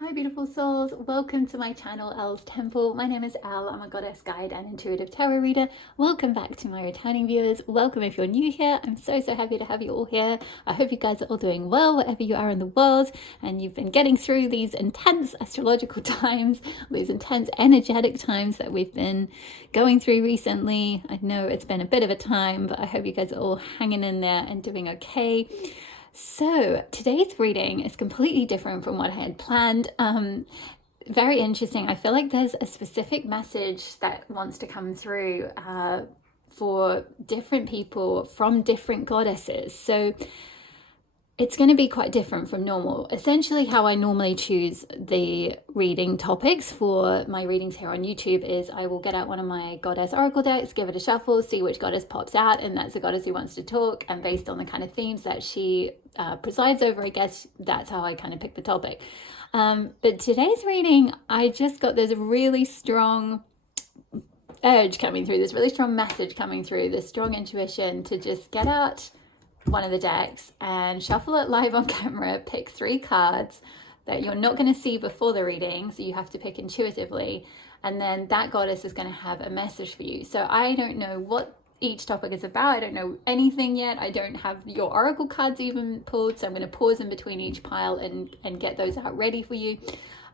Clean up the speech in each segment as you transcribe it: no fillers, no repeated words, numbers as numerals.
Hi beautiful souls, welcome to my channel Elle's Temple. My name is Elle, I'm a goddess guide and intuitive tarot reader. Welcome back to my returning viewers. Welcome if you're new here. I'm so happy to have you all here. I hope you guys are all doing well wherever you are in the world and you've been getting through these intense astrological times, these intense energetic times that we've been going through recently. I know it's been a bit of a time, but I hope you guys are all hanging in there and doing okay. So today's reading is completely different from what I had planned. Very interesting. I feel like there's a specific message that wants to come through for different people from different goddesses. So it's going to be quite different from normal. Essentially, how I normally choose the reading topics for my readings here on YouTube is I will get out one of my goddess oracle decks, give it a shuffle, see which goddess pops out, and that's the goddess who wants to talk. And based on the kind of themes that she presides over, I guess that's how I kind of pick the topic. But today's reading, I just got this really strong urge coming through, this really strong message coming through, this strong intuition to just get out one of the decks and shuffle it live on camera, pick 3 cards that you're not going to see before the reading, so you have to pick intuitively, and then that goddess is going to have a message for you. So I don't know what each topic is about. I don't know anything yet. I don't have your oracle cards even pulled, so I'm going to pause in between each pile and get those out ready for you.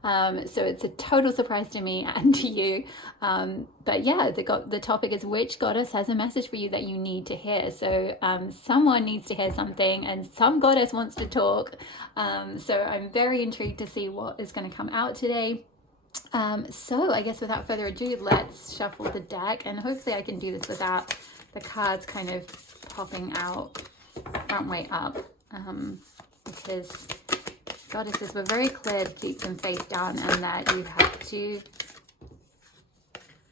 So it's a total surprise to me and to you. But yeah, the topic is which goddess has a message for you that you need to hear. So someone needs to hear something and some goddess wants to talk. So I'm very intrigued to see what is going to come out today. So I guess without further ado, let's shuffle the deck, and hopefully I can do this without the cards kind of popping out front way up, because goddesses were very clear to keep them face down and that you have to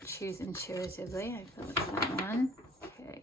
choose intuitively. I feel it's that one. Okay.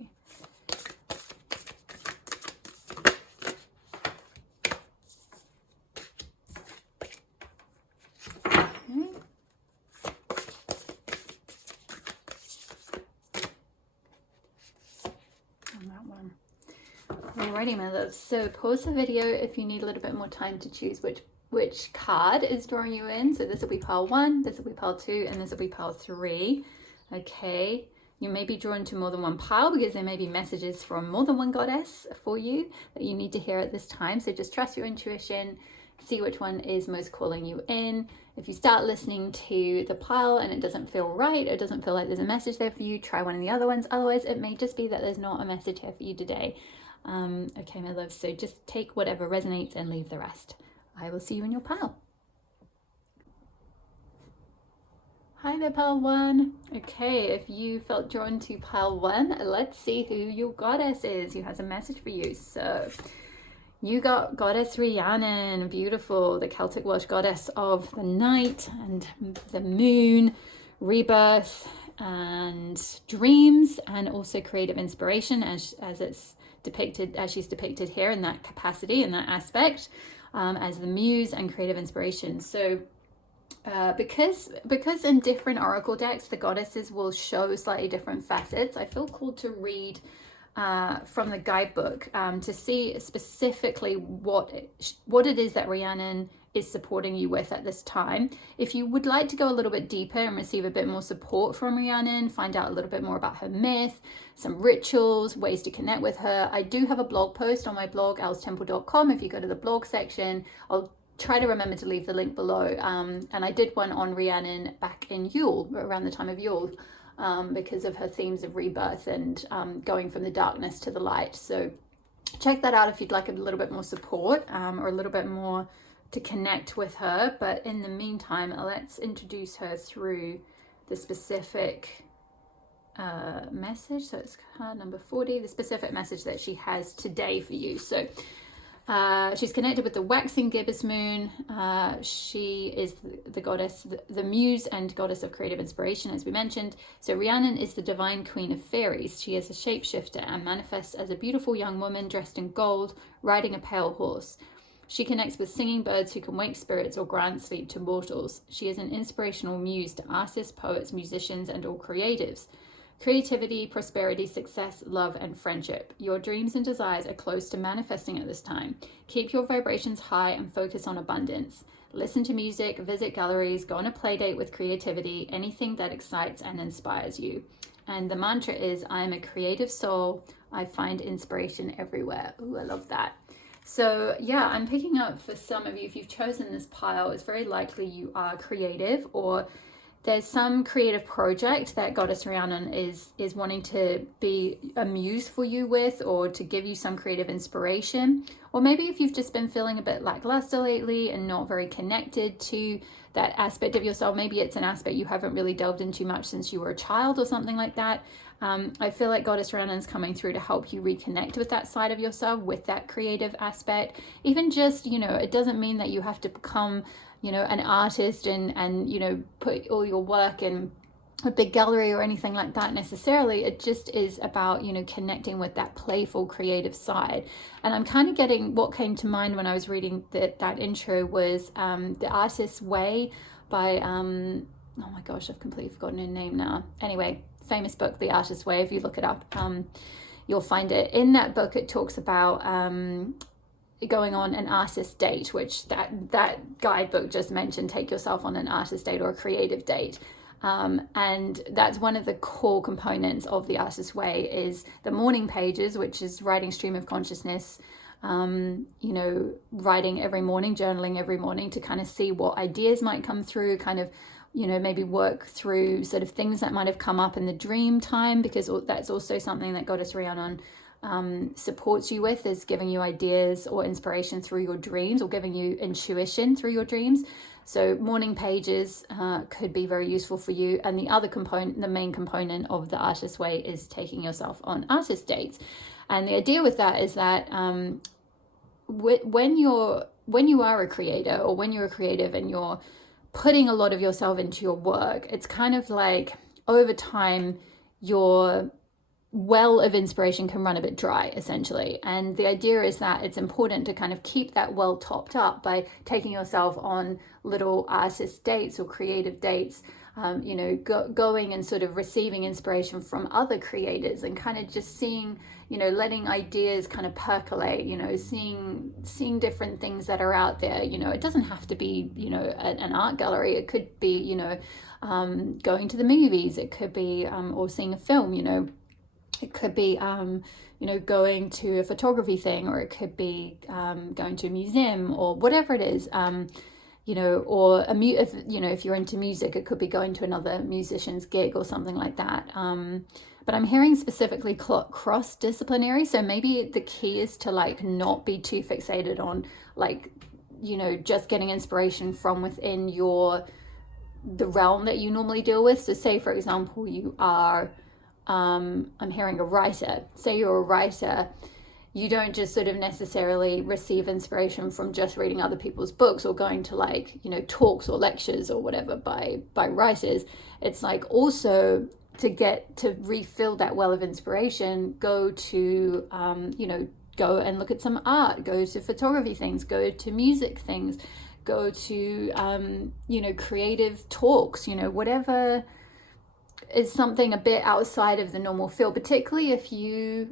Alrighty, my loves. So pause the video if you need a little bit more time to choose which card is drawing you in. So this will be pile 1, this will be pile 2, and this will be pile 3. Okay. You may be drawn to more than one pile because there may be messages from more than one goddess for you that you need to hear at this time. So just trust your intuition, see which one is most calling you in. If you start listening to the pile and it doesn't feel right, or doesn't feel like there's a message there for you, try one of the other ones. Otherwise, it may just be that there's not a message here for you today. Okay, my love, so just take whatever resonates and leave the rest. I will see you in your pile. Hi there, pile 1. Okay, if you felt drawn to pile 1, let's see who your goddess is, who has a message for you. So you got goddess Rhiannon, beautiful, the Celtic Welsh goddess of the night and the moon, rebirth and dreams, and also creative inspiration as it's depicted, as she's depicted here in that capacity, in that aspect, as the muse and creative inspiration. So because in different oracle decks the goddesses will show slightly different facets, I feel called to read from the guidebook to see specifically what it is that Rhiannon is supporting you with at this time. If you would like to go a little bit deeper and receive a bit more support from Rhiannon, find out a little bit more about her myth, some rituals, ways to connect with her, I do have a blog post on my blog, ellstemple.com. If you go to the blog section, I'll try to remember to leave the link below. And I did one on Rhiannon back in Yule, around the time of Yule, because of her themes of rebirth and going from the darkness to the light. So check that out if you'd like a little bit more support or a little bit more to connect with her. But in the meantime, let's introduce her through the specific message. So it's card number 40, the specific message that she has today for you. So she's connected with the waxing gibbous moon. She is the goddess, the muse and goddess of creative inspiration, as we mentioned. So Rhiannon is the divine queen of fairies. She is a shapeshifter and manifests as a beautiful young woman dressed in gold, riding a pale horse. She connects with singing birds who can wake spirits or grant sleep to mortals. She is an inspirational muse to artists, poets, musicians, and all creatives. Creativity, prosperity, success, love, and friendship. Your dreams and desires are close to manifesting at this time. Keep your vibrations high and focus on abundance. Listen to music, visit galleries, go on a play date with creativity, anything that excites and inspires you. And the mantra is, I am a creative soul. I find inspiration everywhere. Ooh, I love that. So yeah, I'm picking up for some of you, if you've chosen this pile, it's very likely you are creative, or there's some creative project that Goddess Rhiannon is wanting to be a muse for you with, or to give you some creative inspiration. Or maybe if you've just been feeling a bit lackluster lately and not very connected to that aspect of yourself, maybe it's an aspect you haven't really delved into much since you were a child or something like that. I feel like Goddess Rhiannon is coming through to help you reconnect with that side of yourself, with that creative aspect. Even just, it doesn't mean that you have to become an artist and put all your work in a big gallery or anything like that necessarily. It just is about, connecting with that playful creative side. And I'm kind of getting, what came to mind when I was reading that intro was The Artist's Way by, oh my gosh, I've completely forgotten her name now. Anyway, famous book, The Artist's Way. If you look it up, you'll find it. In that book, it talks about going on an artist date, which that guidebook just mentioned. Take yourself on an artist date or a creative date. And that's one of the core components of the Artist's Way is the morning pages, which is writing stream of consciousness, writing every morning, journaling every morning to kind of see what ideas might come through, kind of, maybe work through sort of things that might have come up in the dream time, because that's also something that Goddess Rhiannon supports you with, is giving you ideas or inspiration through your dreams, or giving you intuition through your dreams. So morning pages could be very useful for you. And the other component, the main component of the Artist's Way, is taking yourself on artist dates. And the idea with that is that when you are a creator, or when you're a creative and you're putting a lot of yourself into your work, it's kind of like over time your well of inspiration can run a bit dry, essentially. And the idea is that it's important to kind of keep that well topped up by taking yourself on little artist dates or creative dates, going and sort of receiving inspiration from other creators, and kind of just seeing, letting ideas kind of percolate, seeing different things that are out there. It doesn't have to be, an art gallery. It could be, going to the movies. It could be, or seeing a film, It could be, going to a photography thing, or it could be going to a museum, or whatever it is, or if you're into music, it could be going to another musician's gig or something like that. But I'm hearing specifically cross-disciplinary. So maybe the key is to not be too fixated on just getting inspiration from within the realm that you normally deal with. So say, for example, you are I'm hearing a writer. Say you're a writer, you don't just sort of necessarily receive inspiration from just reading other people's books or going to talks or lectures or whatever by writers. It's also to refill that well of inspiration, go to go and look at some art, go to photography things, go to music things, go to creative talks, whatever is something a bit outside of the normal field, particularly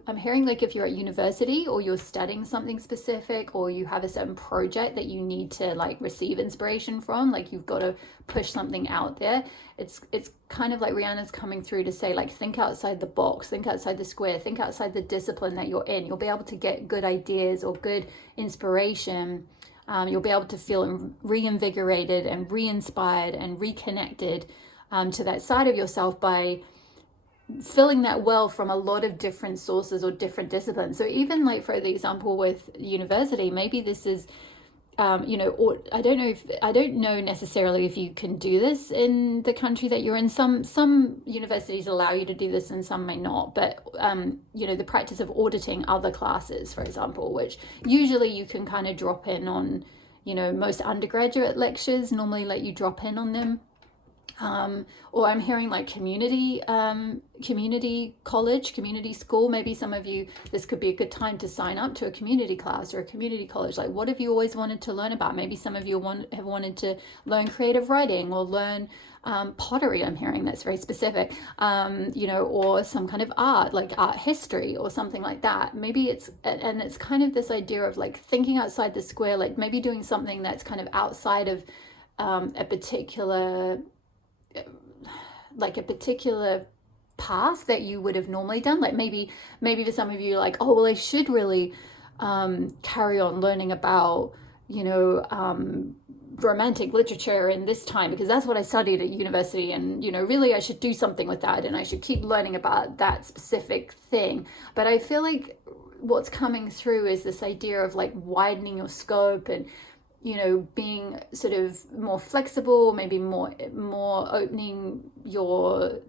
I'm hearing if you're at university or you're studying something specific, or you have a certain project that you need to receive inspiration from, you've got to push something out there. It's kind of like Rhiannon's coming through to say, think outside the box, think outside the square, think outside the discipline that you're in. You'll be able to get good ideas or good inspiration. You'll be able to feel reinvigorated and re-inspired and reconnected to that side of yourself by filling that well from a lot of different sources or different disciplines. So even for the example with university, maybe this is, or I don't know necessarily if you can do this in the country that you're in. Some universities allow you to do this and some may not, but the practice of auditing other classes, for example, which usually you can kind of drop in on, most undergraduate lectures normally let you drop in on them. Or I'm hearing like community college, community school. Maybe some of you, this could be a good time to sign up to a community class or a community college. Like, what have you always wanted to learn about? Maybe some of you have wanted to learn creative writing or learn pottery. I'm hearing that's very specific, you know, or some kind of art, like art history or something like that. Maybe and it's kind of this idea of like thinking outside the square, like maybe doing something that's kind of outside of a particular path that you would have normally done. Like maybe for some of you, like, oh well, I should really carry on learning about, you know, romantic literature in this time because that's what I studied at university, and you know, really I should do something with that and I should keep learning about that specific thing. But I feel like what's coming through is this idea of like widening your scope and, you know, being sort of more flexible, maybe more opening your,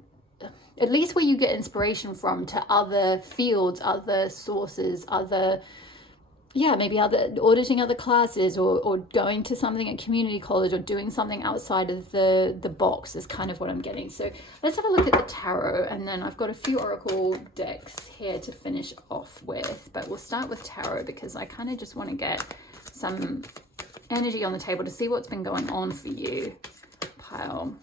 at least where you get inspiration from, to other fields, other sources, maybe auditing other classes, or going to something at community college, or doing something outside of the box is kind of what I'm getting. So let's have a look at the tarot, and then I've got a few oracle decks here to finish off with, but we'll start with tarot because I kind of just want to get some energy on the table to see what's been going on for you. Pile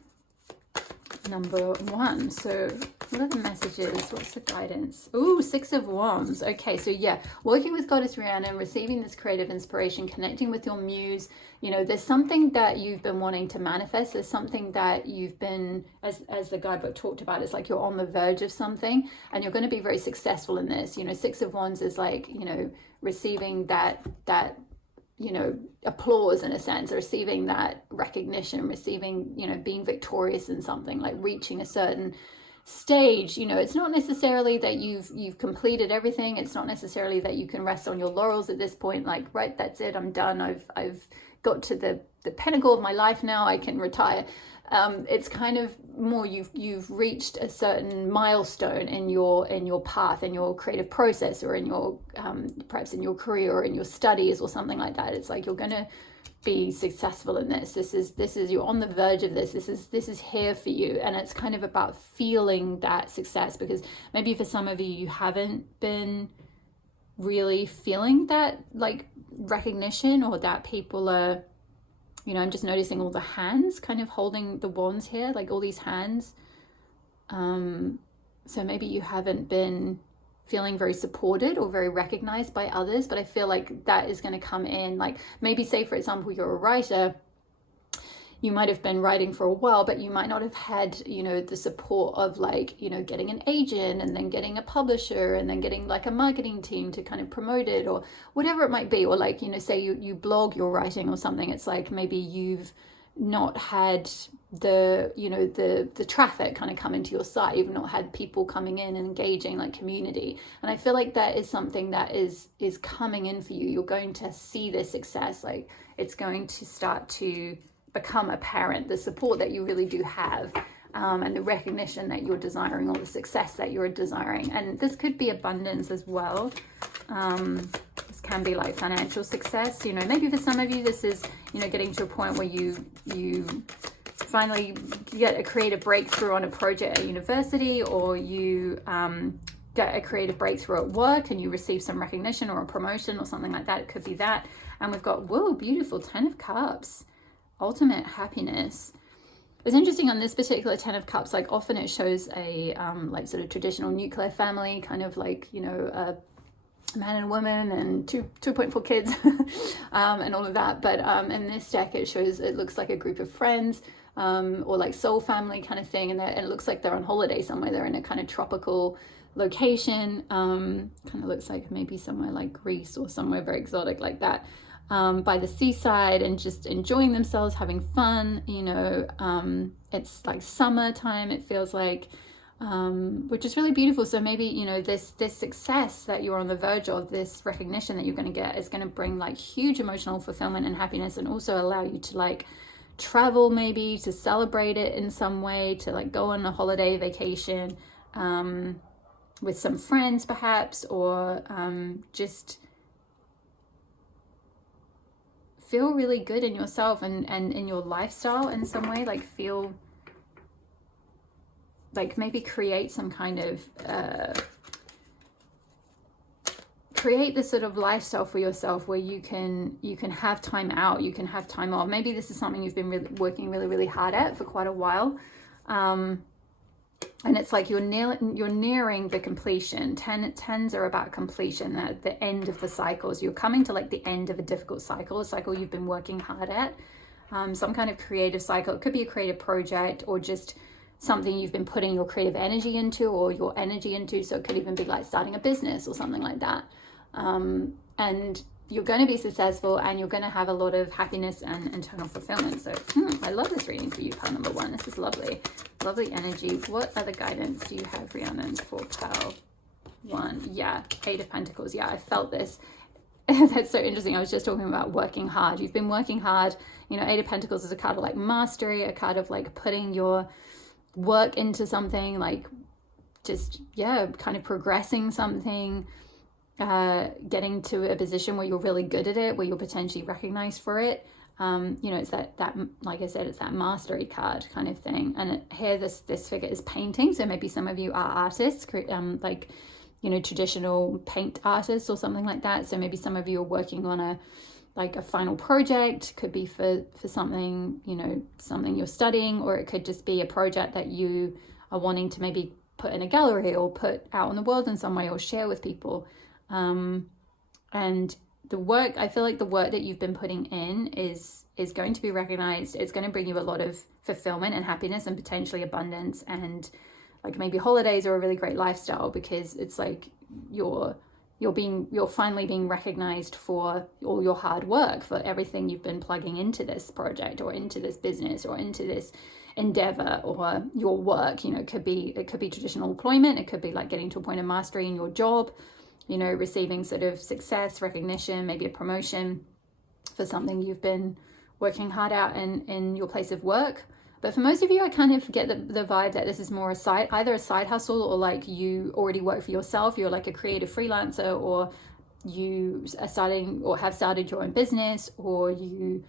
number 1. So what are the messages? What's the guidance? Ooh, 6 of Wands. Okay, so yeah, working with Goddess Rhiannon, receiving this creative inspiration, connecting with your muse. You know, there's something that you've been wanting to manifest. There's something that you've been, as the guidebook talked about, it's like you're on the verge of something and you're going to be very successful in this. You know, 6 of Wands is like, you know, receiving that you know, applause in a sense, receiving that recognition, receiving, you know, being victorious in something, like reaching a certain stage. You know, it's not necessarily that you've completed everything. It's not necessarily that you can rest on your laurels at this point, like, right, that's it, I'm done, I've got to the pinnacle of my life now, I can retire. It's kind of more you've reached a certain milestone in your path, in your creative process, or in your perhaps in your career or in your studies or something like that. It's like you're gonna be successful in this. This is you're on the verge of this. This is here for you, and it's kind of about feeling that success, because maybe for some of you, you haven't been really feeling that like recognition, or that people are, you know, I'm just noticing all the hands kind of holding the wands here, like all these hands. So maybe you haven't been feeling very supported or very recognized by others, but I feel like that is going to come in. Like maybe, say for example, you're a writer, you might have been writing for a while, but you might not have had, you know, the support of like, you know, getting an agent and then getting a publisher and then getting like a marketing team to kind of promote it, or whatever it might be. Or like, you know, say you blog your writing or something. It's like maybe you've not had the, you know, the traffic kind of come into your site. You've not had people coming in and engaging, like community. And I feel like that is something that is coming in for you. You're going to see this success. Like it's going to start to become apparent, the support that you really do have, and the recognition that you're desiring, or the success that you're desiring. And this could be abundance as well. This can be like financial success. You know, maybe for some of you, this is, you know, getting to a point where you finally get a creative breakthrough on a project at university, or you get a creative breakthrough at work and you receive some recognition or a promotion or something like that. It could be that. And we've got, whoa, beautiful 10 of Cups. Ultimate happiness. It's interesting on this particular 10 of Cups, like often it shows a like sort of traditional nuclear family, kind of like, you know, a man and a woman and 2.4 kids and all of that. But in this deck it shows, it looks like a group of friends, or like soul family kind of thing, and it looks like they're on holiday somewhere. They're in a kind of tropical location, kind of looks like maybe somewhere like Greece or somewhere very exotic like that. By the seaside, and just enjoying themselves, having fun. You know, it's like summertime, it feels like, which is really beautiful. So maybe, you know, this success that you're on the verge of, this recognition that you're going to get, is going to bring like huge emotional fulfillment and happiness, and also allow you to like travel, maybe to celebrate it in some way, to like go on a holiday vacation with some friends perhaps, or just feel really good in yourself and in your lifestyle in some way, like feel like maybe create some kind of create this sort of lifestyle for yourself where you can have time out, you can have time off. Maybe this is something you've been working really hard at for quite a while, and it's like you're nearing the completion. Tens are about completion, at the end of the cycles. You're coming to like the end of a difficult cycle, a cycle you've been working hard at, some kind of creative cycle. It could be a creative project or just something you've been putting your creative energy into, or your energy into. So it could even be like starting a business or something like that. And you're going to be successful, and you're going to have a lot of happiness and internal fulfillment. So I love this reading for you, pile number 1. This is lovely energy. What other guidance do you have, Rhiannon, for pile 1? Yeah, 8 of Pentacles. Yeah, I felt this. That's so interesting. I was just talking about working hard. You've been working hard. You know, 8 of Pentacles is a card of like mastery, a card of like putting your work into something, like just, yeah, kind of progressing something, getting to a position where you're really good at it, where you're potentially recognized for it. You know, it's that like I said, it's that mastery card kind of thing. And here this figure is painting. So maybe some of you are artists, like, you know, traditional paint artists or something like that. So maybe some of you are working on a final project. Could be for something, you know, something you're studying, or it could just be a project that you are wanting to maybe put in a gallery or put out in the world in some way, or share with people. And the work, I feel like the work that you've been putting in is going to be recognized. It's going to bring you a lot of fulfillment and happiness and potentially abundance, and like maybe holidays or a really great lifestyle, because it's like you're finally being recognized for all your hard work, for everything you've been plugging into this project or into this business or into this endeavor or your work. You know, it could be traditional employment. It could be like getting to a point of mastery in your job, you know, receiving sort of success, recognition, maybe a promotion for something you've been working hard at in your place of work. But for most of you, I kind of get the vibe that this is more either a side hustle, or like you already work for yourself. You're like a creative freelancer, or you are starting or have started your own business, or you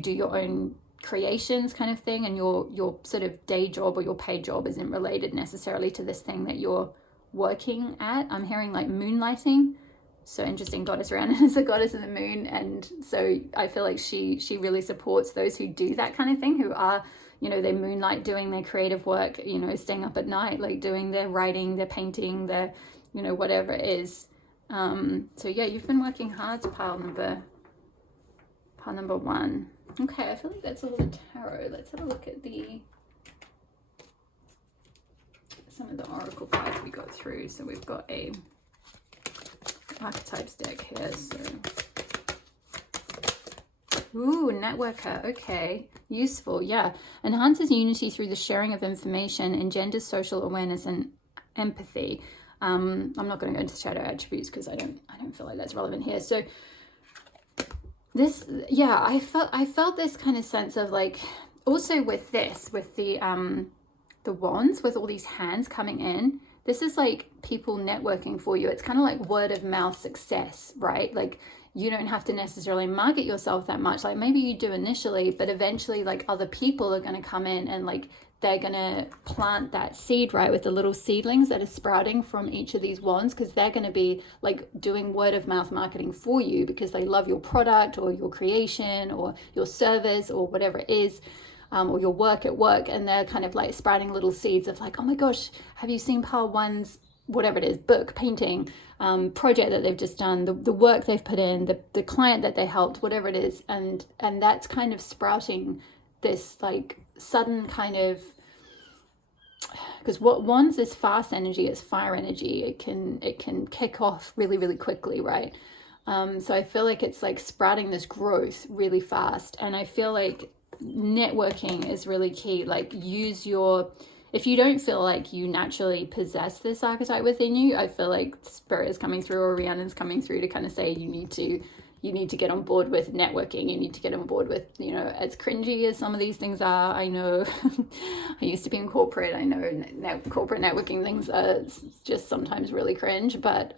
do your own creations kind of thing. And your sort of day job or your paid job isn't related necessarily to this thing that you're working at. I'm hearing like moonlighting. So interesting. Goddess Rhiannon is a goddess of the moon, and so I feel like she really supports those who do that kind of thing, who are, you know, they moonlight doing their creative work, you know, staying up at night, like doing their writing, their painting, their, you know, whatever it is. So yeah, you've been working hard to pile number 1. Okay, I feel like that's all the tarot. Let's have a look at some of the oracle cards we got through. So we've got a archetypes deck here. So, ooh, networker. Okay, useful. Yeah, enhances unity through the sharing of information, engenders social awareness and empathy. I'm not going to go into shadow attributes because I don't feel like that's relevant here. So this, yeah, I felt this kind of sense of like, also with the wands, with all these hands coming in, this is like people networking for you. It's kind of like word of mouth success, right? Like you don't have to necessarily market yourself that much. Like maybe you do initially, but eventually like other people are going to come in and like they're going to plant that seed, right, with the little seedlings that are sprouting from each of these wands, because they're going to be like doing word of mouth marketing for you because they love your product or your creation or your service or whatever it is. Or your work at work, and they're kind of like sprouting little seeds of like, oh my gosh, have you seen pile 1's, whatever it is, book, painting, project that they've just done, the work they've put in, the client that they helped, whatever it is, and that's kind of sprouting this like sudden kind of, because what wands is fast energy, it's fire energy, it can kick off really quickly, right? So I feel like it's like sprouting this growth really fast, and I feel like networking is really key. Like if you don't feel like you naturally possess this archetype within you, I feel like Spirit is coming through, or Rhiannon's coming through to kind of say you need to get on board with networking. You need to get on board with, you know, as cringy as some of these things are. I know I used to be in corporate. I know corporate networking things are just sometimes really cringe, but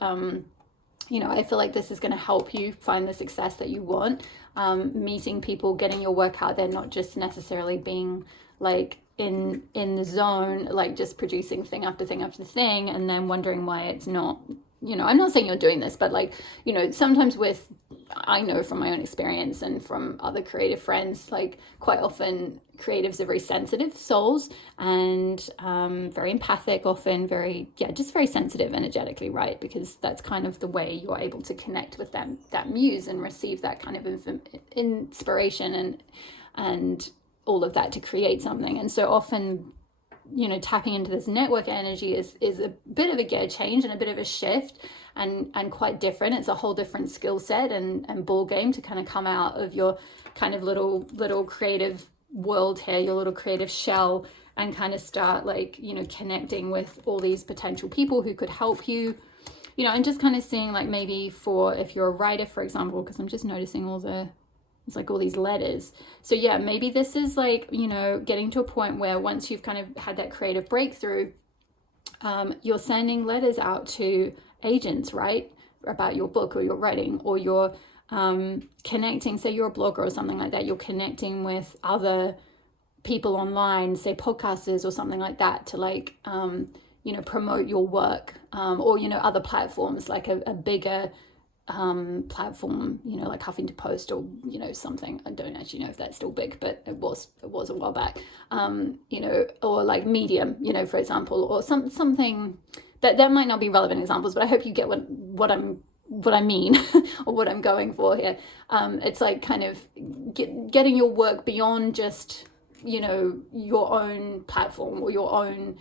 you know, I feel like this is going to help you find the success that you want. Meeting people, getting your work out there, not just necessarily being like in the zone, like just producing thing after thing after thing, and then wondering why it's not, I'm not saying you're doing this, but like, sometimes I know from my own experience and from other creative friends, like quite often creatives are very sensitive souls and very empathic, often just very sensitive energetically, right? Because that's kind of the way you're able to connect with them, that muse, and receive that kind of inspiration and all of that to create something. And so often, tapping into this network energy is a bit of a gear change and a bit of a shift, and quite different. It's a whole different skill set and ball game to kind of come out of your kind of little creative world here, your little creative shell, and kind of start like, connecting with all these potential people who could help you, and just kind of seeing like, maybe if you're a writer, for example, because I'm just noticing it's like all these letters. So yeah, maybe this is like, getting to a point where once you've kind of had that creative breakthrough, you're sending letters out to agents, right? About your book or your writing, or you're connecting, say you're a blogger or something like that, you're connecting with other people online, say podcasters or something like that, to like, promote your work, or, other platforms, like a bigger platform, like Huffington Post, or something. I don't actually know if that's still big, but it was a while back. Or like Medium, for example, or something that might not be relevant examples, but I hope you get what I mean or what I'm going for here. It's like kind of getting your work beyond just your own platform or your own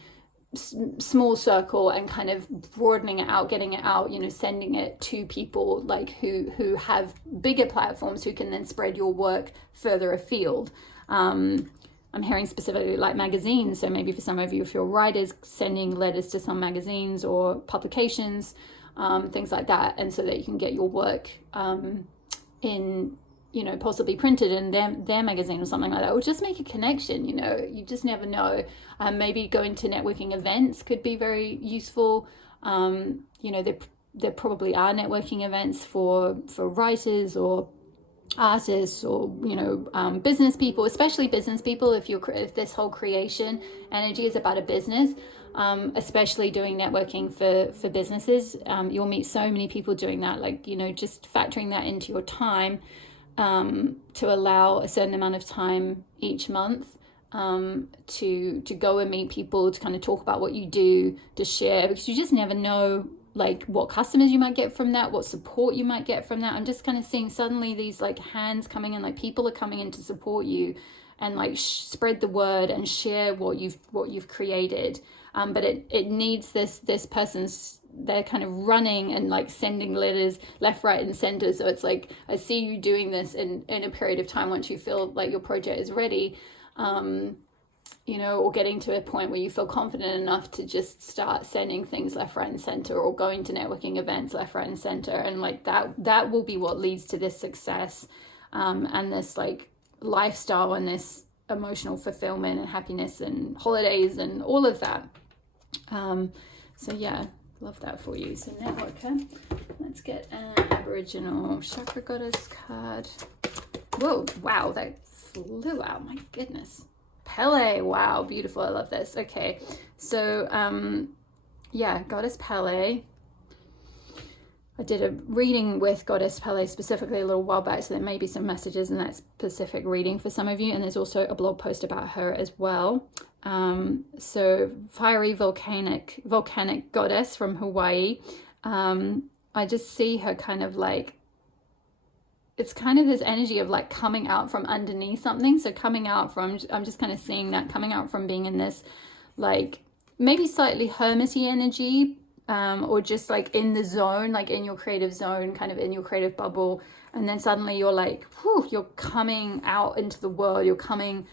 small circle, and kind of broadening it out, getting it out, sending it to people like who have bigger platforms, who can then spread your work further afield. I'm hearing specifically like magazines. So maybe for some of you, if you're writers, sending letters to some magazines or publications, things like that. And so that you can get your work in, possibly printed in their magazine or something like that, or just make a connection. You just never know. Maybe going to networking events could be very useful. There probably are networking events for writers or artists, or business people, especially business people. If this whole creation energy is about a business, especially doing networking for businesses, you'll meet so many people doing that. Like, just factoring that into your time, to allow a certain amount of time each month to go and meet people, to kind of talk about what you do, to share, because you just never know like what customers you might get from that, what support you might get from that. I'm just kind of seeing suddenly these like hands coming in, like people are coming in to support you and like spread the word and share what you've created. But it needs this person's, they're kind of running and like sending letters left, right, and center. So it's like, I see you doing this in a period of time once you feel like your project is ready, or getting to a point where you feel confident enough to just start sending things left, right, and center, or going to networking events left, right, and center. And like that will be what leads to this success, and this like lifestyle, and this emotional fulfillment and happiness and holidays and all of that. So yeah, love that for you. So networker, let's get an Aboriginal chakra goddess card. Whoa, wow, that flew out, my goodness. Pele, wow, beautiful. I love this. Okay, so Goddess Pele. I did a reading with Goddess Pele specifically a little while back, so there may be some messages in that specific reading for some of you, and there's also a blog post about her as well. So fiery volcanic goddess from Hawaii. I just see her kind of like, it's kind of this energy of like coming out from underneath something. So coming out from, I'm just kind of seeing that coming out from being in this like maybe slightly hermity energy, or just like in the zone, like in your creative zone, kind of in your creative bubble. And then suddenly you're like, whew, you're coming out into the world. You're coming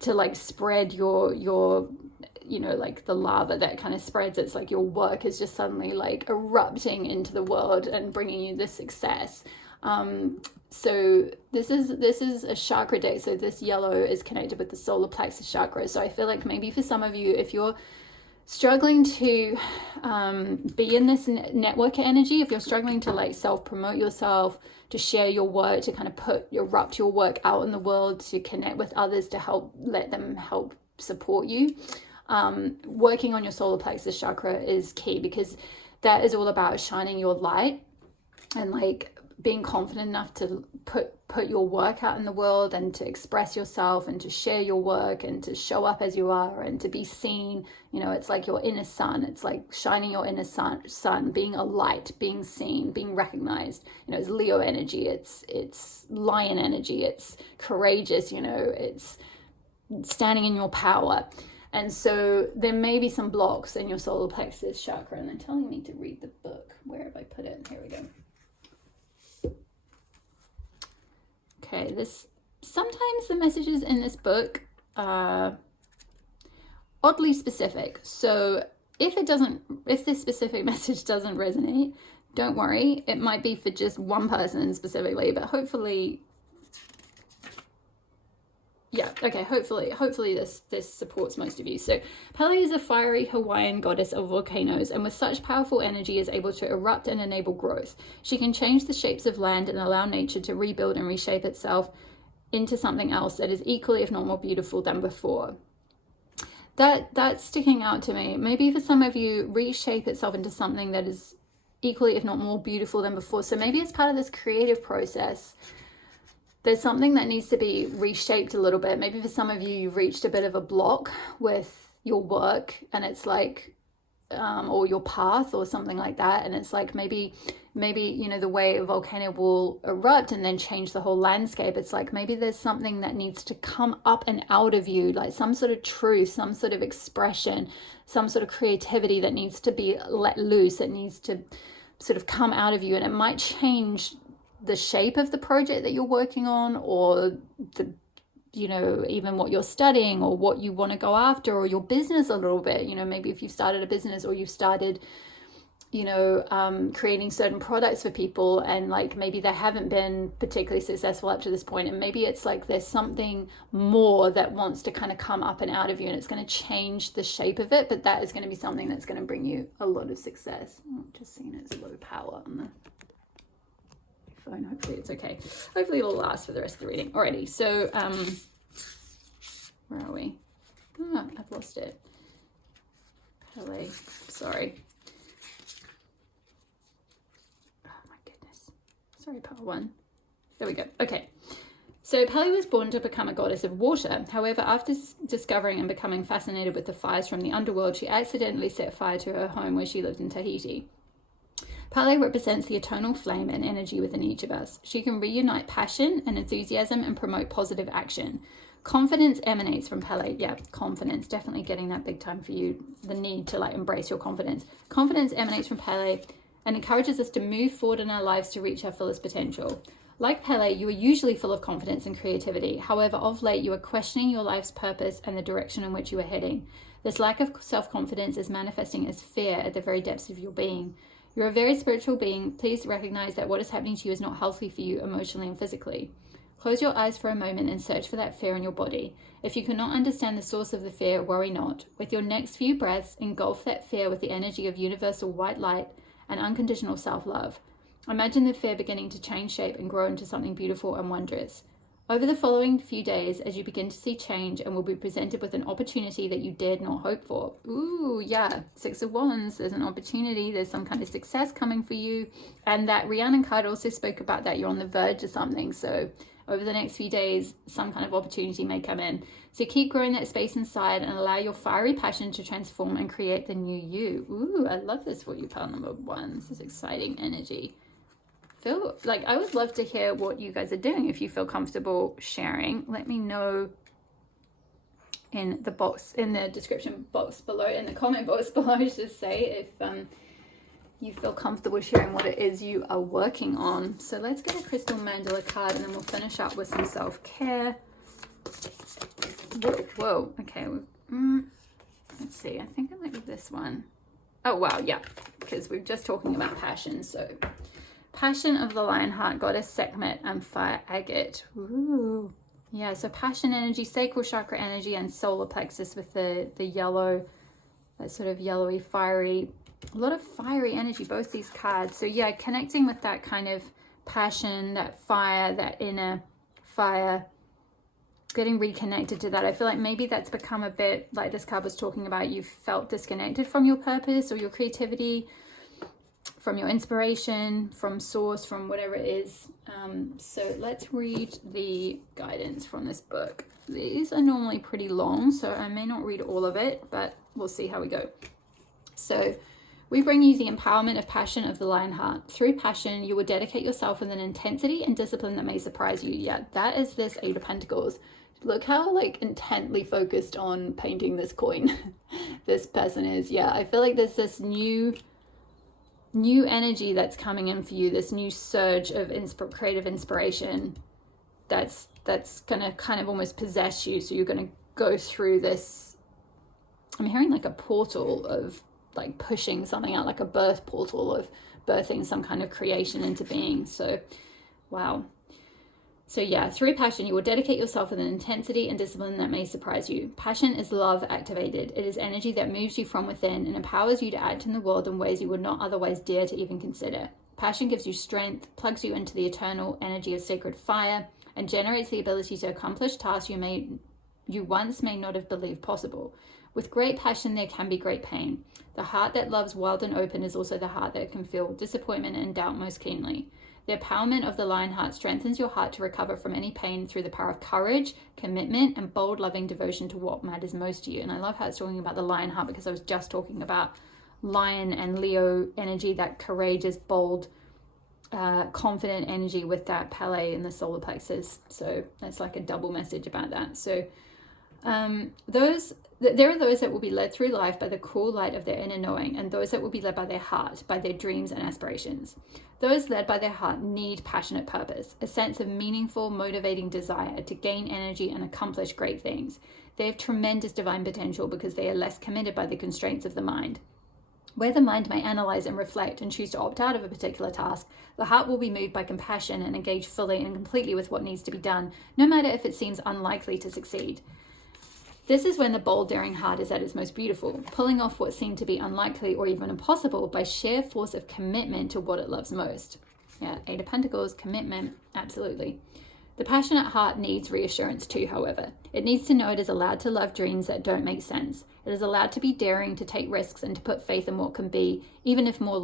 to like spread your like the lava that kind of spreads. It's like your work is just suddenly like erupting into the world and bringing you this success. So this is a chakra day. So this yellow is connected with the solar plexus chakra. So I feel like maybe for some of you, if you're struggling to be in this networker energy, if you're struggling to like self-promote yourself, to share your work, to kind of erupt your work out in the world, to connect with others, to let them help support you, working on your solar plexus chakra is key, because that is all about shining your light and like being confident enough to put your work out in the world and to express yourself and to share your work and to show up as you are and to be seen. You know, it's like your inner sun. It's like shining your inner sun, being a light, being seen, being recognized. You know, it's Leo energy, it's lion energy, it's courageous, you know, it's standing in your power. And so there may be some blocks in your solar plexus chakra, and they're telling me to read the book. Where have I put it? Here we go. Okay, sometimes the messages in this book are oddly specific. So if this specific message doesn't resonate, don't worry. It might be for just one person specifically, but hopefully, yeah, okay, hopefully this supports most of you. So Pele is a fiery Hawaiian goddess of volcanoes, and with such powerful energy is able to erupt and enable growth. She can change the shapes of land and allow nature to rebuild and reshape itself into something else that is equally, if not more beautiful than before. That's sticking out to me. Maybe for some of you, reshape itself into something that is equally, if not more beautiful than before. So maybe it's part of this creative process. There's something that needs to be reshaped a little bit. Maybe for some of you, you've reached a bit of a block with your work, and it's like, or your path or something like that. And it's like, maybe, you know, the way a volcano will erupt and then change the whole landscape. It's like, maybe there's something that needs to come up and out of you, like some sort of truth, some sort of expression, some sort of creativity that needs to be let loose. It needs to sort of come out of you, and it might change the shape of the project that you're working on, or the, you know, even what you're studying or what you want to go after, or your business a little bit. You know, maybe if you've started a business, or you've started, you know, creating certain products for people, and like maybe they haven't been particularly successful up to this point, and maybe it's like there's something more that wants to kind of come up and out of you, and it's going to change the shape of it, but that is going to be something that's going to bring you a lot of success. Just seeing it's low power on the phone. Hopefully it's okay. Hopefully it'll last for the rest of the reading. Alrighty, so where are we? I've lost it. Pele, sorry. Oh my goodness. Sorry, part one. There we go. Okay. So Pele was born to become a goddess of water. However, after discovering and becoming fascinated with the fires from the underworld, she accidentally set fire to her home where she lived in Tahiti. Pele represents the eternal flame and energy within each of us. She can reunite passion and enthusiasm and promote positive action. Confidence emanates from Pele. Yeah, confidence, definitely getting that big time for you. The need to like embrace your confidence. Confidence emanates from Pele and encourages us to move forward in our lives to reach our fullest potential. Like Pele, you are usually full of confidence and creativity. However, of late, you are questioning your life's purpose and the direction in which you are heading. This lack of self-confidence is manifesting as fear at the very depths of your being. You're a very spiritual being. Please recognize that what is happening to you is not healthy for you emotionally and physically. Close your eyes for a moment and search for that fear in your body. If you cannot understand the source of the fear, worry not. With your next few breaths, engulf that fear with the energy of universal white light and unconditional self-love. Imagine the fear beginning to change shape and grow into something beautiful and wondrous. Over the following few days, as you begin to see change and will be presented with an opportunity that you dared not hope for. Ooh, yeah, Six of Wands, there's an opportunity, there's some kind of success coming for you. And that Rhiannon card also spoke about that you're on the verge of something. So over the next few days, some kind of opportunity may come in. So keep growing that space inside and allow your fiery passion to transform and create the new you. Ooh, I love this for you, pile number one. This is exciting energy. Feel like I would love to hear what you guys are doing. If you feel comfortable sharing, let me know in the box, in the description box below, in the comment box below, I should say, if you feel comfortable sharing what it is you are working on. So let's get a crystal mandala card, and then we'll finish up with some self-care. Whoa, okay. Let's see, I think it might be this one. Oh wow, yeah, because we're just talking about passion. So Passion of the Lionheart, Goddess Sekhmet, and Fire Agate. Ooh. Yeah, so passion energy, sacral chakra energy, and solar plexus with the yellow that sort of yellowy, fiery, a lot of fiery energy, both these cards. So yeah, connecting with that kind of passion, that fire, that inner fire, getting reconnected to that. I feel like maybe that's become a bit, like this card was talking about, you felt disconnected from your purpose or your creativity, from your inspiration, from source, from whatever it is. So let's read the guidance from this book. These are normally pretty long, so I may not read all of it, but we'll see how we go. So we bring you the empowerment of passion of the lion heart. Through passion, you will dedicate yourself with an intensity and discipline that may surprise you. Yeah, that is this Eight of Pentacles. Look how like intently focused on painting this coin this person is. Yeah, I feel like there's this new energy that's coming in for you, this new surge of creative inspiration that's gonna kind of almost possess you. So you're gonna go through this, I'm hearing like a portal of like pushing something out, like a birth portal of birthing some kind of creation into being. So wow. So yeah, through passion, you will dedicate yourself with an intensity and discipline that may surprise you. Passion is love activated. It is energy that moves you from within and empowers you to act in the world in ways you would not otherwise dare to even consider. Passion gives you strength, plugs you into the eternal energy of sacred fire, and generates the ability to accomplish tasks you once may not have believed possible. With great passion, there can be great pain. The heart that loves wild and open is also the heart that can feel disappointment and doubt most keenly. The empowerment of the lion heart strengthens your heart to recover from any pain through the power of courage, commitment, and bold, loving devotion to what matters most to you. And I love how it's talking about the lion heart, because I was just talking about lion and Leo energy, that courageous, bold, confident energy with that palette in the solar plexus. So that's like a double message about that. So there are those that will be led through life by the cool light of their inner knowing, and those that will be led by their heart, by their dreams and aspirations. Those led by their heart need passionate purpose, a sense of meaningful, motivating desire to gain energy and accomplish great things. They have tremendous divine potential because they are less committed by the constraints of the mind. Where the mind may analyze and reflect and choose to opt out of a particular task, the heart will be moved by compassion and engage fully and completely with what needs to be done, no matter if it seems unlikely to succeed. This is when the bold, daring heart is at its most beautiful, pulling off what seemed to be unlikely or even impossible by sheer force of commitment to what it loves most. Yeah, Eight of Pentacles, commitment, absolutely. The passionate heart needs reassurance too, however. It needs to know it is allowed to love dreams that don't make sense. It is allowed to be daring, to take risks, and to put faith in what can be, even if more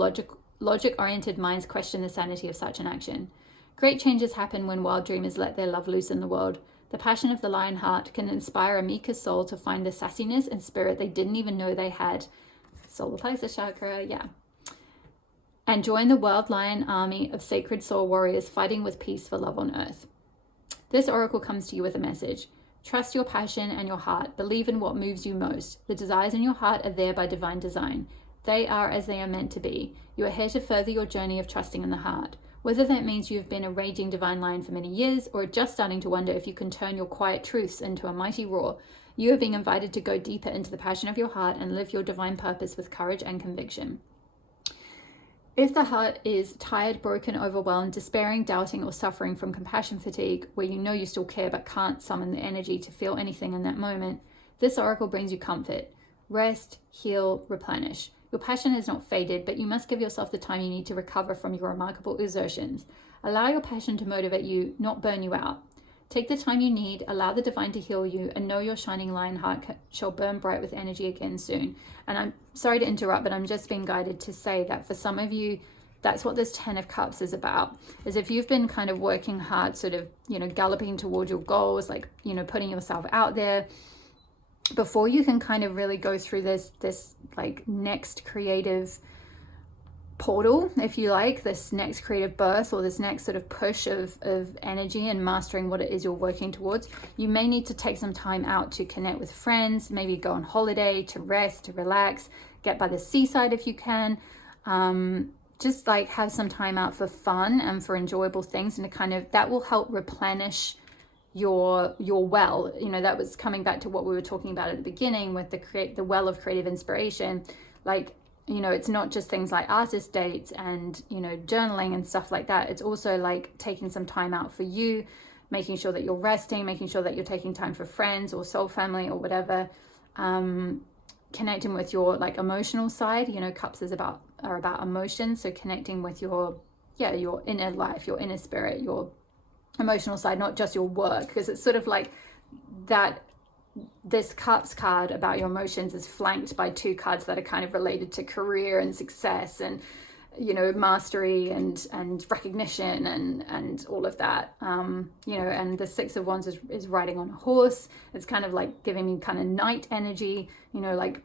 logic-oriented minds question the sanity of such an action. Great changes happen when wild dreamers let their love loose in the world. The passion of the lion heart can inspire a meeker soul to find the sassiness and spirit they didn't even know they had. Solar plexus chakra, yeah. And join the wild lion army of sacred soul warriors fighting with peace for love on earth. This oracle comes to you with a message. Trust your passion and your heart. Believe in what moves you most. The desires in your heart are there by divine design. They are as they are meant to be. You are here to further your journey of trusting in the heart. Whether that means you have been a raging divine lion for many years or just starting to wonder if you can turn your quiet truths into a mighty roar, you are being invited to go deeper into the passion of your heart and live your divine purpose with courage and conviction. If the heart is tired, broken, overwhelmed, despairing, doubting, or suffering from compassion fatigue, where you know you still care but can't summon the energy to feel anything in that moment, this oracle brings you comfort. Rest, heal, replenish. Your passion is not faded, but you must give yourself the time you need to recover from your remarkable exertions. Allow your passion to motivate you, not burn you out. Take the time you need, allow the divine to heal you, and know your shining lion heart shall burn bright with energy again soon. And I'm sorry to interrupt, but I'm just being guided to say that for some of you, that's what this 10 of Cups is about. Is if you've been kind of working hard, sort of, galloping towards your goals, like, putting yourself out there, before you can kind of really go through this like next creative portal, if you like, this next creative birth or this next sort of push of energy and mastering what it is you're working towards, you may need to take some time out to connect with friends, maybe go on holiday, to rest, to relax, get by the seaside if you can, just like have some time out for fun and for enjoyable things, and to kind of, that will help replenish your well. That was coming back to what we were talking about at the beginning with the well of creative inspiration. Like, it's not just things like artist dates and journaling and stuff like that. It's also like taking some time out for you, making sure that you're resting, making sure that you're taking time for friends or soul family or whatever. connecting with your like emotional side. You know, cups are about emotions, so connecting with your inner life, your inner spirit, your emotional side, not just your work, because it's sort of like that. This cups card about your emotions is flanked by two cards that are kind of related to career and success and, you know, mastery and recognition and all of that. You know, and the Six of Wands is riding on a horse. It's kind of like giving me kind of knight energy, you know, like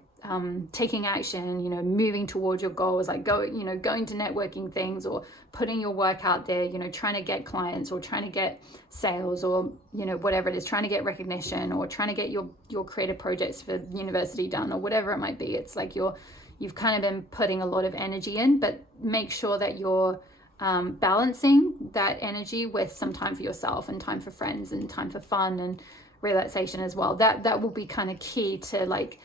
taking action, you know, moving towards your goals, like going to networking things or putting your work out there, you know, trying to get clients or trying to get sales or, you know, whatever it is, trying to get recognition or trying to get your creative projects for university done or whatever it might be. It's like you've kind of been putting a lot of energy in, but make sure that you're balancing that energy with some time for yourself and time for friends and time for fun and relaxation as well. That will be kind of key to like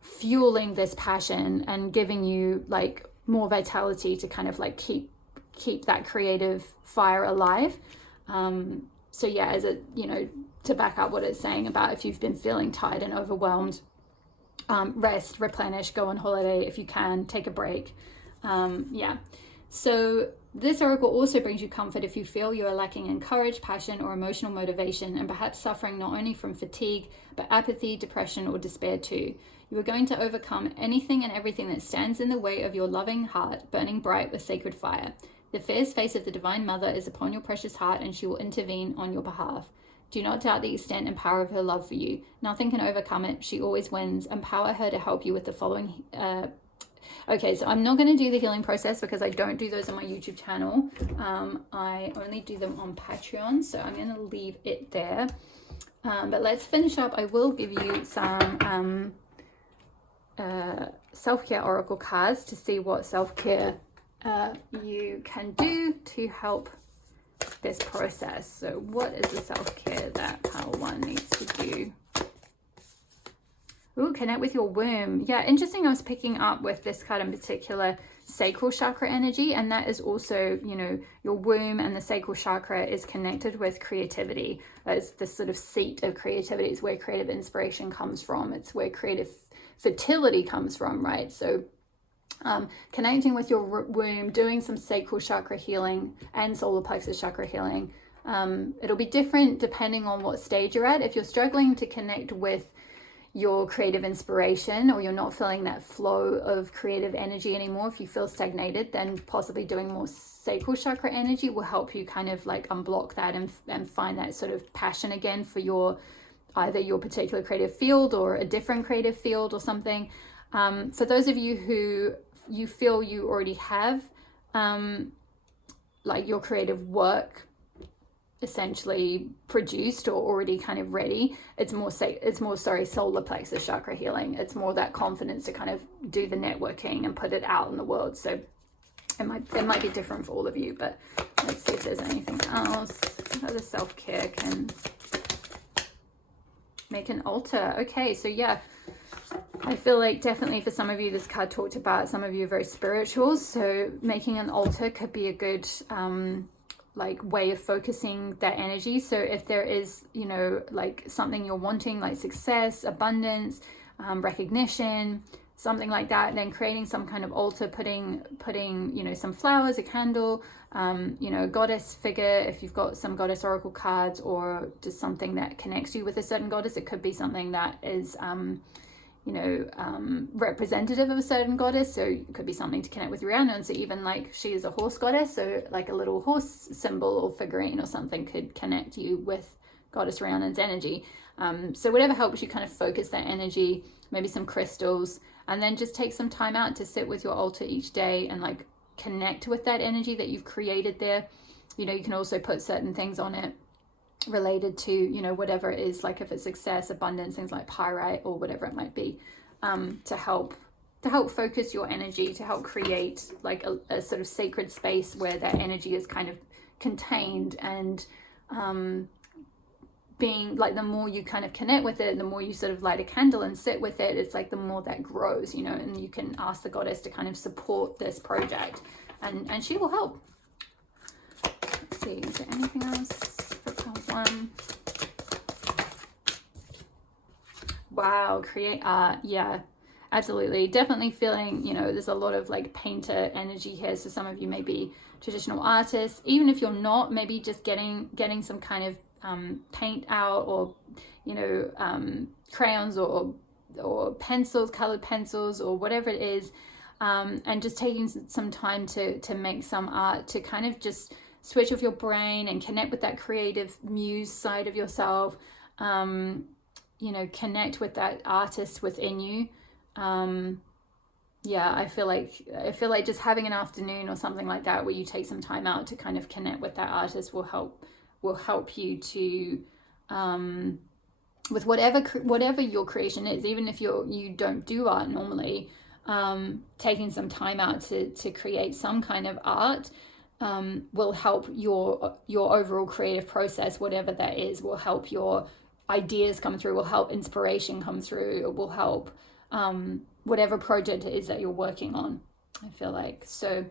fueling this passion and giving you like more vitality to kind of like keep that creative fire alive. So yeah, as a, you know, to back up what it's saying about if you've been feeling tired and overwhelmed, rest, replenish, go on holiday if you can, take a break. Yeah, so this oracle also brings you comfort if you feel you are lacking in courage, passion, or emotional motivation, and perhaps suffering not only from fatigue, but apathy, depression, or despair too. You are going to overcome anything and everything that stands in the way of your loving heart, burning bright with sacred fire. The fierce face of the Divine Mother is upon your precious heart, and she will intervene on your behalf. Do not doubt the extent and power of her love for you. Nothing can overcome it. She always wins. Empower her to help you with the following okay, so I'm not going to do the healing process because I don't do those on my YouTube channel. I only do them on Patreon, so I'm going to leave it there. But let's finish up. I will give you some self-care oracle cards to see what self-care you can do to help this process. So what is the self-care that pile one needs to do? Ooh, connect with your womb. Yeah, interesting. I was picking up with this card in particular, sacral chakra energy, and that is also, you know, your womb and the sacral chakra is connected with creativity. It's this sort of seat of creativity. It's where creative inspiration comes from. It's where creative fertility comes from, right? So connecting with your womb, doing some sacral chakra healing and solar plexus chakra healing. It'll be different depending on what stage you're at. If you're struggling to connect with your creative inspiration, or you're not feeling that flow of creative energy anymore, if you feel stagnated, then possibly doing more sacral chakra energy will help you kind of like unblock that and find that sort of passion again for your either your particular creative field or a different creative field or something. For those of you who you feel you already have like your creative work essentially produced or already kind of ready, it's more solar plexus chakra healing. It's more that confidence to kind of do the networking and put it out in the world. So it might be different for all of you, but let's see if there's anything else. How the self-care can make an altar. Okay, so yeah, I feel like definitely for some of you, this card talked about some of you are very spiritual, so making an altar could be a good like way of focusing that energy. So if there is, you know, like something you're wanting, like success, abundance, recognition, something like that, then creating some kind of altar, putting you know, some flowers, a candle, you know, a goddess figure, if you've got some goddess oracle cards, or just something that connects you with a certain goddess. It could be something that is you know, representative of a certain goddess. So it could be something to connect with Rihanna. So even like she is a horse goddess, so like a little horse symbol or figurine or something could connect you with goddess Rihanna's energy. So whatever helps you kind of focus that energy, maybe some crystals, and then just take some time out to sit with your altar each day and like connect with that energy that you've created there. You know, you can also put certain things on it related to, you know, whatever it is, like if it's success, abundance, things like pyrite or whatever it might be, to help focus your energy, to help create like a sort of sacred space where that energy is kind of contained. And being like, the more you kind of connect with it, the more you sort of light a candle and sit with it, it's like the more that grows, you know. And you can ask the goddess to kind of support this project, and she will help. Let's see, is there anything else? Wow, create art. Yeah, Absolutely. Definitely feeling, there's a lot of like painter energy here. So some of you may be traditional artists. Even if you're not, maybe just getting some kind of paint out, or, crayons or pencils, colored pencils, or whatever it is. And just taking some time to make some art, to kind of just switch off your brain and connect with that creative muse side of yourself. Connect with that artist within you. I feel like just having an afternoon or something like that where you take some time out to kind of connect with that artist will help you to with whatever your creation is. Even if you don't do art normally, taking some time out to create some kind of art will help your overall creative process, whatever that is. Will help your ideas come through, will help inspiration come through, it will help whatever project it is that you're working on, I feel like. So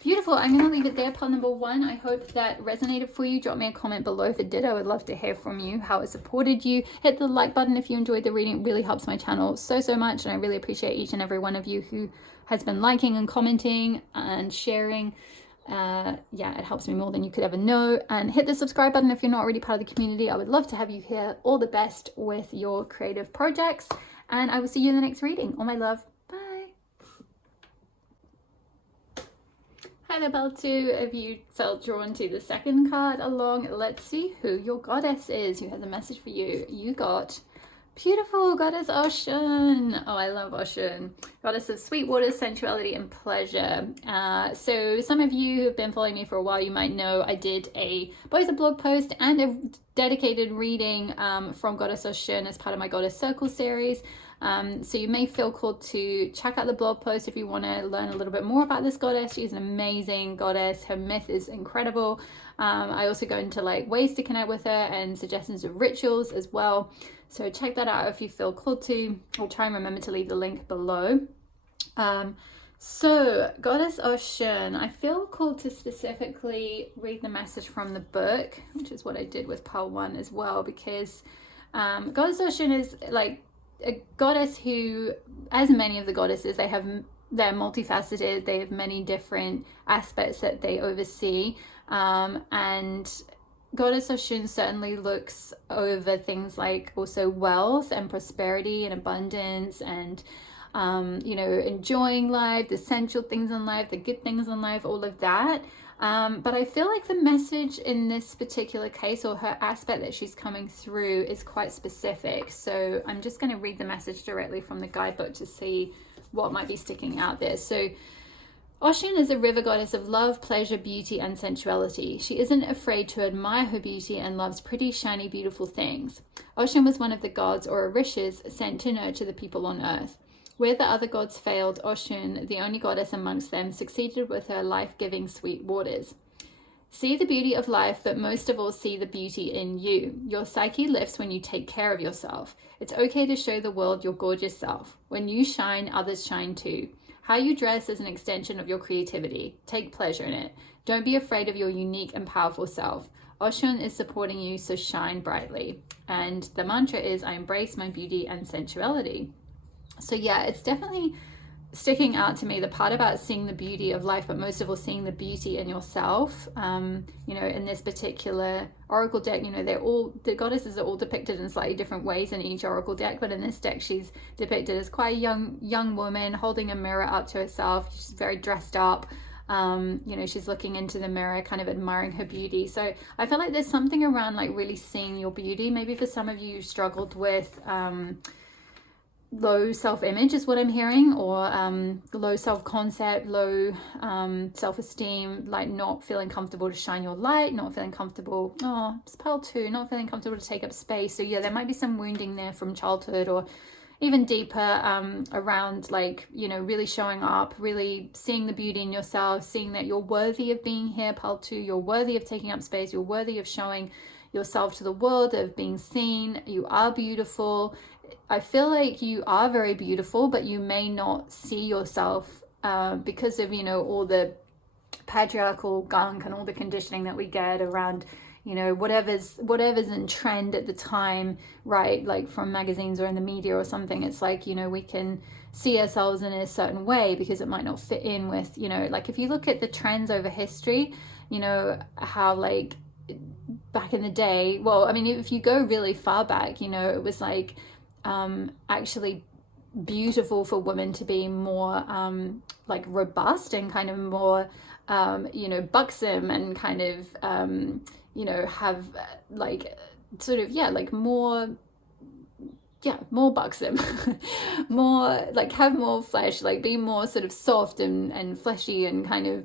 beautiful. I'm going to leave it there, pile number 1. I hope that resonated for you. Drop me a comment below if it did. I would love to hear from you, how it supported you. Hit the like button if you enjoyed the reading. It really helps my channel so much, and I really appreciate each and every one of you who has been liking and commenting and sharing. It helps me more than you could ever know. And hit the subscribe button if you're not already part of the community. I would love to have you here. All the best with your creative projects, and I will see you in the next reading. All my love. Bye. Hi there, Belle 2. If you felt drawn to the second card along, let's see who your goddess is, who has a message for you. You got beautiful goddess Ocean. Oh, I love Ocean. Goddess of sweet waters, sensuality, and pleasure. So some of you who have been following me for a while, you might know I did both a blog post and a dedicated reading from Goddess Ocean as part of my Goddess Circle series. So you may feel called to check out the blog post if you want to learn a little bit more about this goddess. She's an amazing goddess. Her myth is incredible. I also go into like ways to connect with her and suggestions of rituals as well. So check that out if you feel called to. I'll try and remember to leave the link below. So Goddess Ocean, I feel called to specifically read the message from the book, which is what I did with pile 1 as well, because Goddess Ocean is like a goddess who, as many of the goddesses, they're multifaceted. They have many different aspects that they oversee, and Goddess Ocean certainly looks over things like also wealth and prosperity and abundance and enjoying life, the essential things in life, the good things in life, all of that. But I feel like the message in this particular case, or her aspect that she's coming through, is quite specific. So I'm just going to read the message directly from the guidebook to see what might be sticking out there. So Ocean is a river goddess of love, pleasure, beauty, and sensuality. She isn't afraid to admire her beauty and loves pretty, shiny, beautiful things. Ocean was one of the gods or orishas sent to nurture the people on earth. Where the other gods failed, Ocean, the only goddess amongst them, succeeded with her life-giving sweet waters. See the beauty of life, but most of all see the beauty in you. Your psyche lifts when you take care of yourself. It's okay to show the world your gorgeous self. When you shine, others shine too. How you dress is an extension of your creativity. Take pleasure in it. Don't be afraid of your unique and powerful self. Ocean is supporting you, so shine brightly. And the mantra is, I embrace my beauty and sensuality. So yeah, it's definitely sticking out to me, the part about seeing the beauty of life, but most of all seeing the beauty in yourself. In this particular oracle deck, the goddesses are all depicted in slightly different ways in each oracle deck, but in this deck she's depicted as quite a young woman holding a mirror up to herself. She's very dressed up. She's looking into the mirror, kind of admiring her beauty. So I feel like there's something around like really seeing your beauty. Maybe for some of you struggled with low self-image is what I'm hearing, or low self-concept, low self-esteem, like not feeling comfortable to shine your light, not feeling comfortable, it's pile 2, not feeling comfortable to take up space. So yeah, there might be some wounding there from childhood, or even deeper around like, really showing up, really seeing the beauty in yourself, seeing that you're worthy of being here, pile 2, you're worthy of taking up space, you're worthy of showing yourself to the world, of being seen. You are beautiful. I feel like you are very beautiful, but you may not see yourself because of, all the patriarchal gunk and all the conditioning that we get around, you know, whatever's in trend at the time, right? Like from magazines or in the media or something. It's like, you know, we can see ourselves in a certain way because it might not fit in with, you know, like if you look at the trends over history, you know, how like back in the day, well, I mean, if you go really far back, you know, it was like actually beautiful for women to be more like robust and kind of more you know, buxom and kind of you know, have like sort of, yeah, like more, yeah, more buxom, more like have more flesh, like be more sort of soft and fleshy and kind of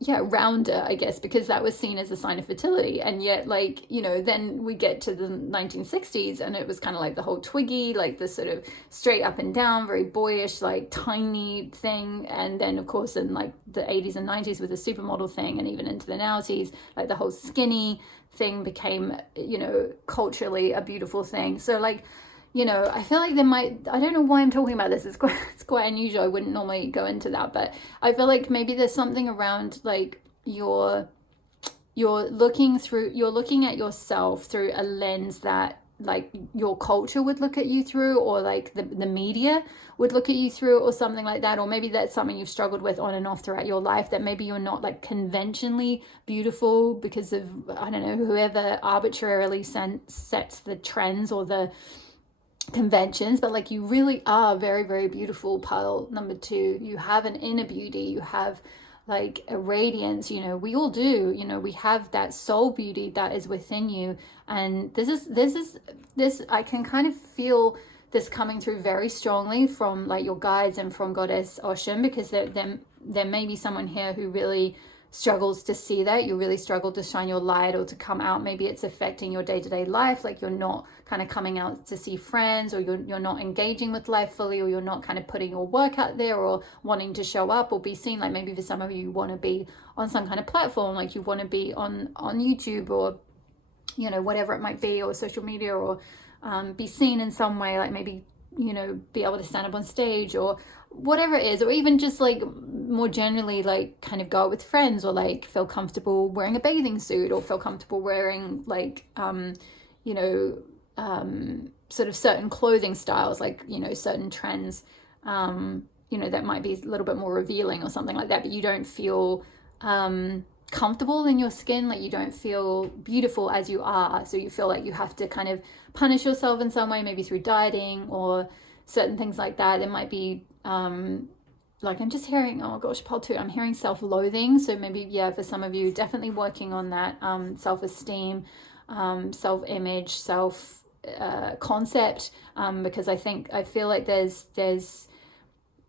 yeah, rounder, I guess, because that was seen as a sign of fertility. And yet, like, you know, then we get to the 1960s and it was kind of like the whole twiggy, like this sort of straight up and down, very boyish, like tiny thing. And then, of course, in like the 80s and 90s with the supermodel thing, and even into the 90s, like the whole skinny thing became, you know, culturally a beautiful thing. So, like, you know, I feel like there might, I don't know why I'm talking about this. It's quite unusual. I wouldn't normally go into that, but I feel like maybe there's something around like you're looking at yourself through a lens that like your culture would look at you through, or like the media would look at you through, or something like that. Or maybe that's something you've struggled with on and off throughout your life, that maybe you're not like conventionally beautiful because of, I don't know, whoever arbitrarily sets the trends or the conventions, but like you really are very, very beautiful. Pile number two, you have an inner beauty, you have like a radiance, you know, we all do, you know, we have that soul beauty that is within you. And this I can kind of feel this coming through very strongly from like your guides and from Goddess Ocean, because there may be someone here who really struggles to see that. You really struggle to shine your light or to come out. Maybe it's affecting your day-to-day life, like you're not kind of coming out to see friends, or you're not engaging with life fully, or you're not kind of putting your work out there or wanting to show up or be seen. Like maybe for some of you, you want to be on some kind of platform, like you want to be on YouTube, or you know, whatever it might be, or social media, or be seen in some way, like maybe, you know, be able to stand up on stage or whatever it is, or even just like more generally, like kind of go out with friends, or like feel comfortable wearing a bathing suit, or feel comfortable wearing like you know, sort of certain clothing styles, like, you know, certain trends, you know, that might be a little bit more revealing or something like that, but you don't feel comfortable in your skin, like you don't feel beautiful as you are, so you feel like you have to kind of punish yourself in some way, maybe through dieting or certain things like that. It might be like I'm just hearing, oh gosh, part two, I'm hearing self-loathing. So maybe, yeah, for some of you, definitely working on that self-esteem, self-image, self concept, because I feel like there's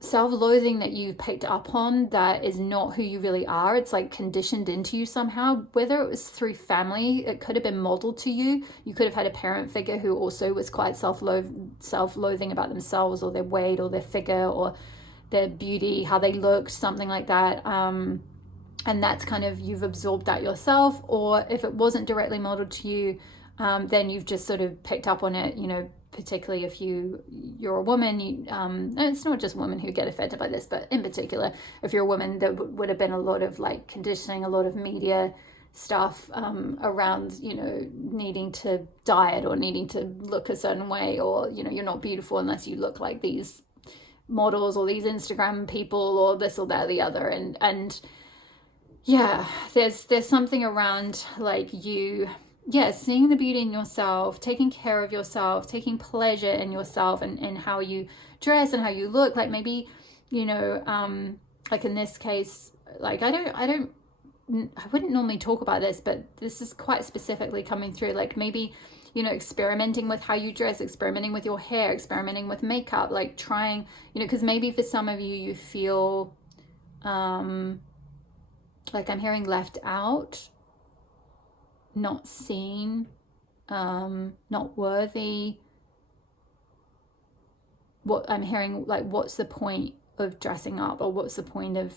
self-loathing that you've picked up on that is not who you really are. It's like conditioned into you somehow, whether it was through family, it could have been modeled to you. You could have had a parent figure who also was quite self-loathing about themselves, or their weight, or their figure, or their beauty, how they looked, something like that. And that's kind of, you've absorbed that yourself. Or if it wasn't directly modeled to you, then you've just sort of picked up on it, you know, particularly if you're a woman. And it's not just women who get affected by this, but in particular, if you're a woman, there would have been a lot of like conditioning, a lot of media stuff around, you know, needing to diet or needing to look a certain way, or, you know, you're not beautiful unless you look like these models or these Instagram people or this or that or the other. And yeah, there's something around like you, yeah, seeing the beauty in yourself, taking care of yourself, taking pleasure in yourself, and how you dress and how you look. Like maybe, you know, like in this case, like I wouldn't normally talk about this, but this is quite specifically coming through. Like maybe, you know, experimenting with how you dress, experimenting with your hair, experimenting with makeup, like trying, you know, because maybe for some of you, you feel like I'm hearing left out, not seen, not worthy. What I'm hearing, like, what's the point of dressing up, or what's the point of,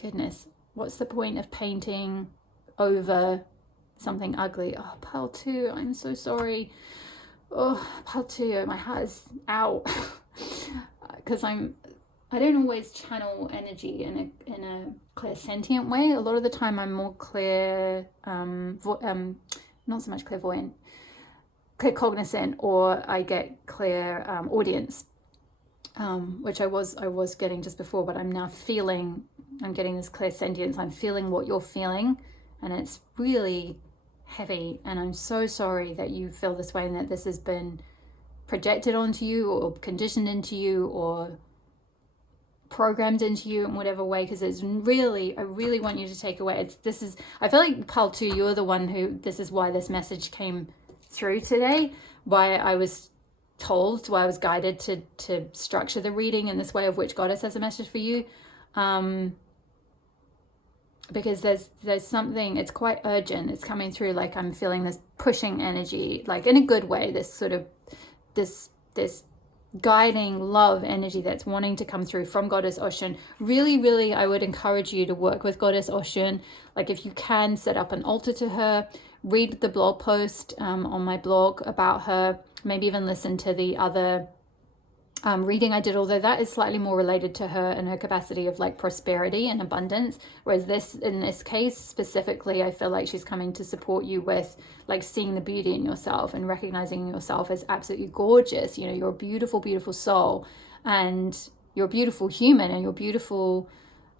goodness, what's the point of painting over something ugly? Oh, pile two, I'm so sorry. Oh, pile two, my heart is out because I'm I don't always channel energy in a clear sentient way. A lot of the time I'm more clear, not so much clairvoyant, clear cognizant, or I get clear audience, which I was getting just before, but I'm now feeling, I'm getting this clear sentience. I'm feeling what you're feeling, and it's really heavy, and I'm so sorry that you feel this way and that this has been projected onto you or conditioned into you or programmed into you in whatever way, because it's really, I really want you to take away, I feel like, Pal, too, you're the one who, this is why this message came through today, why I was told, why I was guided to structure the reading in this way, of which Goddess has a message for you, because there's something, it's quite urgent, it's coming through, like I'm feeling this pushing energy, like in a good way, this sort of this guiding love energy that's wanting to come through from Goddess Oshun. Really, really, I would encourage you to work with Goddess Oshun. Like, if you can, set up an altar to her, read the blog post on my blog about her, maybe even listen to the other reading I did, although that is slightly more related to her and her capacity of like prosperity and abundance, whereas this, in this case specifically, I feel like she's coming to support you with like seeing the beauty in yourself and recognizing yourself as absolutely gorgeous. You know, you're a beautiful, beautiful soul, and you're a beautiful human, and you're beautiful,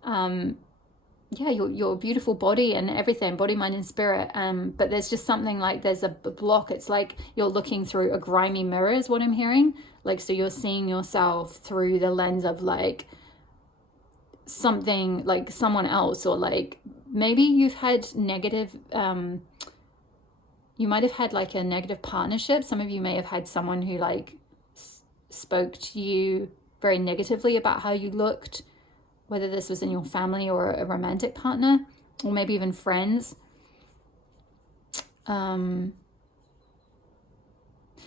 your beautiful body and everything, body, mind, and spirit. But there's just something like there's a block. It's like you're looking through a grimy mirror is what I'm hearing. Like, so you're seeing yourself through the lens of like something, like someone else, or like maybe you've had negative, you might have had like a negative partnership. Some of you may have had someone who like spoke to you very negatively about how you looked, whether this was in your family or a romantic partner, or maybe even friends.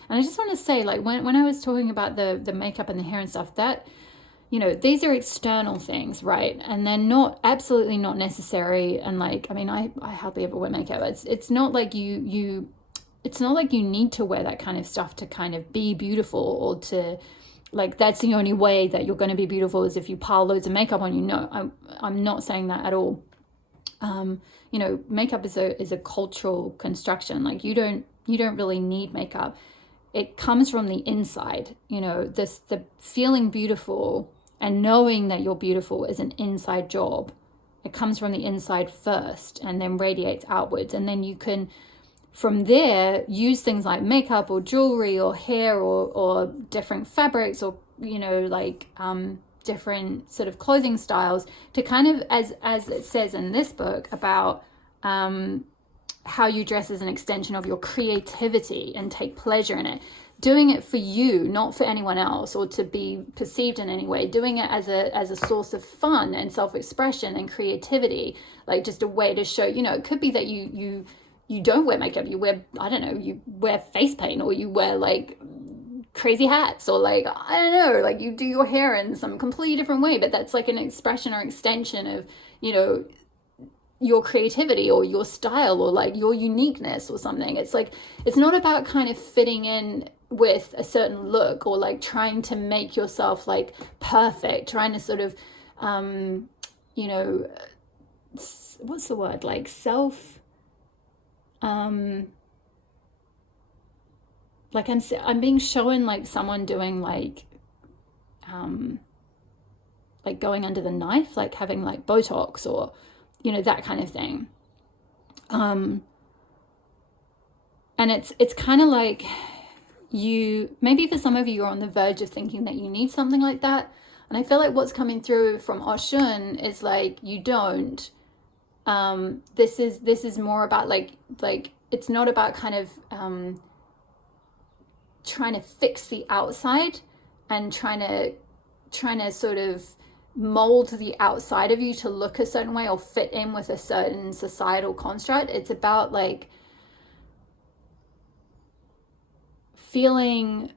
And I just want to say, like, when I was talking about the makeup and the hair and stuff, that, you know, these are external things, right? And they're not, absolutely not necessary. And like, I mean, I hardly ever wear makeup. It's not like it's not like you need to wear that kind of stuff to kind of be beautiful, or to, like, that's the only way that you're going to be beautiful is if you pile loads of makeup on you. No, I'm not saying that at all. You know, makeup is a cultural construction. Like, you don't really need makeup. It comes from the inside. You know, the feeling beautiful and knowing that you're beautiful is an inside job. It comes from the inside first and then radiates outwards. And then you can, from there, use things like makeup or jewelry or hair or different fabrics, or, you know, like different sort of clothing styles to kind of, as it says in this book about how you dress as an extension of your creativity and take pleasure in it. Doing it for you, not for anyone else, or to be perceived in any way. Doing it as a source of fun and self-expression and creativity, like just a way to show, you know, it could be that you don't wear makeup, you wear, I don't know, you wear face paint, or you wear like crazy hats, or like, I don't know, like you do your hair in some completely different way, but that's like an expression or extension of, you know, your creativity or your style or like your uniqueness or something. It's like, it's not about kind of fitting in with a certain look, or like trying to make yourself like perfect, trying to sort of, you know, what's the word? Like like I'm being shown like someone doing like going under the knife, like having like Botox or, you know, that kind of thing. And it's kind of like maybe for some of you, you're on the verge of thinking that you need something like that. And I feel like what's coming through from Oshun is like, you don't. This is more about like it's not about kind of trying to fix the outside and trying to sort of mold the outside of you to look a certain way or fit in with a certain societal construct. It's about like feeling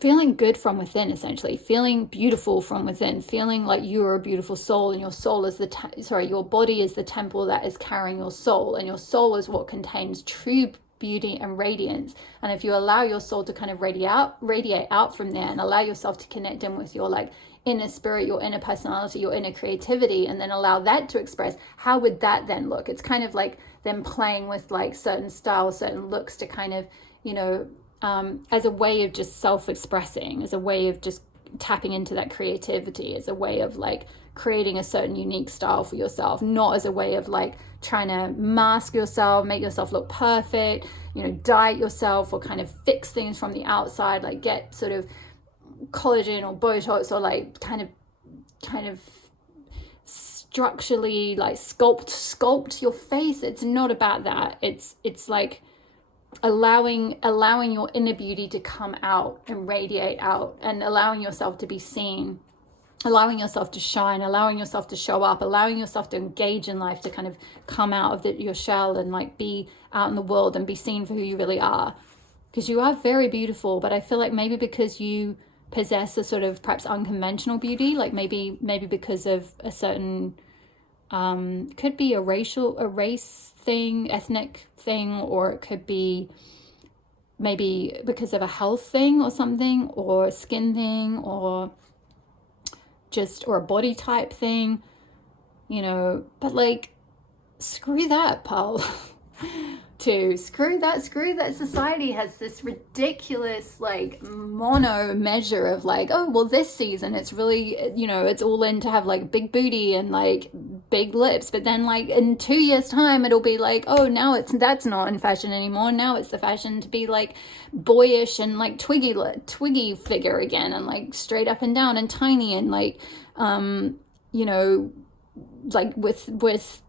good from within, essentially feeling beautiful from within, feeling like you are a beautiful soul, and your soul is your body is the temple that is carrying your soul, and your soul is what contains true beauty and radiance. And if you allow your soul to kind of radiate out from there, and allow yourself to connect in with your like inner spirit, your inner personality, your inner creativity, and then allow that to express, how would that then look? It's kind of like them playing with like certain styles, certain looks to kind of, you know, as a way of just self-expressing, as a way of just tapping into that creativity, as a way of like creating a certain unique style for yourself, not as a way of like trying to mask yourself, make yourself look perfect, you know, diet yourself or kind of fix things from the outside, like get sort of collagen or Botox or like kind of structurally like sculpt your face. It's not about that. It's like allowing your inner beauty to come out and radiate out, and allowing yourself to be seen, allowing yourself to shine, allowing yourself to show up, allowing yourself to engage in life, to kind of come out of your shell and like be out in the world and be seen for who you really are. Because you are very beautiful, but I feel like maybe because you possess a sort of perhaps unconventional beauty, like maybe because of a certain could be a race thing, ethnic thing, or it could be maybe because of a health thing or something, or a skin thing, or a body type thing, you know. But like, screw that, pal. Too. Screw that. Society has this ridiculous like mono measure of like, oh well, this season it's really, you know, it's all in to have like big booty and like big lips, but then like in 2 years time it'll be like, oh, now that's not in fashion anymore. Now it's the fashion to be like boyish and like twiggy figure again, and like straight up and down and tiny and like you know, like with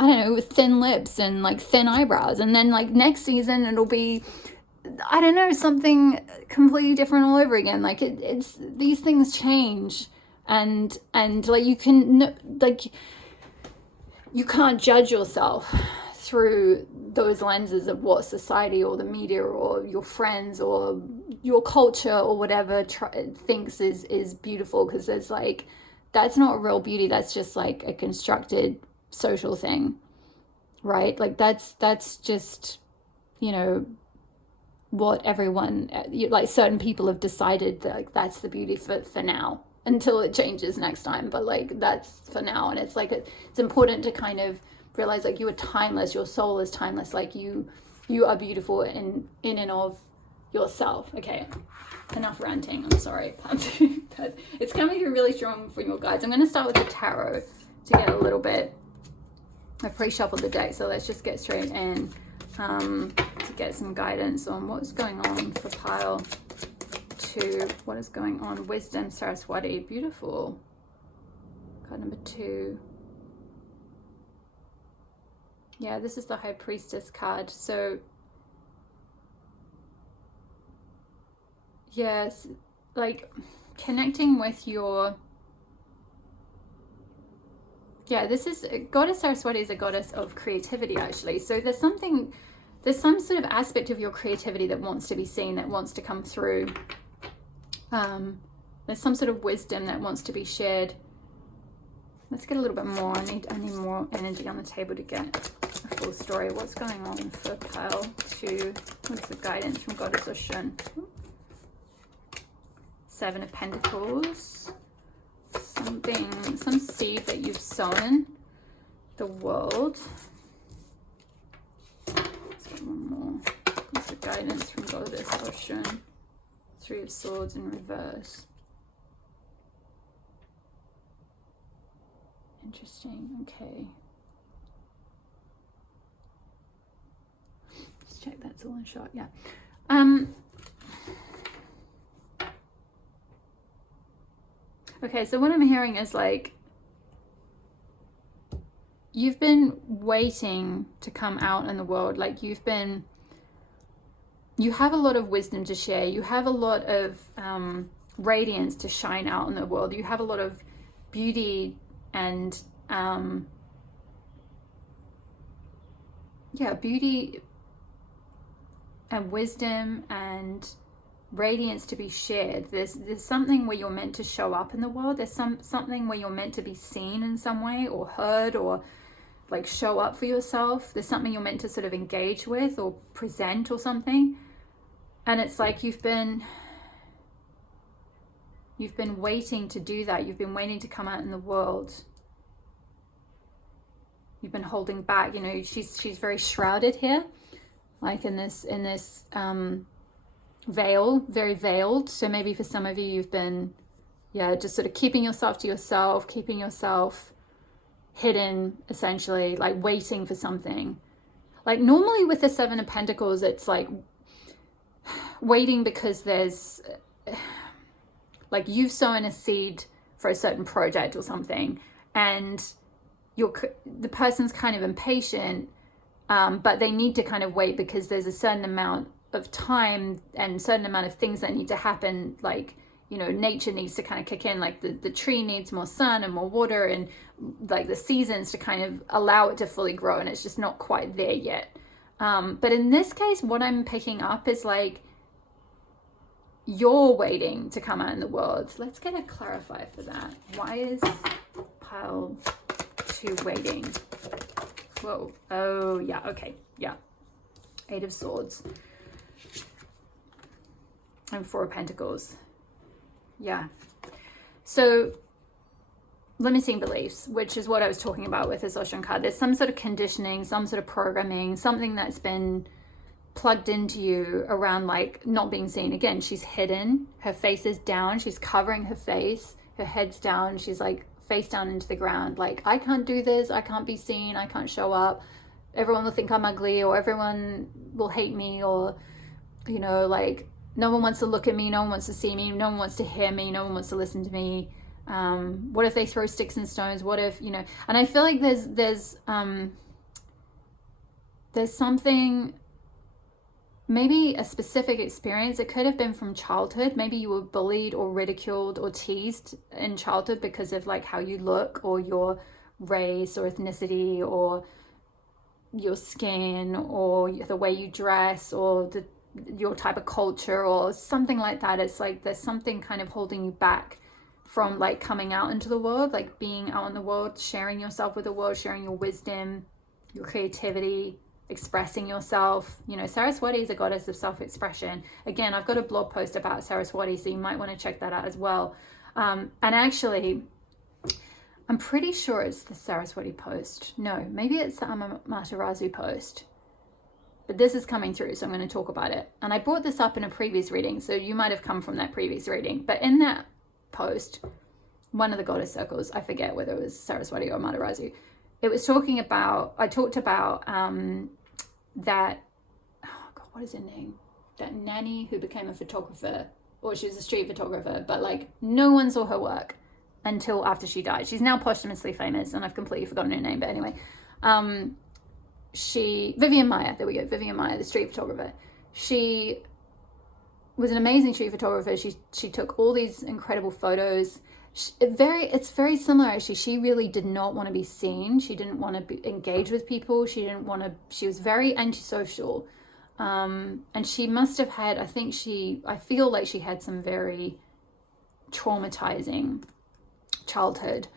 I don't know, with thin lips and like thin eyebrows. And then like next season it'll be, I don't know, something completely different all over again. Like it's these things change, and like you can't judge yourself through those lenses of what society or the media or your friends or your culture or whatever thinks is beautiful, because there's like, that's not real beauty. That's just like a constructed social thing, right? Like that's just, you know, what everyone, like certain people have decided that like, that's the beauty for now, until it changes next time, but like that's for now. And it's like it's important to kind of realize like you are timeless, your soul is timeless, like you are beautiful in and of yourself. Okay, enough ranting, I'm sorry. It's coming through really strong from your guides. I'm going to start with the tarot to get a little bit. I've pre-shuffled the deck, so let's just get straight in to get some guidance on what's going on for pile 2. What is going on? Wisdom, Saraswati. Beautiful. Card number 2. Yeah, this is the High Priestess card. So, yes, like connecting with your... Yeah, this is Goddess Saraswati is a goddess of creativity, actually. So there's some sort of aspect of your creativity that wants to be seen, that wants to come through. There's some sort of wisdom that wants to be shared. Let's get a little bit more. I need more energy on the table to get a full story. What's going on for pile 2? What's the guidance from Goddess Oshun? 7 of Pentacles. Some seed that you've sown the world. Let's get one more. What's the guidance from Goddess Oshun? 3 of Swords in reverse. Interesting. Okay. Let's check that's all in shot. Yeah. Okay, so what I'm hearing is like you've been waiting to come out in the world. Like you have a lot of wisdom to share. You have a lot of radiance to shine out in the world. You have a lot of beauty and beauty and wisdom and radiance to be shared. There's something where you're meant to show up in the world. There's something where you're meant to be seen in some way, or heard, or like show up for yourself. There's something you're meant to sort of engage with or present or something. And it's like you've been waiting to do that. You've been waiting to come out in the world. You've been holding back. You know, she's very shrouded here, like in this veil, very veiled. So maybe for some of you, you've been, just sort of keeping yourself to yourself, keeping yourself hidden, essentially, like waiting for something. Like normally with the Seven of Pentacles, it's like waiting because there's like you've sown a seed for a certain project or something, and the person's kind of impatient, but they need to kind of wait because there's a certain amount of time and a certain amount of things that need to happen. Like, you know, nature needs to kind of kick in, like the tree needs more sun and more water and like the seasons to kind of allow it to fully grow, and it's just not quite there yet. But in this case, what I'm picking up is like you're waiting to come out in the world. Let's get a clarifier for that. Why is pile 2 waiting? Whoa. Oh, yeah. Okay. Yeah. 8 of Swords. And 4 of Pentacles. Yeah. So limiting beliefs, which is what I was talking about with this Ocean card. There's some sort of conditioning, some sort of programming, something that's been plugged into you around like not being seen. Again, she's hidden, her face is down, she's covering her face, her head's down, she's like face down into the ground, like I can't do this, I can't be seen, I can't show up, everyone will think I'm ugly, or everyone will hate me, or you know, like no one wants to look at me, no one wants to see me, no one wants to hear me, no one wants to listen to me. What if they throw sticks and stones? What if, you know? And I feel like there's something, maybe a specific experience. It could have been from childhood. Maybe you were bullied or ridiculed or teased in childhood because of like how you look or your race or ethnicity or your skin or the way you dress or your type of culture or something like that. It's like there's something kind of holding you back from like coming out into the world, like being out in the world, sharing yourself with the world, sharing your wisdom, your creativity, expressing yourself. You know, Saraswati is a goddess of self-expression. Again, I've got a blog post about Saraswati, so you might want to check that out as well. And actually, I'm pretty sure it's the Saraswati post. No, maybe it's the Amaterasu post. But this is coming through, so I'm going to talk about it. And I brought this up in a previous reading, so you might have come from that previous reading. But in that post, one of the goddess circles, I forget whether it was Saraswati or Amaterasu, it was talking about, I talked about that, oh God, what is her name? That nanny who became a photographer, or she was a street photographer, but like no one saw her work until after she died. She's now posthumously famous, and I've completely forgotten her name, but anyway. Vivian Maier, there we go, Vivian Maier, the street photographer. She was an amazing street photographer. She took all these incredible photos. It's very similar actually. She really did not want to be seen. She didn't want to engage with people. She was very antisocial. And she must have had, I feel like she had some very traumatizing childhood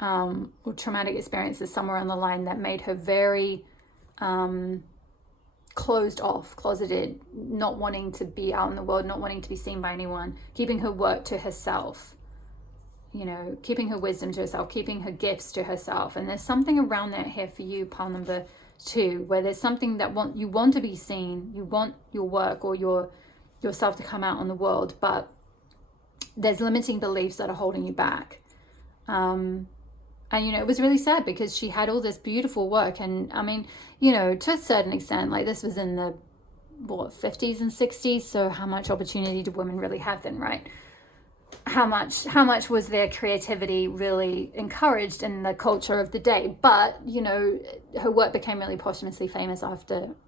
or traumatic experiences somewhere on the line that made her very closed off, closeted, not wanting to be out in the world, not wanting to be seen by anyone, keeping her work to herself, you know, keeping her wisdom to herself, keeping her gifts to herself. And there's something around that here for you, pile number 2, where there's something that you want to be seen, you want your work or yourself to come out in the world, but there's limiting beliefs that are holding you back. And, you know, it was really sad because she had all this beautiful work. And I mean, you know, to a certain extent, like this was in the, 50s and 60s. So how much opportunity do women really have then, right? How much was their creativity really encouraged in the culture of the day? But, you know, her work became really posthumously famous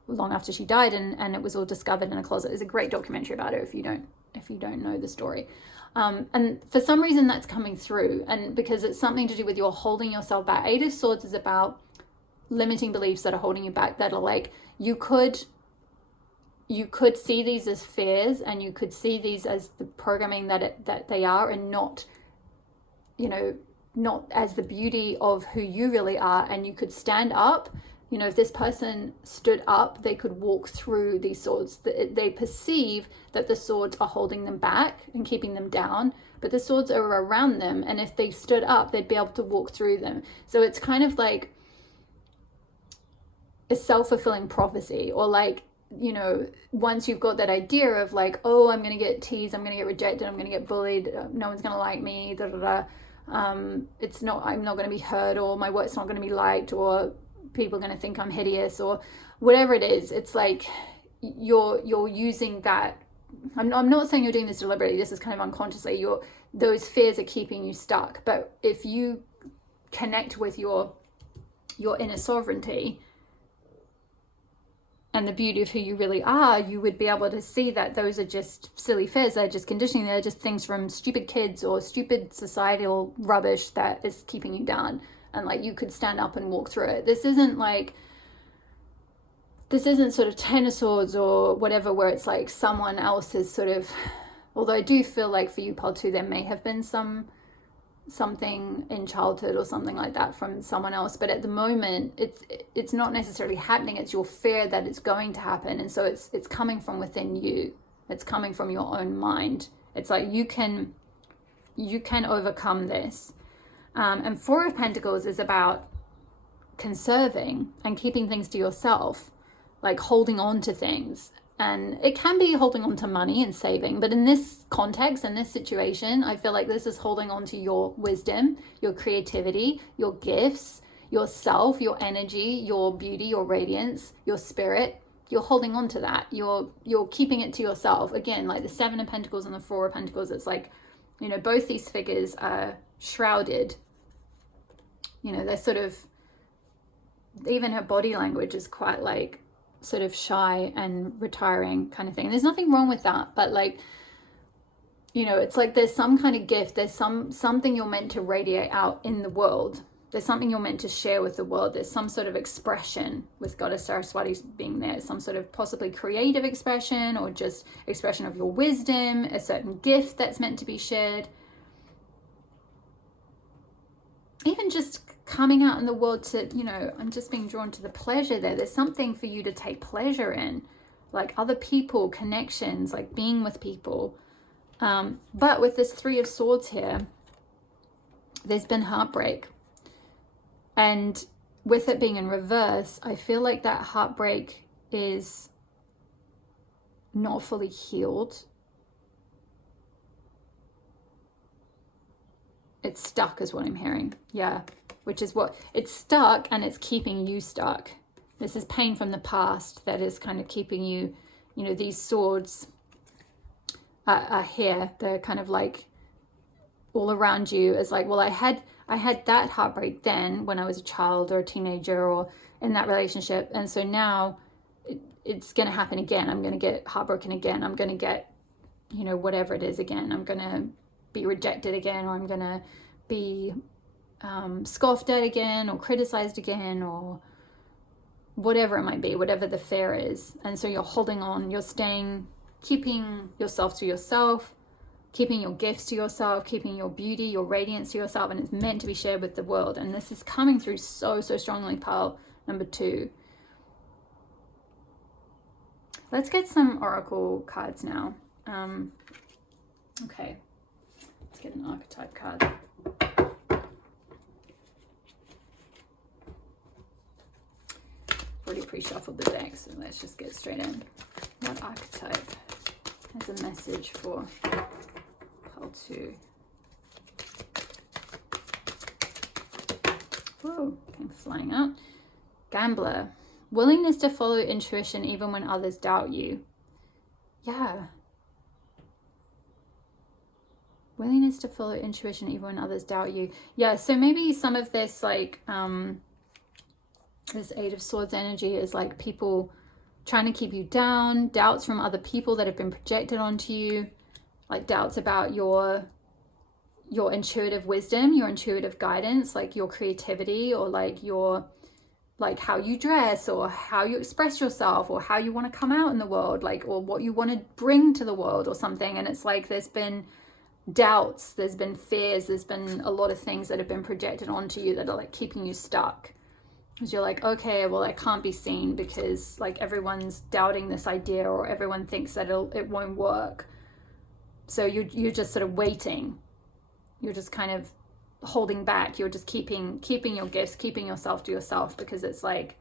long after she died. And it was all discovered in a closet. There's a great documentary about it if you don't know the story. And for some reason that's coming through, and because it's something to do with your holding yourself back. 8 of Swords is about limiting beliefs that are holding you back, that are like, you could see these as fears, and you could see these as the programming that they are, and not, you know, not as the beauty of who you really are, and you could stand up. You know, if this person stood up, they could walk through these swords. They perceive that the swords are holding them back and keeping them down, but the swords are around them, and if they stood up, they'd be able to walk through them. So it's kind of like a self-fulfilling prophecy, or like, you know, once you've got that idea of like, oh, I'm going to get teased, I'm going to get rejected, I'm going to get bullied, no one's going to like me, da da da. I'm not going to be heard, or my work's not going to be liked, or people are going to think I'm hideous, or whatever it is. It's like you're using that. I'm not saying you're doing this deliberately. This is kind of unconsciously. Those fears are keeping you stuck. But if you connect with your inner sovereignty and the beauty of who you really are, you would be able to see that those are just silly fears. They're just conditioning. They're just things from stupid kids or stupid societal rubbish that is keeping you down. And like, you could stand up and walk through it. This isn't sort of Ten of Swords or whatever, where it's like someone else is sort of, although I do feel like for you, Pile 2, there may have been something in childhood or something like that from someone else, but at the moment it's not necessarily happening. It's your fear that it's going to happen, and so it's coming from within you. It's coming from your own mind. It's like you can overcome this. And Four of Pentacles is about conserving and keeping things to yourself, like holding on to things. And it can be holding on to money and saving, but in this context, in this situation, I feel like this is holding on to your wisdom, your creativity, your gifts, yourself, your energy, your beauty, your radiance, your spirit. You're holding on to that. You're keeping it to yourself. Again, like the Seven of Pentacles and the Four of Pentacles, it's like, you know, both these figures are shrouded. You know, they're sort of, even her body language is quite like sort of shy and retiring kind of thing. And there's nothing wrong with that, but like, you know, it's like there's some kind of gift, there's something you're meant to radiate out in the world. There's something you're meant to share with the world. There's some sort of expression, with Goddess Saraswati being there, some sort of possibly creative expression, or just expression of your wisdom, a certain gift that's meant to be shared. Even just coming out in the world to, you know, I'm just being drawn to the pleasure there. There's something for you to take pleasure in, like other people, connections, like being with people. But with this Three of Swords here, there's been heartbreak. And with it being in reverse, I feel like that heartbreak is not fully healed. It's stuck is what I'm hearing. Yeah, which is what, it's stuck, and it's keeping you stuck. This is pain from the past that is kind of keeping you, you know, these swords are here. They're kind of like all around you. It's like, well, I had that heartbreak then when I was a child or a teenager or in that relationship. And so now it's going to happen again. I'm going to get heartbroken again. I'm going to get, you know, whatever it is again. I'm going to be rejected again, or I'm going to be scoffed at again, or criticized again, or whatever it might be, whatever the fear is. And so you're holding on, you're staying, keeping yourself to yourself, keeping your gifts to yourself, keeping your beauty, your radiance to yourself, and it's meant to be shared with the world. And this is coming through so strongly, pile number 2. Let's get some oracle cards now. Okay, let's get an archetype card. Already pre-shuffled the deck, so let's just get straight in. What archetype has a message for pile 2? Whoa, came flying out. Gambler. Willingness to follow intuition even when others doubt you. Yeah. Willingness to follow intuition even when others doubt you. Yeah, so maybe some of this, like, this Eight of Swords energy is like people trying to keep you down, doubts from other people that have been projected onto you, like doubts about your intuitive wisdom, your intuitive guidance, like your creativity, or like your, like how you dress, or how you express yourself, or how you want to come out in the world, like, or what you want to bring to the world or something. And it's like there's been doubts, there's been fears, there's been a lot of things that have been projected onto you that are like keeping you stuck. Because you're like, okay, well, I can't be seen because like everyone's doubting this idea, or everyone thinks that it won't work. So you're just sort of waiting. You're just kind of holding back. You're just keeping your gifts, keeping yourself to yourself, because it's like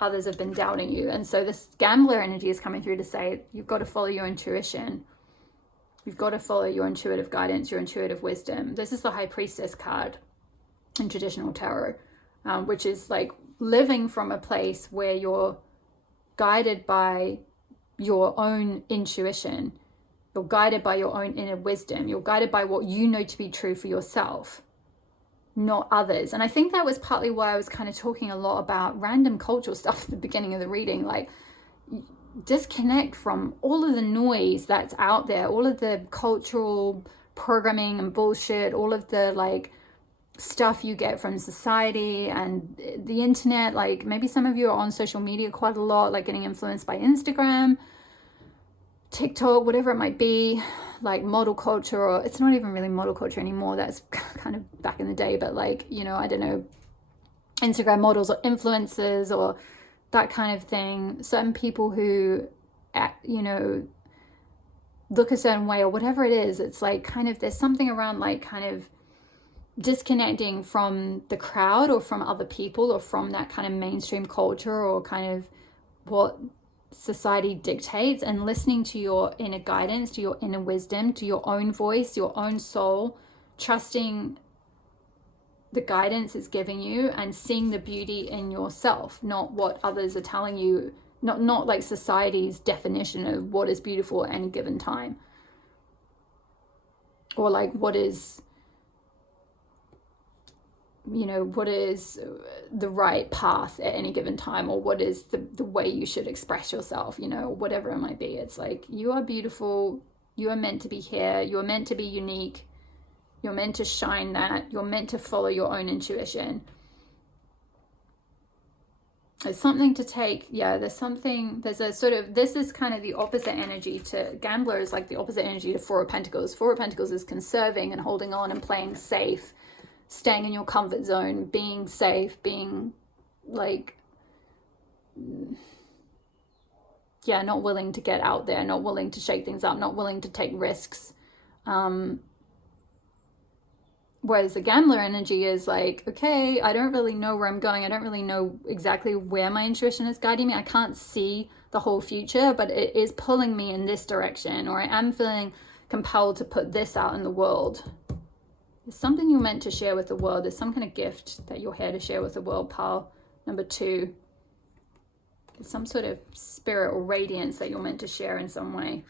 others have been doubting you. And so this gambler energy is coming through to say, you've got to follow your intuition. You've got to follow your intuitive guidance, your intuitive wisdom. This is the High Priestess card in traditional tarot, which is like living from a place where you're guided by your own intuition. You're guided by your own inner wisdom. You're guided by what you know to be true for yourself, not others. And I think that was partly why I was kind of talking a lot about random cultural stuff at the beginning of the reading. Like, disconnect from all of the noise that's out there, all of the cultural programming and bullshit, all of the like stuff you get from society and the internet. Like, maybe some of you are on social media quite a lot, like getting influenced by Instagram, TikTok, whatever it might be, like model culture, or it's not even really model culture anymore, that's kind of back in the day, but like, you know, I don't know, Instagram models or influencers or that kind of thing. Certain people who, you know, look a certain way or whatever it is, it's like kind of, there's something around like kind of disconnecting from the crowd or from other people or from that kind of mainstream culture or kind of what society dictates, and listening to your inner guidance, to your inner wisdom, to your own voice, your own soul, trusting the guidance it's giving you and seeing the beauty in yourself, not what others are telling you, not like society's definition of what is beautiful at any given time, or like what is, you know, what is the right path at any given time, or what is the way you should express yourself, you know, whatever it might be. It's like, you are beautiful, you are meant to be here, you are meant to be unique, you're meant to shine that, you're meant to follow your own intuition. There's something to take, there's a sort of, this is kind of the opposite energy to Gambler, is like the opposite energy to Four of Pentacles. Four of Pentacles is conserving and holding on and playing safe, staying in your comfort zone, being safe, being like, not willing to get out there, not willing to shake things up, not willing to take risks. Whereas the Gambler energy is like, okay, I don't really know where I'm going. I don't really know exactly where my intuition is guiding me. I can't see the whole future, but it is pulling me in this direction, or I am feeling compelled to put this out in the world. There's something you're meant to share with the world. There's some kind of gift that you're here to share with the world, pile number 2. There's some sort of spirit or radiance that you're meant to share in some way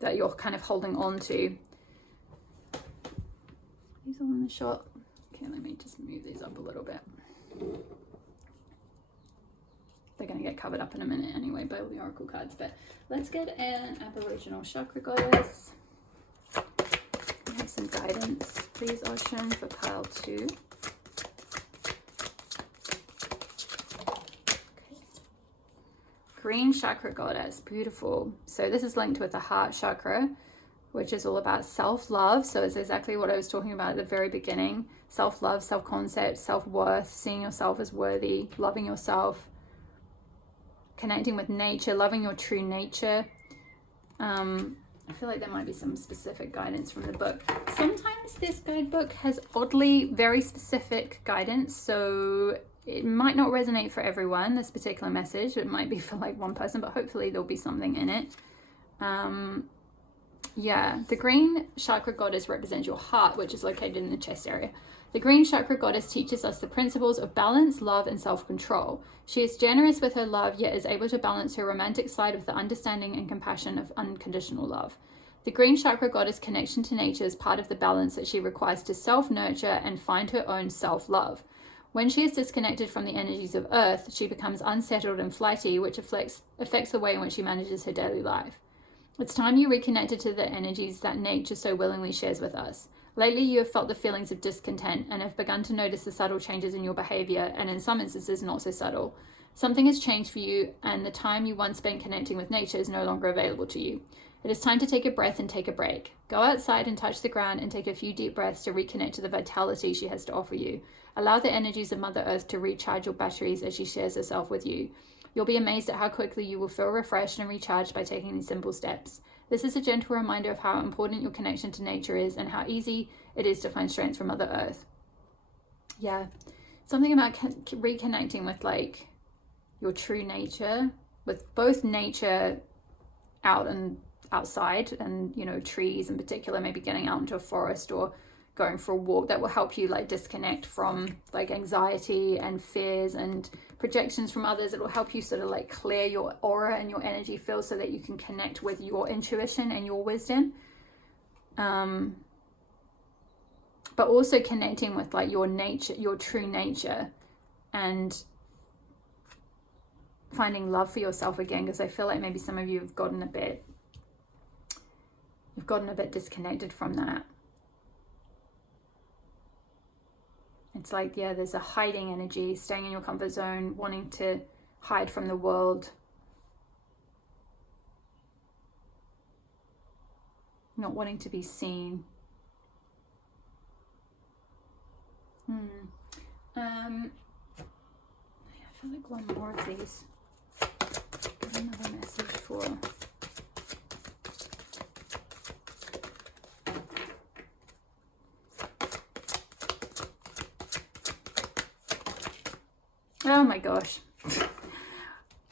that you're kind of holding on to. These are in the shot. Okay, let me just move these up a little bit. They're going to get covered up in a minute anyway by all the oracle cards, but let's get an Aboriginal chakra goddess. We have some guidance, please, Ocean, for pile 2. Okay. Green chakra goddess, beautiful. So this is linked with the heart chakra, which is all about self-love. So it's exactly what I was talking about at the very beginning. Self-love, self-concept, self-worth, seeing yourself as worthy, loving yourself, connecting with nature, loving your true nature. I feel like there might be some specific guidance from the book. Sometimes this guidebook has oddly very specific guidance, so it might not resonate for everyone, this particular message. It might be for like one person, but hopefully there'll be something in it. The green chakra goddess represents your heart, which is located in the chest area. The green chakra goddess teaches us the principles of balance, love, and self-control. She is generous with her love, yet is able to balance her romantic side with the understanding and compassion of unconditional love. The green chakra goddess' connection to nature is part of the balance that she requires to self-nurture and find her own self-love. When she is disconnected from the energies of earth, she becomes unsettled and flighty, which affects the way in which she manages her daily life. It's time you reconnected to the energies that nature so willingly shares with us. Lately, you have felt the feelings of discontent and have begun to notice the subtle changes in your behavior, and in some instances, not so subtle. Something has changed for you, and the time you once spent connecting with nature is no longer available to you. It is time to take a breath and take a break. Go outside and touch the ground and take a few deep breaths to reconnect to the vitality she has to offer you. Allow the energies of Mother Earth to recharge your batteries as she shares herself with you. You'll be amazed at how quickly you will feel refreshed and recharged by taking these simple steps. This is a gentle reminder of how important your connection to nature is and how easy it is to find strength from Mother Earth. Yeah, something about reconnecting with like your true nature, with both nature out and outside, and you know, trees in particular, maybe getting out into a forest or going for a walk, that will help you like disconnect from like anxiety and fears and projections from others. It will help you sort of like clear your aura and your energy field so that you can connect with your intuition and your wisdom, but also connecting with like your nature, your true nature, and finding love for yourself again, because I feel like maybe some of you have gotten a bit disconnected from that. It's like, yeah, there's a hiding energy, staying in your comfort zone, wanting to hide from the world, not wanting to be seen. I feel like one more of these. Got another message for. Oh my gosh.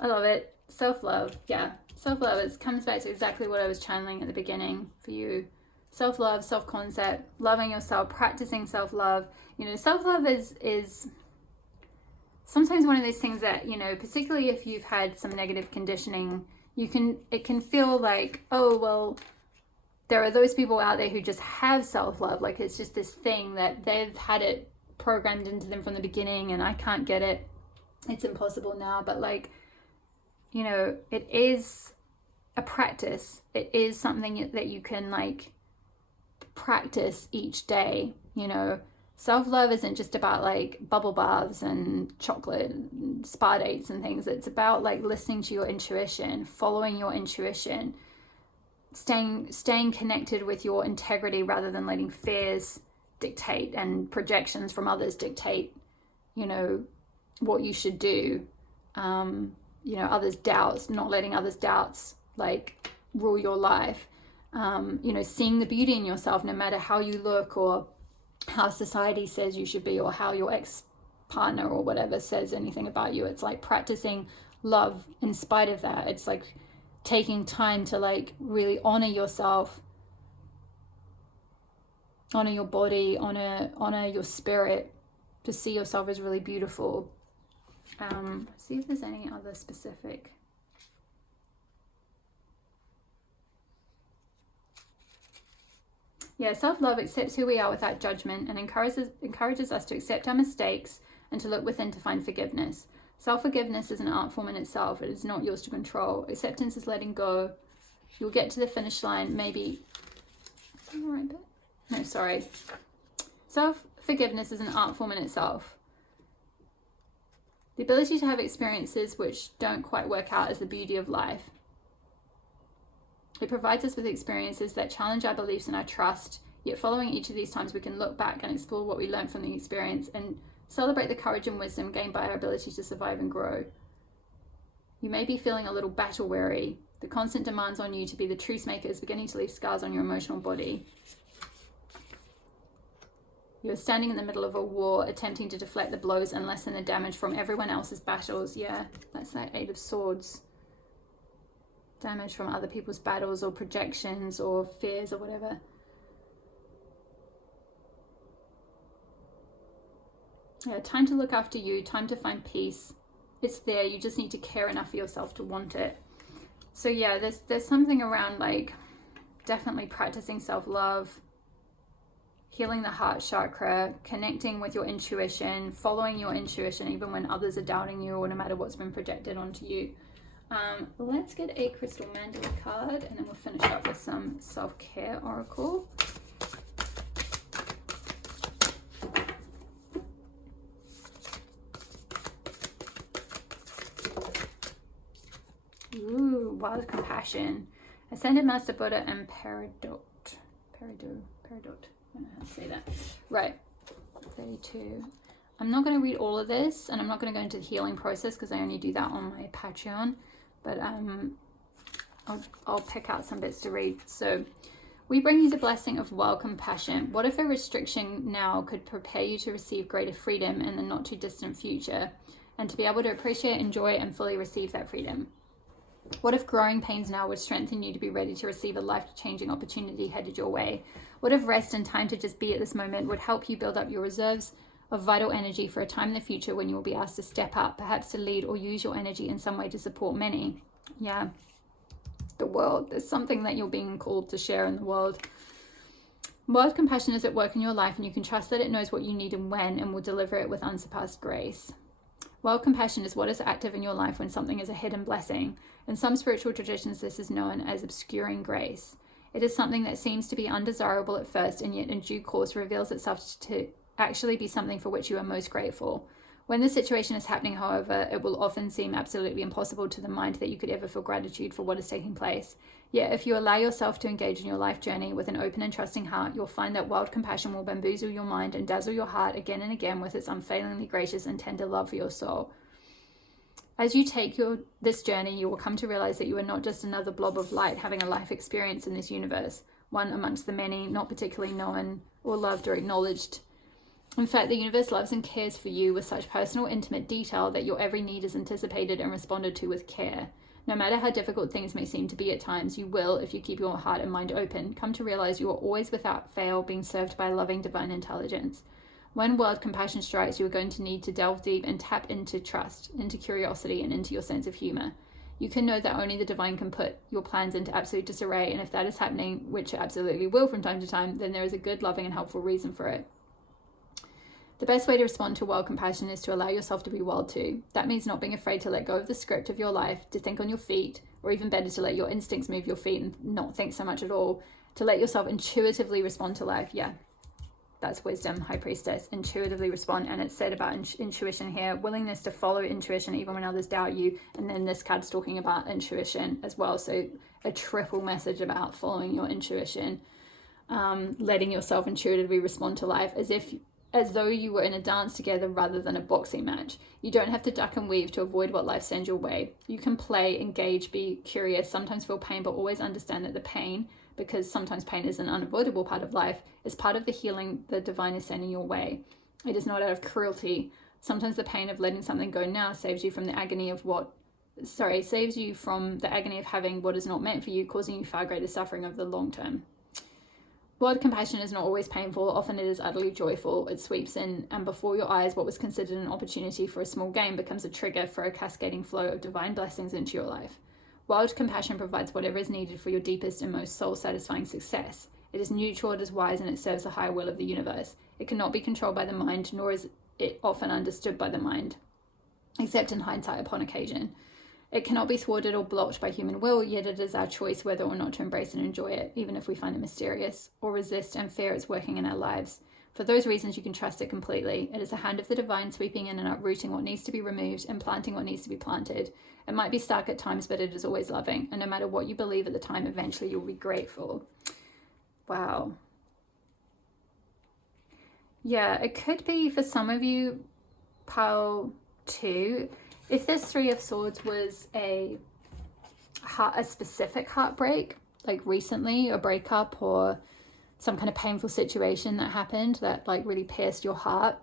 I love it. Self-love. Yeah. Self-love. It comes back to exactly what I was channeling at the beginning for you. Self-love, self-concept, loving yourself, practicing self-love. You know, self-love is sometimes one of those things that, you know, particularly if you've had some negative conditioning, it can feel like, oh, well, there are those people out there who just have self-love. Like it's just this thing that they've had it programmed into them from the beginning and I can't get it. It's impossible now. But like, you know, it is a practice. It is something that you can like practice each day. You know, self-love isn't just about like bubble baths and chocolate and spa dates and things. It's about like listening to your intuition, following your intuition, staying connected with your integrity rather than letting fears dictate and projections from others dictate, you know, what you should do. You know, others' doubts, not letting others' doubts like rule your life. You know, seeing the beauty in yourself no matter how you look or how society says you should be or how your ex-partner or whatever says anything about you. It's like practicing love in spite of that. It's like taking time to like really honor yourself, honor your body, honor your spirit, to see yourself as really beautiful. See if there's any other specific. Yeah, self-love accepts who we are without judgment and encourages us to accept our mistakes and to look within to find forgiveness. Self-forgiveness is an art form in itself. It is not yours to control. Acceptance is letting go. You'll get to the finish line, maybe. No, sorry. Self-forgiveness is an art form in itself. The ability to have experiences which don't quite work out is the beauty of life. It provides us with experiences that challenge our beliefs and our trust, yet following each of these times we can look back and explore what we learned from the experience and celebrate the courage and wisdom gained by our ability to survive and grow. You may be feeling a little battle weary. The constant demands on you to be the truce maker is beginning to leave scars on your emotional body. You're standing in the middle of a war, attempting to deflect the blows and lessen the damage from everyone else's battles. Yeah, that's that 8 of Swords. Damage from other people's battles or projections or fears or whatever. Yeah, time to look after you, time to find peace. It's there, you just need to care enough for yourself to want it. So yeah, there's something around like definitely practicing self-love, healing the heart chakra, connecting with your intuition, following your intuition even when others are doubting you or no matter what's been projected onto you. Let's get a crystal mandala card and then we'll finish up with some self-care oracle. wild compassion. Ascended Master Buddha and Peridot. I don't know how to say that. Right, 32. I'm not going to read all of this, and I'm not going to go into the healing process because I only do that on my Patreon, but I'll pick out some bits to read. So, we bring you the blessing of wild compassion. What if a restriction now could prepare you to receive greater freedom in the not too distant future, and to be able to appreciate, enjoy, and fully receive that freedom? What if growing pains now would strengthen you to be ready to receive a life-changing opportunity headed your way? What if rest and time to just be at this moment would help you build up your reserves of vital energy for a time in the future when you will be asked to step up, perhaps to lead or use your energy in some way to support many? Yeah, the world. There's something that you're being called to share in the world. Wild compassion is at work in your life, and you can trust that it knows what you need and when, and will deliver it with unsurpassed grace. Wild compassion is what is active in your life when something is a hidden blessing. In some spiritual traditions, this is known as obscuring grace. It is something that seems to be undesirable at first, and yet in due course reveals itself to actually be something for which you are most grateful. When the situation is happening, however, it will often seem absolutely impossible to the mind that you could ever feel gratitude for what is taking place. Yet if you allow yourself to engage in your life journey with an open and trusting heart, you'll find that wild compassion will bamboozle your mind and dazzle your heart again and again with its unfailingly gracious and tender love for your soul. As you take this journey, you will come to realize that you are not just another blob of light having a life experience in this universe, one amongst the many, not particularly known or loved or acknowledged. In fact, the universe loves and cares for you with such personal, intimate detail that your every need is anticipated and responded to with care. No matter how difficult things may seem to be at times, you will, if you keep your heart and mind open, come to realize you are always without fail being served by a loving divine intelligence. When wild compassion strikes, you are going to need to delve deep and tap into trust, into curiosity, and into your sense of humor. You can know that only the divine can put your plans into absolute disarray, and if that is happening, which it absolutely will from time to time, then there is a good, loving, and helpful reason for it. The best way to respond to wild compassion is to allow yourself to be wild too. That means not being afraid to let go of the script of your life, to think on your feet, or even better, to let your instincts move your feet and not think so much at all, to let yourself intuitively respond to life. Yeah, that's wisdom, High Priestess. Intuitively respond. And it's said about intuition here, willingness to follow intuition even when others doubt you. And then this card's talking about intuition as well. So a triple message about following your intuition, letting yourself intuitively respond to life as though you were in a dance together rather than a boxing match. You don't have to duck and weave to avoid what life sends your way. You can play, engage, be curious, sometimes feel pain, but always understand that the pain, because sometimes pain is an unavoidable part of life, is part of the healing the divine is sending your way. It is not out of cruelty. Sometimes the pain of letting something go now saves you from the agony of having what is not meant for you, causing you far greater suffering over the long term. Wild compassion is not always painful. Often it is utterly joyful. It sweeps in, and before your eyes, what was considered an opportunity for a small gain becomes a trigger for a cascading flow of divine blessings into your life. Wild compassion provides whatever is needed for your deepest and most soul-satisfying success. It is neutral, it is wise, and it serves the higher will of the universe. It cannot be controlled by the mind, nor is it often understood by the mind, except in hindsight upon occasion. It cannot be thwarted or blocked by human will, yet it is our choice whether or not to embrace and enjoy it, even if we find it mysterious, or resist and fear its working in our lives. For those reasons, you can trust it completely. It is the hand of the divine sweeping in and uprooting what needs to be removed and planting what needs to be planted. It might be stark at times, but it is always loving. And no matter what you believe at the time, eventually you'll be grateful. Wow. Yeah, it could be for some of you, pile 2. If this Three of Swords was a specific heartbreak, like recently, a breakup or some kind of painful situation that happened that like really pierced your heart,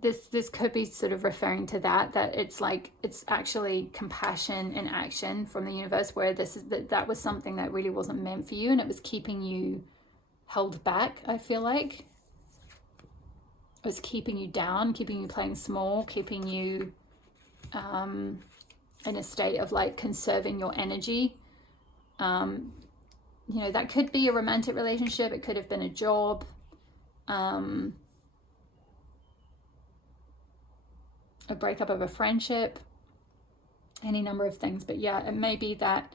this could be sort of referring to that it's like, it's actually compassion in action from the universe, where that was something that really wasn't meant for you, and it was keeping you held back. I feel like it was keeping you down, keeping you playing small, keeping you in a state of like conserving your energy. That could be a romantic relationship. It could have been a job. A breakup of a friendship. Any number of things. But yeah, it may be that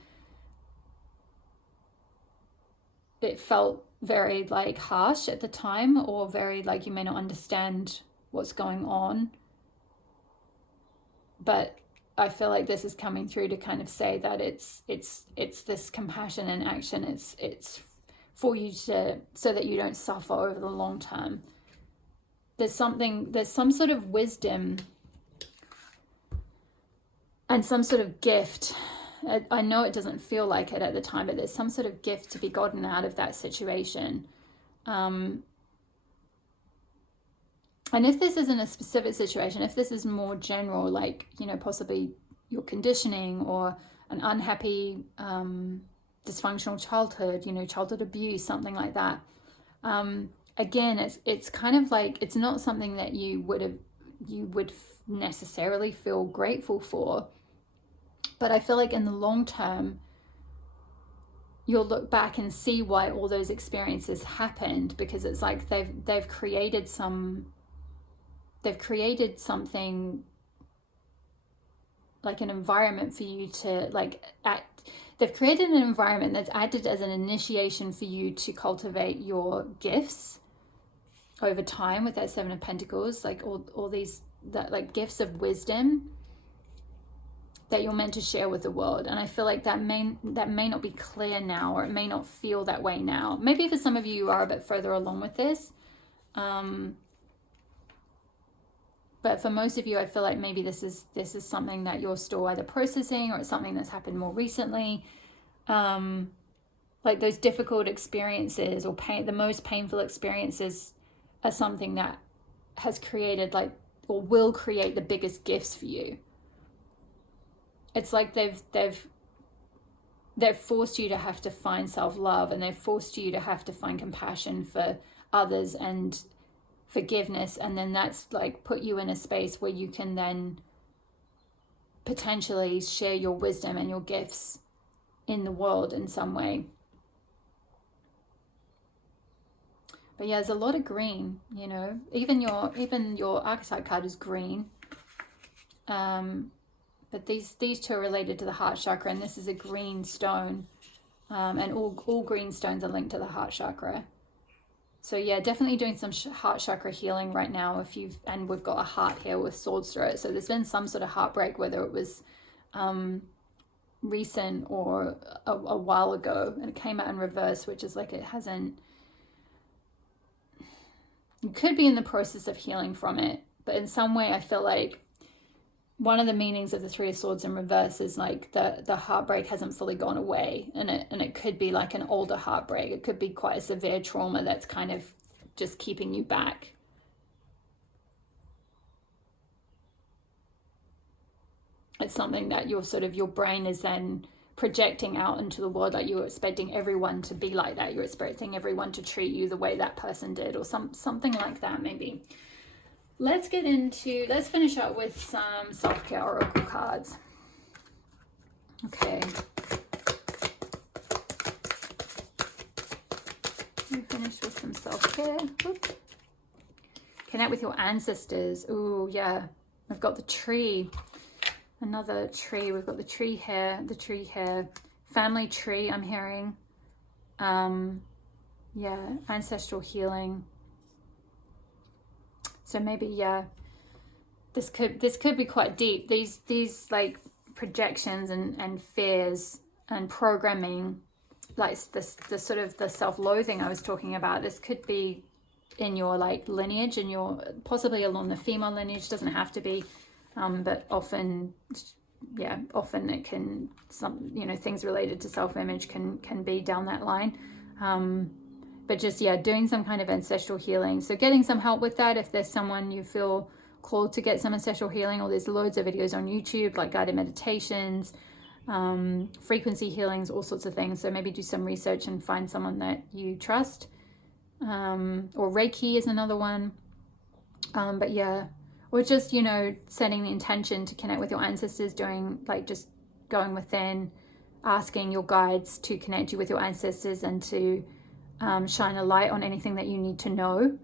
it felt very like harsh at the time, or very like you may not understand what's going on, but I feel like this is coming through to kind of say that it's this compassion in action. It's for you to, so that you don't suffer over the long term. There's some sort of wisdom and some sort of gift. I know it doesn't feel like it at the time, but there's some sort of gift to be gotten out of that situation. And if this isn't a specific situation, if this is more general, like, you know, possibly your conditioning or an unhappy, dysfunctional childhood, you know, childhood abuse, something like that. Again, it's kind of like, it's not something that you would necessarily feel grateful for. But I feel like in the long term, you'll look back and see why all those experiences happened, because it's like they've created something, like an environment for you to they've created an environment that's acted as an initiation for you to cultivate your gifts over time with that Seven of Pentacles, like all these, that like gifts of wisdom that you're meant to share with the world. And I feel like that may not be clear now, or it may not feel that way now. Maybe for some of you are a bit further along with this. But for most of you, I feel like maybe this is something that you're still either processing, or it's something that's happened more recently. Like those difficult experiences or the most painful experiences are something that has created, like, or will create the biggest gifts for you. It's like they've forced you to have to find self-love, and they've forced you to have to find compassion for others and forgiveness, and then that's like put you in a space where you can then potentially share your wisdom and your gifts in the world in some way. But yeah, there's a lot of green, you know, even your archetype card is green. But these two are related to the heart chakra, and this is a green stone. And all green stones are linked to the heart chakra. So yeah, definitely doing some heart chakra healing right now. And we've got a heart here with swords through it. So there's been some sort of heartbreak, whether it was recent or a while ago, and it came out in reverse, which is like it hasn't. You could be in the process of healing from it, but in some way I feel like one of the meanings of the Three of Swords in reverse is like the heartbreak hasn't fully gone away, and it could be like an older heartbreak. It could be quite a severe trauma that's kind of just keeping you back. It's something that your brain is then projecting out into the world, like you're expecting everyone to be like that. You're expecting everyone to treat you the way that person did, or something like that maybe. Let's finish up with some self-care oracle cards. Okay. We finish with some self-care. Connect with your ancestors. Ooh, yeah. We've got the tree. Another tree. We've got the tree here. Family tree, I'm hearing. Yeah, ancestral healing. So maybe, yeah, this could be quite deep. These like projections and fears and programming, like the sort of the self-loathing I was talking about. This could be in your like lineage, and your possibly along the female lineage. Doesn't have to be, but often it can, things related to self-image can be down that line. But just, yeah, doing some kind of ancestral healing. So getting some help with that if there's someone you feel called to get some ancestral healing, or there's loads of videos on YouTube, like guided meditations, frequency healings, all sorts of things. So maybe do some research and find someone that you trust. Or Reiki is another one. But yeah, or just, setting the intention to connect with your ancestors, doing like just going within, asking your guides to connect you with your ancestors and to shine a light on anything that you need to know.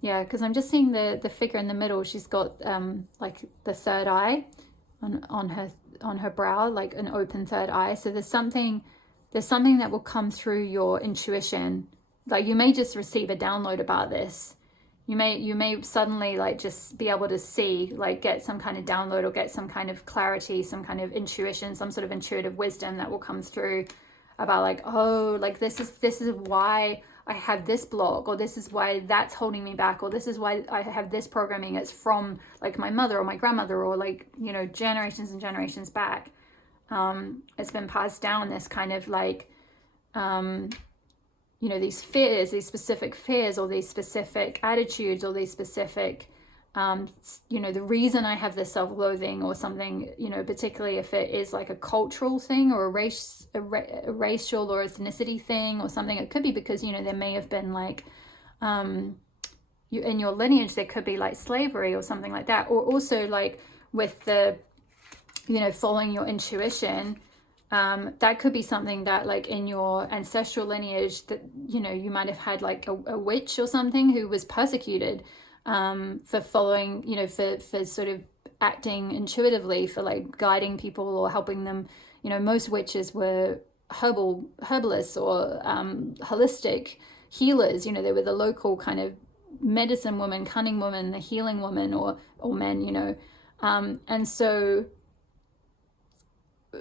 Yeah, because I'm just seeing the figure in the middle. She's got like the third eye on her brow, like an open third eye. So there's something that will come through your intuition like you may just receive a download about this. You may suddenly like just be able to see, like get some kind of download or get some kind of clarity, some kind of intuition, some sort of intuitive wisdom that will come through about like, oh, like this is why I have this block, or this is why that's holding me back, or this is why I have this programming. It's from like my mother or my grandmother, or like, you know, generations and generations back. It's been passed down, this kind of like, you know, these fears, these specific fears, or these specific attitudes, or these specific, you know, the reason I have this self-loathing or something, you know, particularly if it is like a cultural thing or a racial or ethnicity thing or something. It could be because, you know, there may have been like, you in your lineage, there could be like slavery or something like that. Or also like with the, you know, following your intuition, that could be something that like in your ancestral lineage that, you know, you might have had like a witch or something who was persecuted for following, you know, for sort of acting intuitively, for like guiding people or helping them. You know, most witches were herbalists or holistic healers. You know, they were the local kind of medicine woman, cunning woman, the healing woman, or men, you know. And so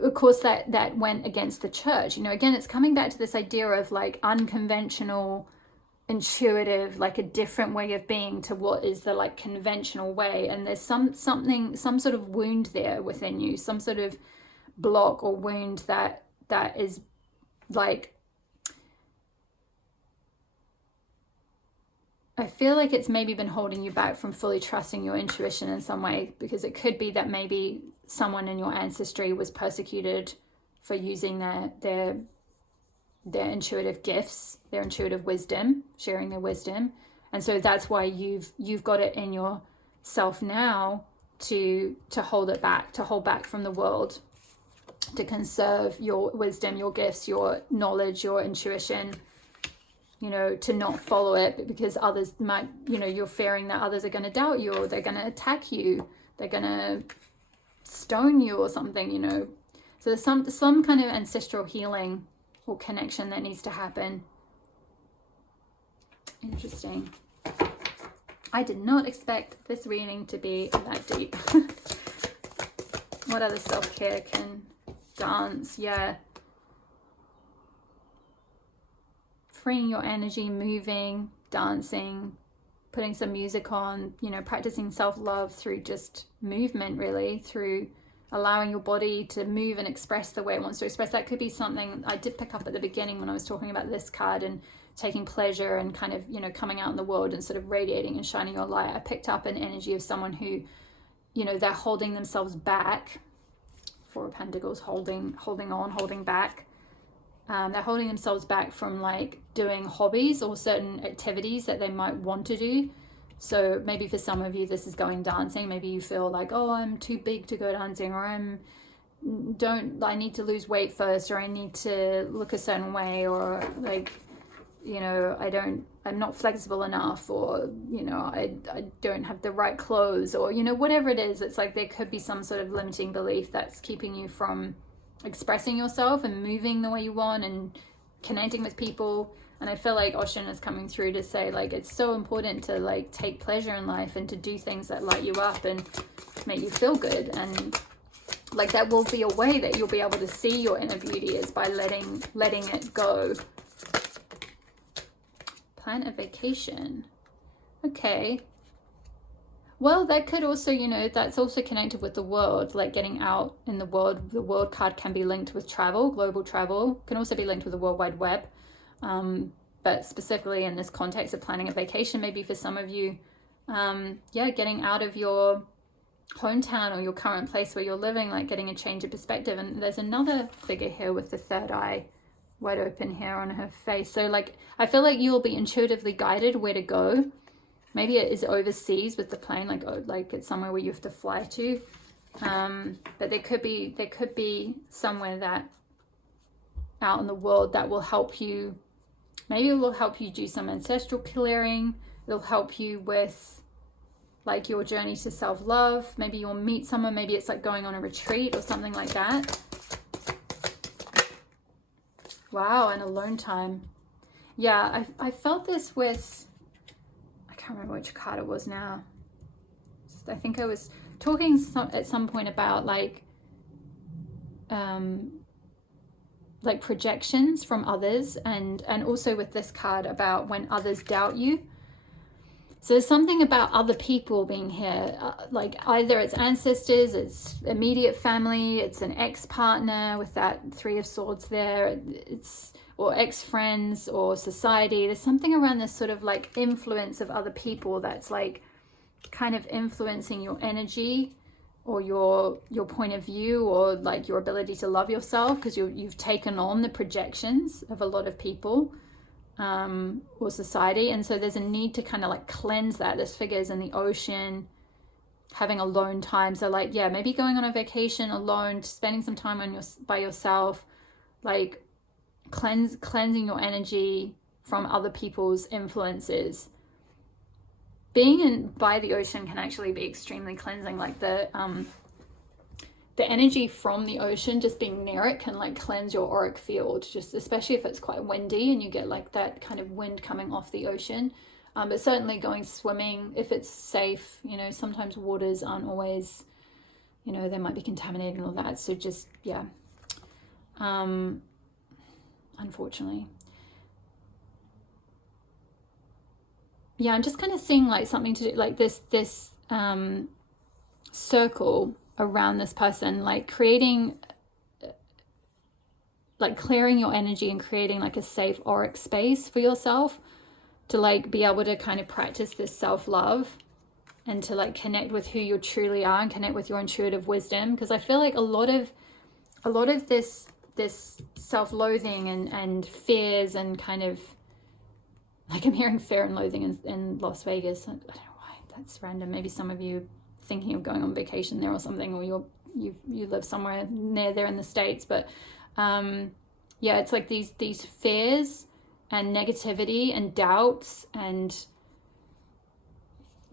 of course that went against the church. You know, again, it's coming back to this idea of like unconventional, intuitive, like a different way of being to what is the like conventional way. And there's some sort of wound there within you, some sort of block or wound that is like, I feel like it's maybe been holding you back from fully trusting your intuition in some way, because it could be that maybe someone in your ancestry was persecuted for using their intuitive gifts, their intuitive wisdom, sharing their wisdom. And so that's why you've got it in yourself now to hold it back, to hold back from the world, to conserve your wisdom, your gifts, your knowledge, your intuition, you know, to not follow it because others might, you know, you're fearing that others are going to doubt you, or they're going to attack you, they're going to stone you or something, you know. So there's some kind of ancestral healing or connection that needs to happen. Interesting. I did not expect this reading to be that deep. What other self-care can dance? Yeah. Freeing your energy, moving, dancing, putting some music on, you know, practicing self-love through just movement, really, through allowing your body to move and express the way it wants to express. That could be something I did pick up at the beginning when I was talking about this card and taking pleasure and kind of, you know, coming out in the world and sort of radiating and shining your light. I picked up an energy of someone who, you know, they're holding themselves back. Four of Pentacles, holding on, holding back. They're holding themselves back from like doing hobbies or certain activities that they might want to do. So maybe for some of you this is going dancing. Maybe you feel like, oh, I'm too big to go dancing, or I need to lose weight first, or I need to look a certain way, or like, you know, I'm not flexible enough, or, you know, I don't have the right clothes, or, you know, whatever it is. It's like there could be some sort of limiting belief that's keeping you from expressing yourself and moving the way you want and connecting with people. And I feel like Ocean is coming through to say, like, it's so important to like take pleasure in life and to do things that light you up and make you feel good. And like that will be a way that you'll be able to see your inner beauty, is by letting it go. Plan a vacation. Okay. Well, that could also, you know, that's also connected with the world, like getting out in the world. The world card can be linked with travel, global travel, can also be linked with the World Wide Web. But specifically in this context of planning a vacation, maybe for some of you, yeah, getting out of your hometown or your current place where you're living, like getting a change of perspective. And there's another figure here with the third eye wide open here on her face. So like, I feel like you'll be intuitively guided where to go. Maybe it is overseas with the plane, like it's somewhere where you have to fly to. But there could be somewhere that out in the world that will help you. Maybe it will help you do some ancestral clearing. It'll help you with like your journey to self-love. Maybe you'll meet someone. Maybe it's like going on a retreat or something like that. Wow, and alone time. Yeah, I felt this with, I can't remember which card it was now. I think I was talking at some point about like projections from others, and also with this card about when others doubt you. So there's something about other people being here, like either it's ancestors, it's immediate family, it's an ex-partner with that Three of Swords there, it's, or ex-friends or society. There's something around this sort of like influence of other people that's like kind of influencing your energy or your point of view, or like your ability to love yourself, because you've taken on the projections of a lot of people. Or society, and so there's a need to kind of like cleanse that. This figure's in the ocean, having alone time, so like, yeah, maybe going on a vacation alone, spending some time by yourself, like cleansing your energy from other people's influences. Being by the ocean can actually be extremely cleansing, like the energy from the ocean, just being near it, can like cleanse your auric field, just especially if it's quite windy and you get like that kind of wind coming off the ocean. But certainly going swimming, if it's safe, you know, sometimes waters aren't always, you know, they might be contaminated and all that. So just, yeah, unfortunately. Yeah, I'm just kind of seeing like something to do, like this circle around this person, like creating, like clearing your energy and creating like a safe auric space for yourself to like be able to kind of practice this self-love and to like connect with who you truly are and connect with your intuitive wisdom. Because I feel like a lot of this self-loathing and fears and kind of like, I'm hearing fear and loathing in Las Vegas. I don't know why, that's random. Maybe some of you thinking of going on vacation there or something, or you live somewhere near there in the States. But yeah, it's like these fears and negativity and doubts and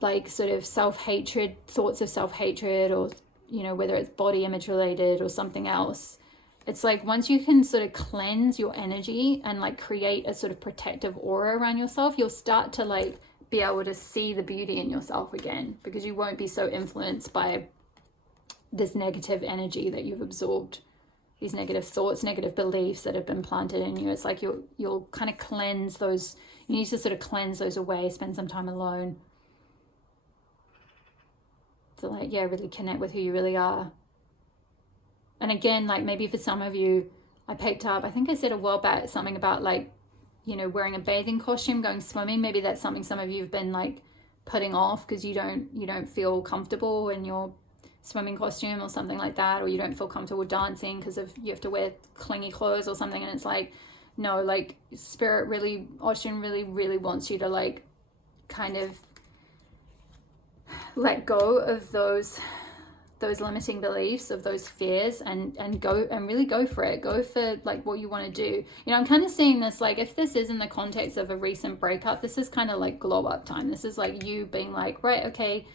like sort of self-hatred, thoughts of self-hatred, or, you know, whether it's body image related or something else. It's like once you can sort of cleanse your energy and like create a sort of protective aura around yourself, you'll start to like be able to see the beauty in yourself again, because you won't be so influenced by this negative energy that you've absorbed, these negative thoughts, negative beliefs that have been planted in you. It's like you'll kind of cleanse those. You need to sort of cleanse those away, spend some time alone to like, yeah, really connect with who you really are. And again, like maybe for some of you, I picked up, I think I said a while back, something about like, you know, wearing a bathing costume, going swimming. Maybe that's something some of you have been like putting off because you don't feel comfortable in your swimming costume or something like that, or you don't feel comfortable dancing because of you have to wear clingy clothes or something. And it's like, no, like spirit really, ocean really wants you to like kind of let go of those limiting beliefs, of those fears, and go and really go for it. Go for like what you want to do. You know, I'm kind of seeing this like, if this is in the context of a recent breakup, this is kind of like glow up time. This is like you being like, right, okay,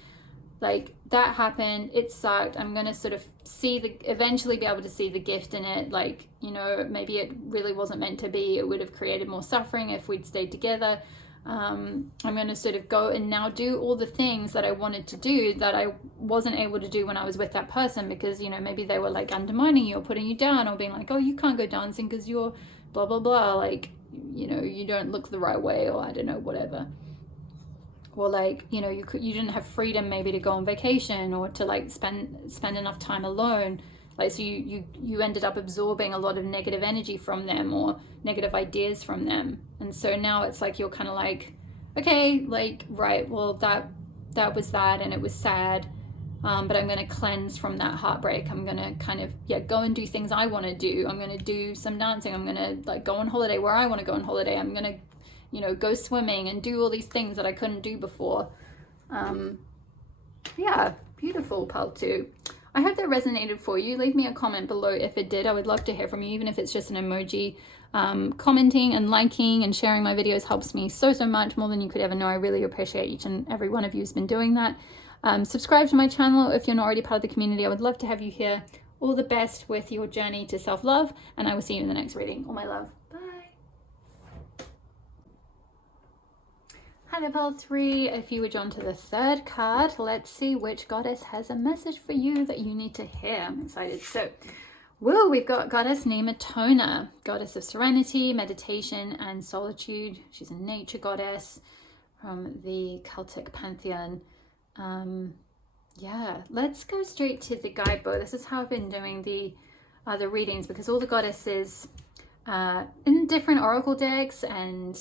like that happened, it sucked, I'm gonna sort of eventually be able to see the gift in it. Like, you know, maybe it really wasn't meant to be, it would have created more suffering if we'd stayed together. I'm going to sort of go and now do all the things that I wanted to do that I wasn't able to do when I was with that person, because, you know, maybe they were like undermining you or putting you down or being like, oh, you can't go dancing because you're blah, blah, blah. Like, you know, you don't look the right way, or I don't know, whatever. Or like, you know, you didn't have freedom maybe to go on vacation or to like spend enough time alone. Like, so you ended up absorbing a lot of negative energy from them or negative ideas from them. And so now it's like, you're kind of like, okay, like, right, well, that was that, and it was sad. But I'm going to cleanse from that heartbreak. I'm going to kind of, yeah, go and do things I want to do. I'm going to do some dancing. I'm going to like go on holiday where I want to go on holiday. I'm going to, you know, go swimming and do all these things that I couldn't do before. Yeah, beautiful, part 2. I hope that resonated for you. Leave me a comment below if it did. I would love to hear from you, even if it's just an emoji. Commenting and liking and sharing my videos helps me so much, more than you could ever know. I really appreciate each and every one of you who's been doing that. Subscribe to my channel if you're not already part of the community. I would love to have you here. All the best with your journey to self-love, and I will see you in the next reading. All my love. Bye. Hello, pile 3. If you were drawn to the 3rd card, let's see which goddess has a message for you that you need to hear. I'm excited. So, woo, we've got goddess Nematona, goddess of serenity, meditation, and solitude. She's a nature goddess from the Celtic pantheon. Yeah, let's go straight to the guidebook. This is how I've been doing the readings, because all the goddesses in different oracle decks and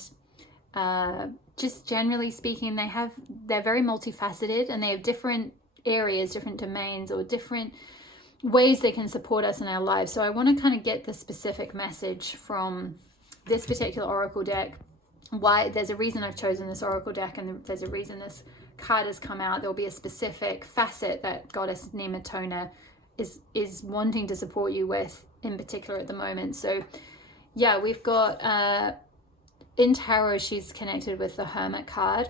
just generally speaking, they're very multifaceted, and they have different areas, different domains, or different ways they can support us in our lives. So I want to kind of get the specific message from this particular oracle deck. Why there's a reason I've chosen this oracle deck, and there's a reason this card has come out. There'll be a specific facet that goddess Nematona is wanting to support you with in particular at the moment. So yeah, we've got in tarot, she's connected with the Hermit card.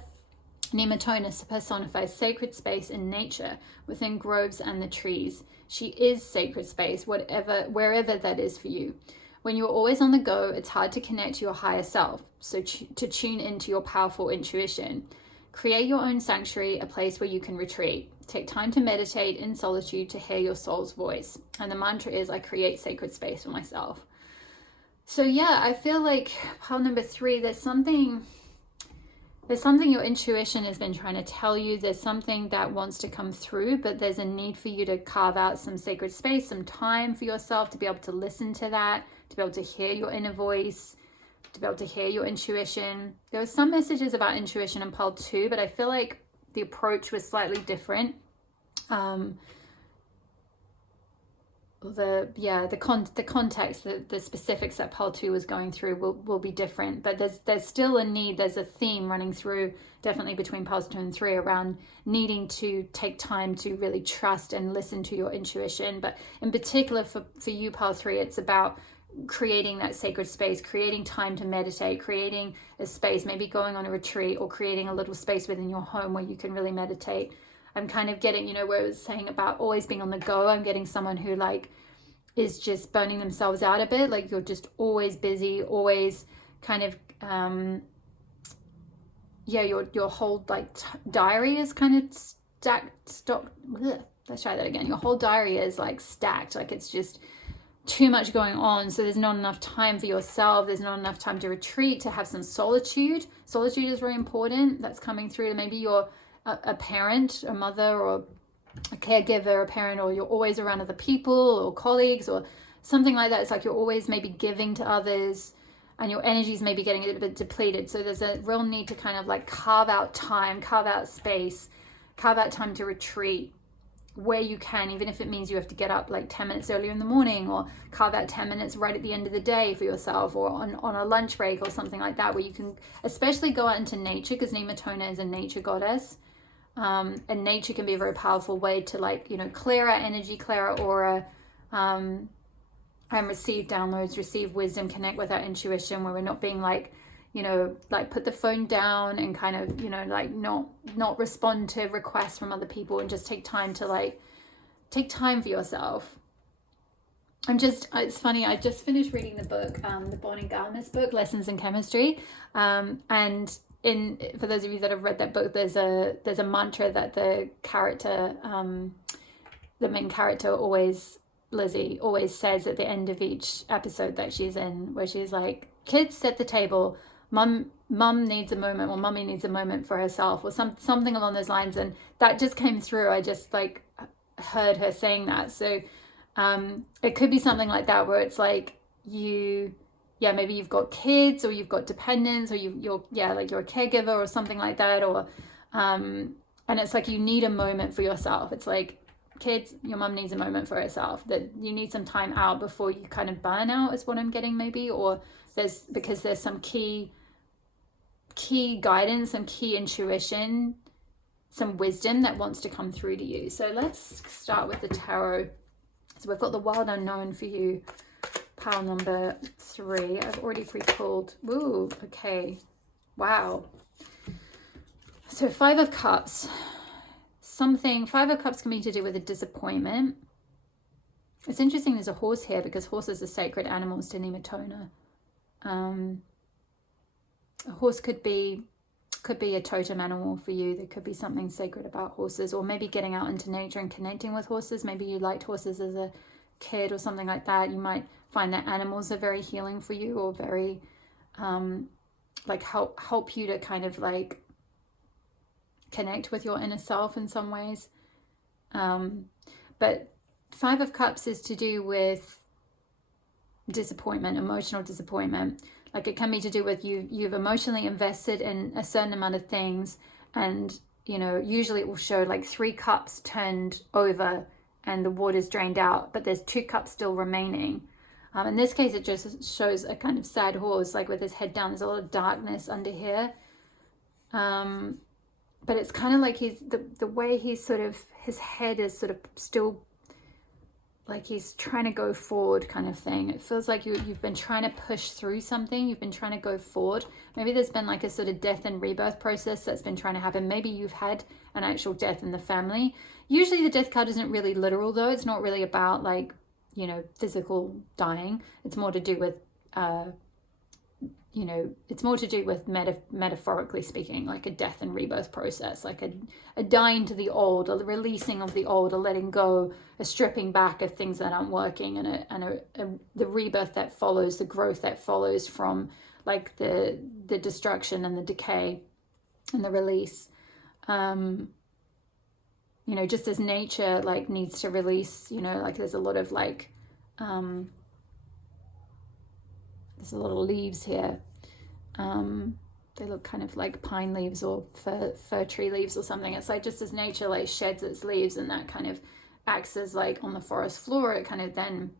Nematona personifies sacred space in nature within groves and the trees. She is sacred space, wherever that is for you. When you're always on the go, it's hard to connect to your higher self, so to tune into your powerful intuition. Create your own sanctuary, a place where you can retreat. Take time to meditate in solitude to hear your soul's voice. And the mantra is, I create sacred space for myself. So yeah, I feel like pile number 3, there's something your intuition has been trying to tell you. There's something that wants to come through, but there's a need for you to carve out some sacred space, some time for yourself to be able to listen to that, to be able to hear your inner voice, to be able to hear your intuition. There were some messages about intuition in pile 2, but I feel like the approach was slightly different. The context, the specifics that pile 2 was going through will be different, but there's still a need. There's a theme running through definitely between piles 2 and 3 around needing to take time to really trust and listen to your intuition. But in particular for you, pile 3, it's about creating that sacred space, creating time to meditate, creating a space, maybe going on a retreat, or creating a little space within your home where you can really meditate. I'm kind of getting, where I was saying about always being on the go, I'm getting someone who is just burning themselves out a bit. Like, you're just always busy, always kind of, your whole diary is kind of let's try that again. Your whole diary is stacked, it's just too much going on. So there's not enough time for yourself. There's not enough time to retreat, to have some solitude. Solitude is very important. That's coming through. Maybe you're a parent, a mother, or a caregiver, a parent, or you're always around other people or colleagues or something like that. It's you're always maybe giving to others, and your energy is maybe getting a bit depleted. So there's a real need to kind of carve out time, carve out space, carve out time to retreat where you can, even if it means you have to get up 10 minutes earlier in the morning, or carve out 10 minutes right at the end of the day for yourself, or on a lunch break or something like that, where you can especially go out into nature, because Nematona is a nature goddess. And nature can be a very powerful way to clear our energy, clear our aura, and receive downloads, receive wisdom, connect with our intuition, where we're not being put the phone down and kind of, not respond to requests from other people, and just take time to take time for yourself. It's funny, I just finished reading the book, the Bonnie Garmus book, Lessons in Chemistry, and for those of you that have read that book, there's a mantra that the main character Lizzie always says at the end of each episode that she's in, where she's like, kids set the table, mum needs a moment, or mummy needs a moment for herself, or something along those lines. And that just came through. I just heard her saying that. So it could be something like that, where it's maybe you've got kids, or you've got dependents, or you're a caregiver or something like that, or and it's you need a moment for yourself. It's kids, your mum needs a moment for herself, that you need some time out before you kind of burn out, is what I'm getting, maybe. Or there's some key guidance, some key intuition, some wisdom that wants to come through to you. So let's start with the tarot. So we've got the Wild Unknown for you, pile number 3. I've already pre-pulled. Ooh, okay. Wow. So 5 of Cups. 5 of Cups can be to do with a disappointment. It's interesting there's a horse here, because horses are sacred animals to Nematona. A horse could be could be a totem animal for you. There could be something sacred about horses, or maybe getting out into nature and connecting with horses. Maybe you liked horses as a kid or something like that. You might find that animals are very healing for you, or very like help you to kind of like connect with your inner self in some ways. But Five of Cups is to do with disappointment, emotional disappointment. Like it can be to do with you've emotionally invested in a certain amount of things, and you know, usually it will show like 3 cups turned over and the water's drained out, but there's 2 cups still remaining. In this case, it just shows a kind of sad horse, like with his head down. There's a lot of darkness under here. But it's kind of like he's the way he's sort of, his head is sort of still like he's trying to go forward kind of thing. It feels like you've been trying to push through something. You've been trying to go forward. Maybe there's been like a sort of death and rebirth process that's been trying to happen. Maybe you've had an actual death in the family. Usually the death card isn't really literal though. It's not really about like, you know, physical dying. It's more to do with, you know, it's more to do with metaphorically speaking, like a death and rebirth process, like a dying to the old, a releasing of the old, a letting go, a stripping back of things that aren't working, and the rebirth that follows, the growth that follows from like the destruction and the decay and the release. You know, just as nature like needs to release, you know, like there's a lot of like, there's a lot of leaves here. They look kind of like pine leaves or fir tree leaves or something. It's like just as nature like sheds its leaves, and that kind of acts as like on the forest floor, it kind of then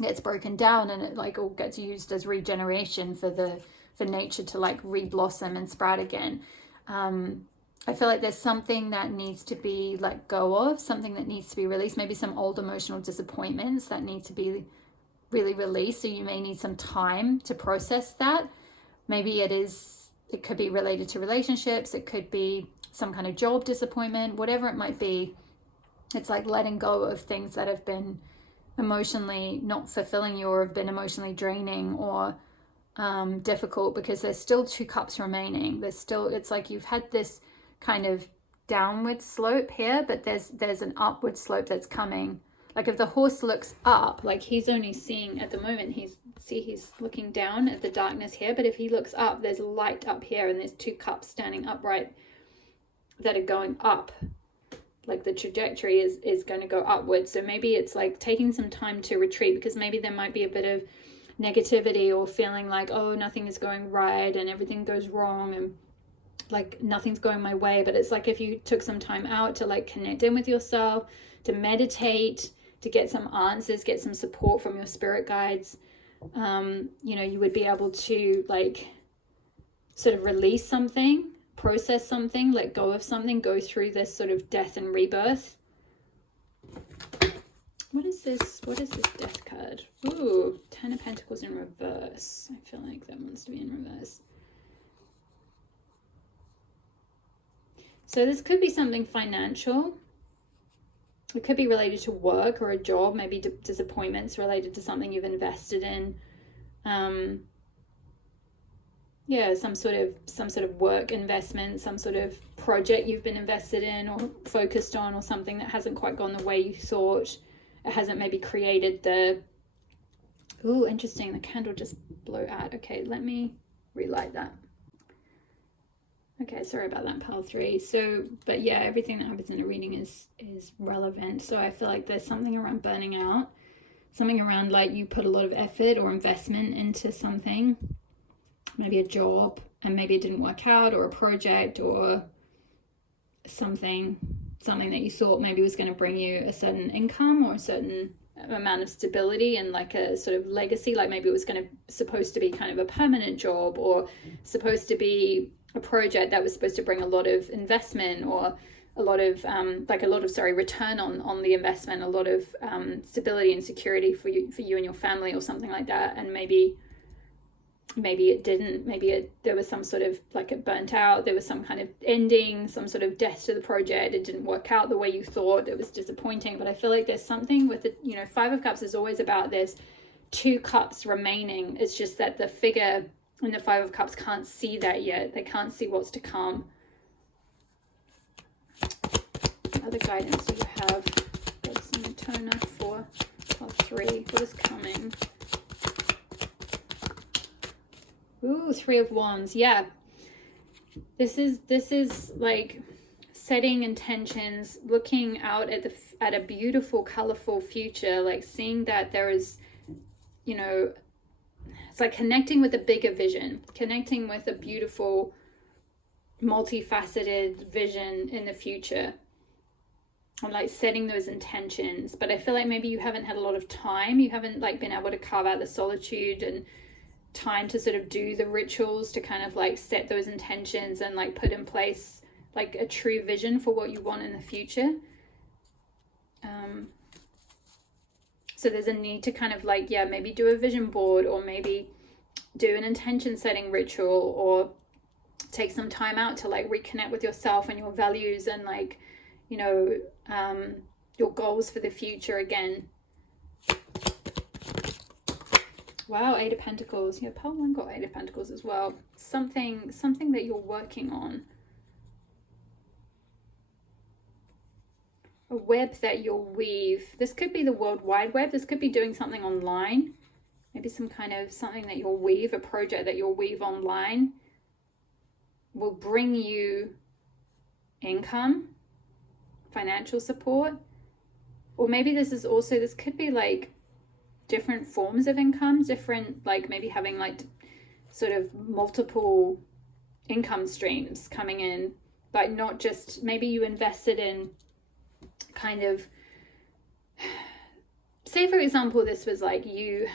gets broken down, and it like all gets used as regeneration for nature to like re-blossom and sprout again. I feel like there's something that needs to be let go of, something that needs to be released, maybe some old emotional disappointments that need to be really released. So you may need some time to process that. Maybe it could be related to relationships. It could be some kind of job disappointment, whatever it might be. It's like letting go of things that have been emotionally not fulfilling you, or have been emotionally draining, or difficult, because there's still 2 cups remaining. There's still, it's like you've had this kind of downward slope here, but there's an upward slope that's coming. Like if the horse looks up, like he's only seeing at the moment, he's looking down at the darkness here, but if he looks up, there's light up here, and there's 2 cups standing upright that are going up. Like the trajectory is going to go upwards. So maybe it's like taking some time to retreat, because maybe there might be a bit of negativity, or feeling like, oh, nothing is going right and everything goes wrong and like nothing's going my way. But it's like if you took some time out to like connect in with yourself, to meditate, to get some answers, get some support from your spirit guides, you know, you would be able to like sort of release something, process something, let go of something, go through this sort of death and rebirth. What is this death card? Ooh, 10 of Pentacles in reverse. I feel like that wants to be in reverse. So this could be something financial. It could be related to work or a job, maybe disappointments related to something you've invested in. Yeah, some sort of work investment, some sort of project you've been invested in or focused on, or something that hasn't quite gone the way you thought. It hasn't maybe created the... Ooh, interesting. The candle just blew out. Okay, let me relight that. Okay, sorry about that, pile 3. So, but yeah, everything that happens in a reading is relevant. So I feel like there's something around burning out, something around like you put a lot of effort or investment into something, maybe a job, and maybe it didn't work out, or a project, or something that you thought maybe was going to bring you a certain income or a certain amount of stability and like a sort of legacy. Like maybe it was supposed to be kind of a permanent job, or supposed to be a project that was supposed to bring a lot of investment, or a lot of return on the investment, a lot of stability and security for you and your family, or something like that. And maybe it didn't. There was some sort of like it burnt out. There was some kind of ending, some sort of death to the project. It didn't work out the way you thought. It was disappointing. But I feel like there's something with it. You know, 5 of Cups is always about there's 2 cups remaining. It's just that the figure And the Five of Cups can't see that yet. They can't see what's to come. What other guidance do you have? Goddess and Matona for part 3. What is coming? Ooh, 3 of Wands. Yeah. This is like setting intentions, looking out at a beautiful, colorful future, like seeing that there is, you know, it's like connecting with a bigger vision, connecting with a beautiful, multifaceted vision in the future, and like setting those intentions. But I feel like maybe you haven't had a lot of time. You haven't like been able to carve out the solitude and time to sort of do the rituals to kind of like set those intentions and like put in place like a true vision for what you want in the future. So there's a need to kind of like, yeah, maybe do a vision board, or maybe do an intention setting ritual, or take some time out to like reconnect with yourself and your values and like, you know, your goals for the future again. Wow, 8 of Pentacles. Yeah, Pile 1 got 8 of Pentacles as well. Something that you're working on. A web that you'll weave. This could be the World Wide Web. This could be doing something online. Maybe some kind of something that you'll weave, a project that you'll weave online will bring you income, financial support. Or maybe this is also, this could be like different forms of income, different, like maybe having like sort of multiple income streams coming in, but not just, maybe you invested in kind of, say for example, this was like you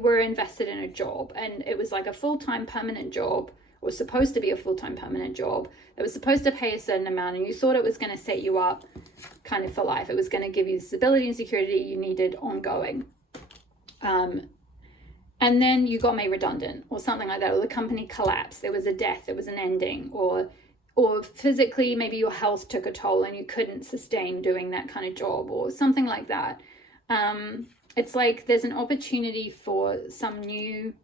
were invested in a job and it was like a full-time permanent job, or supposed to be a full-time permanent job that was supposed to pay a certain amount, and you thought it was going to set you up kind of for life. It was going to give you the stability and security you needed ongoing. And then you got made redundant or something like that, or the company collapsed, there was a death, there was an ending, or physically maybe your health took a toll and you couldn't sustain doing that kind of job or something like that. It's like there's an opportunity for some new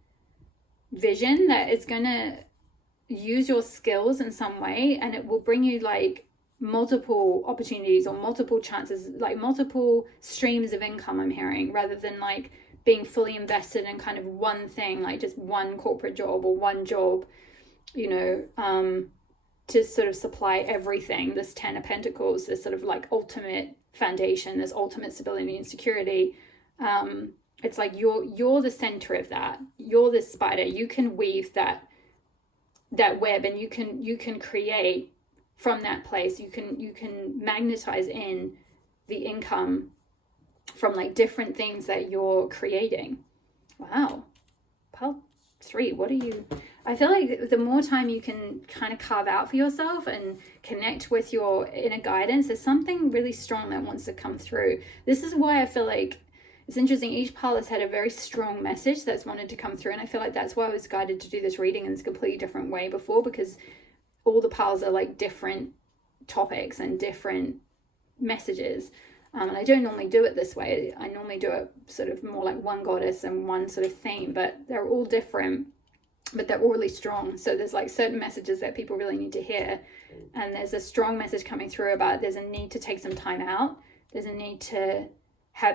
vision that is going to use your skills in some way, and it will bring you like multiple opportunities or multiple chances, like multiple streams of income, I'm hearing, rather than like being fully invested in kind of one thing, like just one corporate job or one job, you know, to sort of supply everything. This 10 of Pentacles, this sort of like ultimate foundation, this ultimate stability and security. It's like you're the center of that. You're the spider. You can weave that web, and you can create from that place. You can magnetize in the income from like different things that you're creating. Wow. Pile 3, what are you? I feel like the more time you can kind of carve out for yourself and connect with your inner guidance, there's something really strong that wants to come through. This is why I feel like it's interesting. Each pile has had a very strong message that's wanted to come through. And I feel like that's why I was guided to do this reading in this completely different way before, because all the piles are like different topics and different messages. And I don't normally do it this way. I normally do it sort of more like one goddess and one sort of theme, but they're all different, but they're all really strong. So there's like certain messages that people really need to hear. And there's a strong message coming through about there's a need to take some time out. There's a need to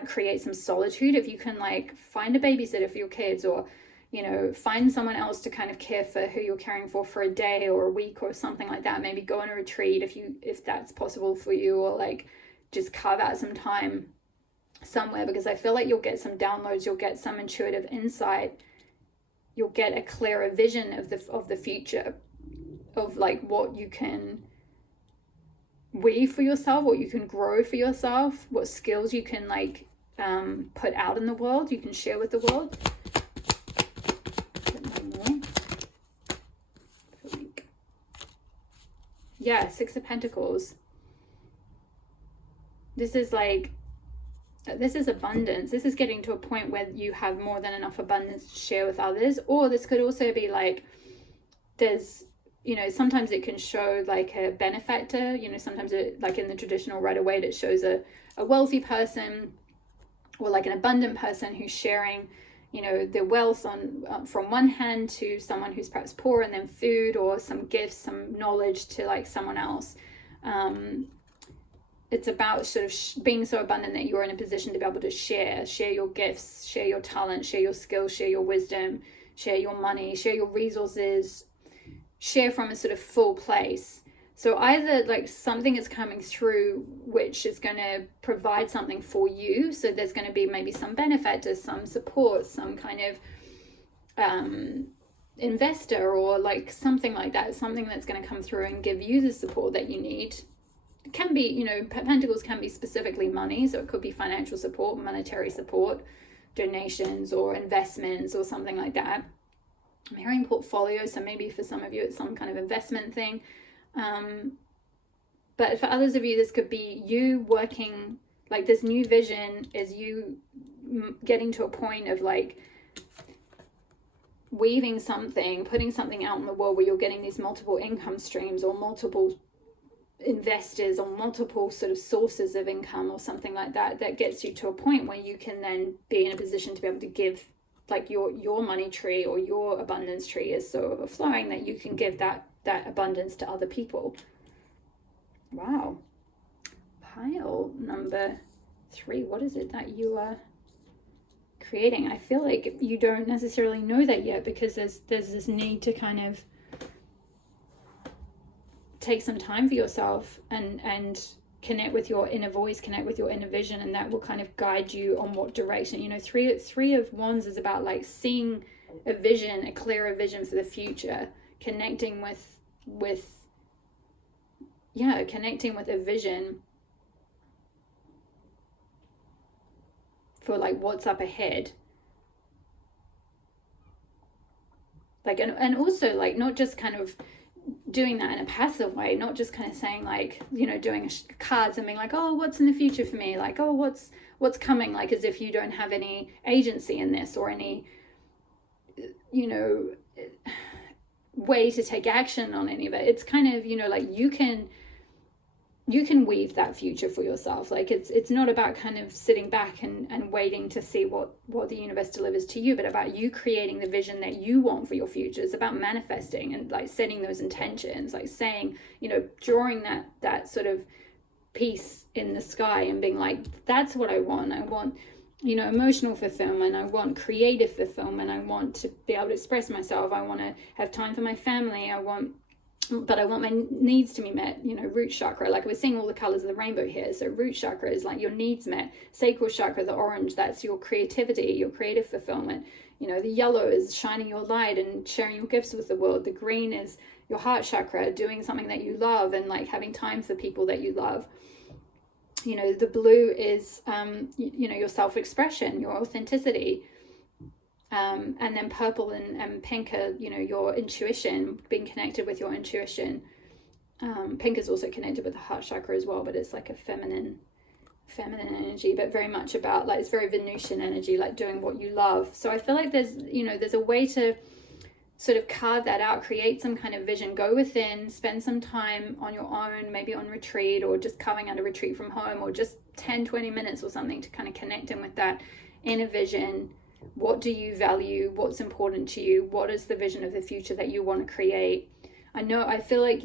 create some solitude. If you can like find a babysitter for your kids, or, you know, find someone else to kind of care for who you're caring for a day or a week or something like that. Maybe go on a retreat if that's possible for you, or like just carve out some time somewhere, because I feel like you'll get some downloads, you'll get some intuitive insight, you'll get a clearer vision of the future, of like what you can weave for yourself, what you can grow for yourself, what skills you can like put out in the world, you can share with the world. Yeah, 6 of Pentacles. This is like, this is abundance. This is getting to a point where you have more than enough abundance to share with others. Or this could also be like, there's, you know, sometimes it can show like a benefactor, you know, sometimes it, like in the traditional right away, it shows a wealthy person or like an abundant person who's sharing, you know, the wealth on from one hand to someone who's perhaps poor, and then food or some gifts, some knowledge to like someone else. It's about sort of being so abundant that you're in a position to be able to share your gifts, share your talent, share your skills, share your wisdom, share your money, share your resources, share from a sort of full place. So either like something is coming through which is going to provide something for you. So there's going to be maybe some benefactors, some support, some kind of investor or like something like that, something that's going to come through and give you the support that you need. It can be, you know, pentacles can be specifically money. So it could be financial support, monetary support, donations or investments or something like that. I'm hearing portfolio, so maybe for some of you it's some kind of investment thing. But for others of you, this could be you working, like this new vision is you getting to a point of like weaving something, putting something out in the world where you're getting these multiple income streams or multiple investors or multiple sort of sources of income or something like that, that gets you to a point where you can then be in a position to be able to give, like your money tree or your abundance tree is so overflowing that you can give that abundance to other people. Wow. Pile number 3, what is it that you are creating? I feel like you don't necessarily know that yet, because there's this need to kind of take some time for yourself and connect with your inner voice, connect with your inner vision, and that will kind of guide you on what direction. You know, three of wands is about like seeing a vision, a clearer vision for the future, connecting with a vision for like what's up ahead. Like, and also like not just kind of doing that in a passive way, not just kind of saying like, you know, doing cards and being like, oh, what's in the future for me? Like, oh, what's coming? Like as if you don't have any agency in this or any, you know, way to take action on any of it. It's kind of, you know, like you can weave that future for yourself. Like it's not about kind of sitting back and waiting to see what the universe delivers to you, but about you creating the vision that you want for your future. It's about manifesting and like setting those intentions, like saying, you know, drawing that sort of piece in the sky and being like, that's what I want. I want, you know, emotional fulfillment. I want creative fulfillment. I want to be able to express myself. I want to have time for my family. But I want my needs to be met, you know, root chakra, like we're seeing all the colors of the rainbow here. So root chakra is like your needs met. Sacral chakra, the orange, that's your creativity, your creative fulfillment. You know, the yellow is shining your light and sharing your gifts with the world. The green is your heart chakra, doing something that you love and like having time for people that you love. You know, the blue is, you know, your self-expression, your authenticity. And then purple and pink are, you know, your intuition, being connected with your intuition. Pink is also connected with the heart chakra as well, but it's like a feminine energy, but very much about like, it's very Venusian energy, like doing what you love. So I feel like there's a way to sort of carve that out, create some kind of vision, go within, spend some time on your own, maybe on retreat or just carving out a retreat from home, or just 10-20 minutes or something to kind of connect in with that inner vision. What do you value? What's important to you? What is the vision of the future that you want to create? I feel like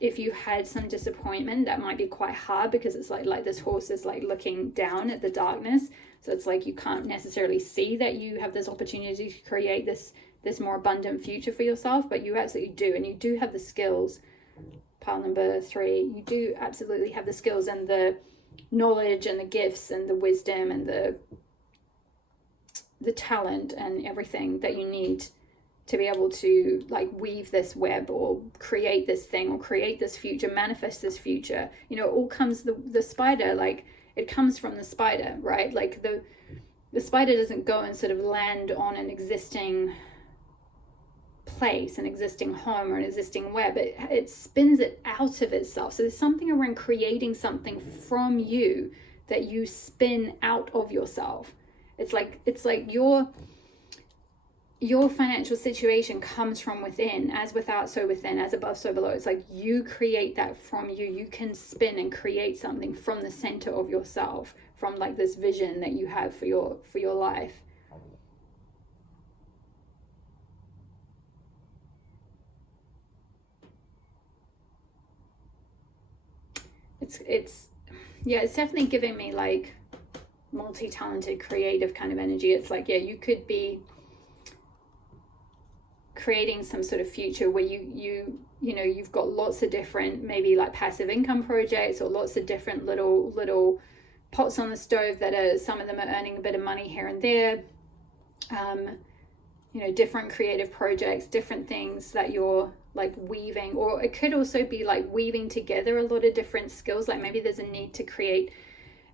if you had some disappointment, that might be quite hard, because it's like this horse is like looking down at the darkness. So it's like you can't necessarily see that you have this opportunity to create this more abundant future for yourself, but you absolutely do. And you do have the skills. Pile number 3, you do absolutely have the skills and the knowledge and the gifts and the wisdom and the talent and everything that you need to be able to like weave this web or create this thing or create this future, manifest this future. You know, it all comes, the spider, like it comes from the spider, right? Like the spider doesn't go and sort of land on an existing place, an existing home or an existing web. It spins it out of itself. So there's something around creating something from you that you spin out of yourself. It's like your financial situation comes from within, as without, so within, as above, so below. It's like you create that from you. You can spin and create something from the center of yourself, from like this vision that you have for your life. it's yeah, it's definitely giving me like multi-talented creative kind of energy. It's like, yeah, you could be creating some sort of future where you know, you've got lots of different maybe like passive income projects, or lots of different little pots on the stove that are, some of them are earning a bit of money here and there. You know, different creative projects, different things that you're like weaving, or it could also be like weaving together a lot of different skills. Like maybe there's a need to create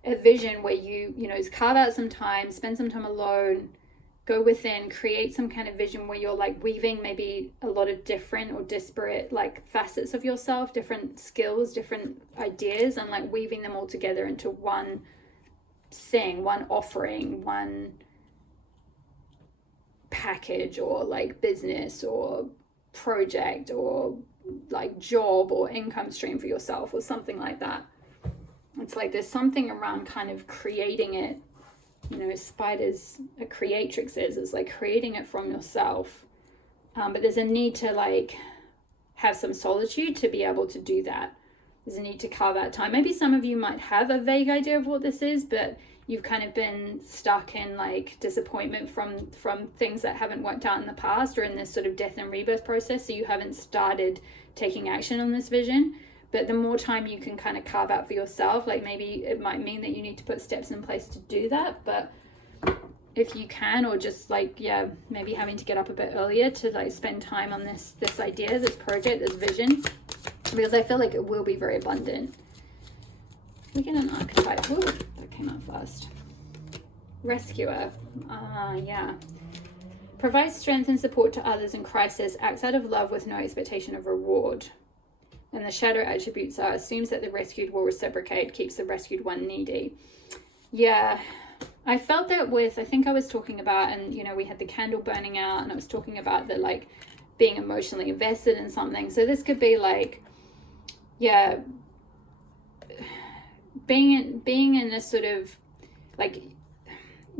a vision where you know, carve out some time, spend some time alone, go within, create some kind of vision where you're like weaving maybe a lot of different or disparate like facets of yourself, different skills, different ideas, and like weaving them all together into one thing, one offering, one package, or like business or project, or like job or income stream for yourself, or something like that. It's like there's something around kind of creating it, you know, spiders, a creatrix is, it's like creating it from yourself. But there's a need to like have some solitude to be able to do that. There's a need to carve out time. Maybe some of you might have a vague idea of what this is, but you've kind of been stuck in like disappointment from things that haven't worked out in the past, or in this sort of death and rebirth process, so you haven't started taking action on this vision. But the more time you can kind of carve out for yourself, like maybe it might mean that you need to put steps in place to do that. But if you can, or just like, yeah, maybe having to get up a bit earlier to like spend time on this idea, this project, this vision, because I feel like it will be very abundant. We get an archetype. Ooh, that came out fast. Rescuer. Yeah. Provides strength and support to others in crisis, acts out of love with no expectation of reward. And the shadow attributes are: assumes that the rescued will reciprocate, keeps the rescued one needy. Yeah, I felt that with, I think I was talking about, and you know, we had the candle burning out, and I was talking about the like being emotionally invested in something. So this could be like, yeah, being in this sort of like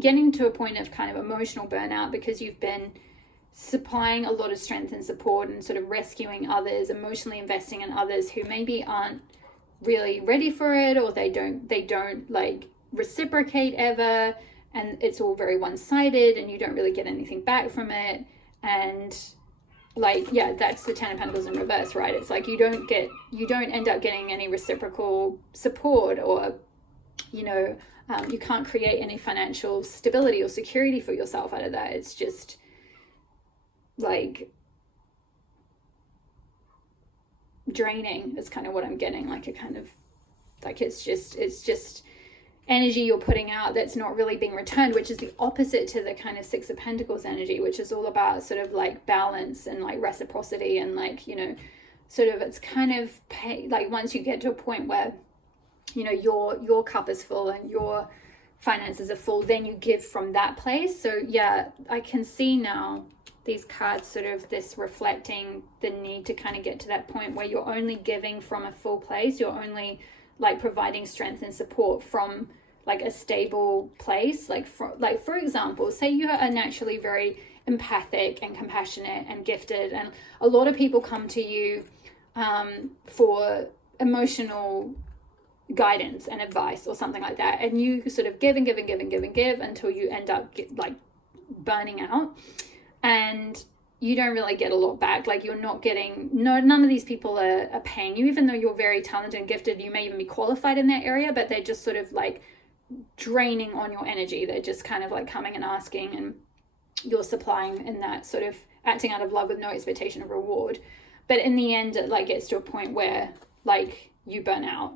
getting to a point of kind of emotional burnout, because you've been supplying a lot of strength and support and sort of rescuing others, emotionally investing in others who maybe aren't really ready for it, or they don't like reciprocate ever, and it's all very one-sided and you don't really get anything back from it. And like, yeah, that's the Ten of Pentacles in reverse, right? It's like you don't end up getting any reciprocal support, or you know, you can't create any financial stability or security for yourself out of that. It's just like draining is kind of what I'm getting, like a kind of like it's just energy you're putting out that's not really being returned, which is the opposite to the kind of Six of Pentacles energy, which is all about sort of like balance and like reciprocity, and like, you know, sort of it's kind of like once you get to a point where, you know, your cup is full and your finances are full, then you give from that place. So yeah, I can see now these cards sort of this reflecting the need to kind of get to that point where you're only giving from a full place. You're only like providing strength and support from like a stable place. Like for example, say you are naturally very empathic and compassionate and gifted, and a lot of people come to you for emotional guidance and advice or something like that, and you sort of give and give and give and give and give until you end up like burning out, and you don't really get a lot back. Like you're not getting, none of these people are paying you, even though you're very talented and gifted. You may even be qualified in that area, but they're just sort of like draining on your energy. They're just kind of like coming and asking, and you're supplying in that sort of acting out of love with no expectation of reward. But in the end, it like gets to a point where like you burn out.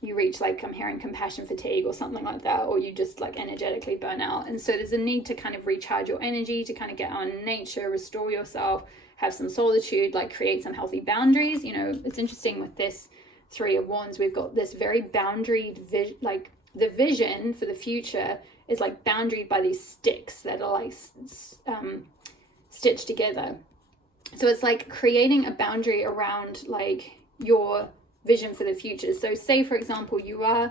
You reach like, I'm hearing compassion fatigue or something like that, or you just like energetically burn out. And so there's a need to kind of recharge your energy, to kind of get out in nature, restore yourself, have some solitude, like create some healthy boundaries. You know, it's interesting with this Three of Wands, we've got this very boundaried like the vision for the future is like boundaried by these sticks that are like stitched together. So it's like creating a boundary around like your vision for the future. So say for example you are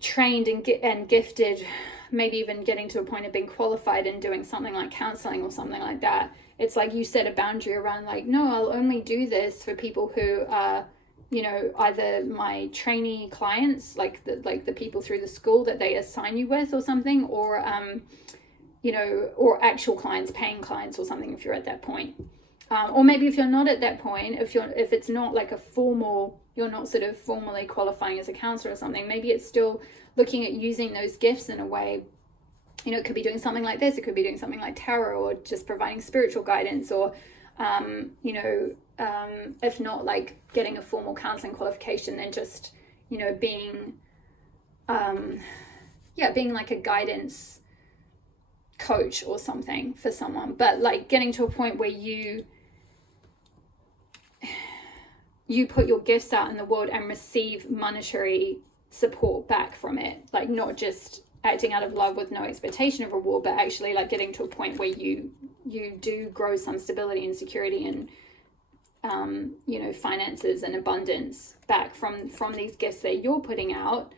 trained and gifted, maybe even getting to a point of being qualified and doing something like counseling or something like that. It's like you set a boundary around like, no, I'll only do this for people who are you know, either my trainee clients, like the people through the school that they assign you with or something, or you know, or actual clients, paying clients or something if you're at that point. Or maybe if you're not at that point, if it's not like a formal, you're not sort of formally qualifying as a counselor or something, maybe it's still looking at using those gifts in a way. You know, it could be doing something like this, it could be doing something like tarot, or just providing spiritual guidance, or you know, if not like getting a formal counseling qualification, then just, you know, being being like a guidance coach or something for someone. But like getting to a point where you put your gifts out in the world and receive monetary support back from it, like not just acting out of love with no expectation of reward, but actually like getting to a point where you do grow some stability and security and you know, finances and abundance back from these gifts that you're putting out.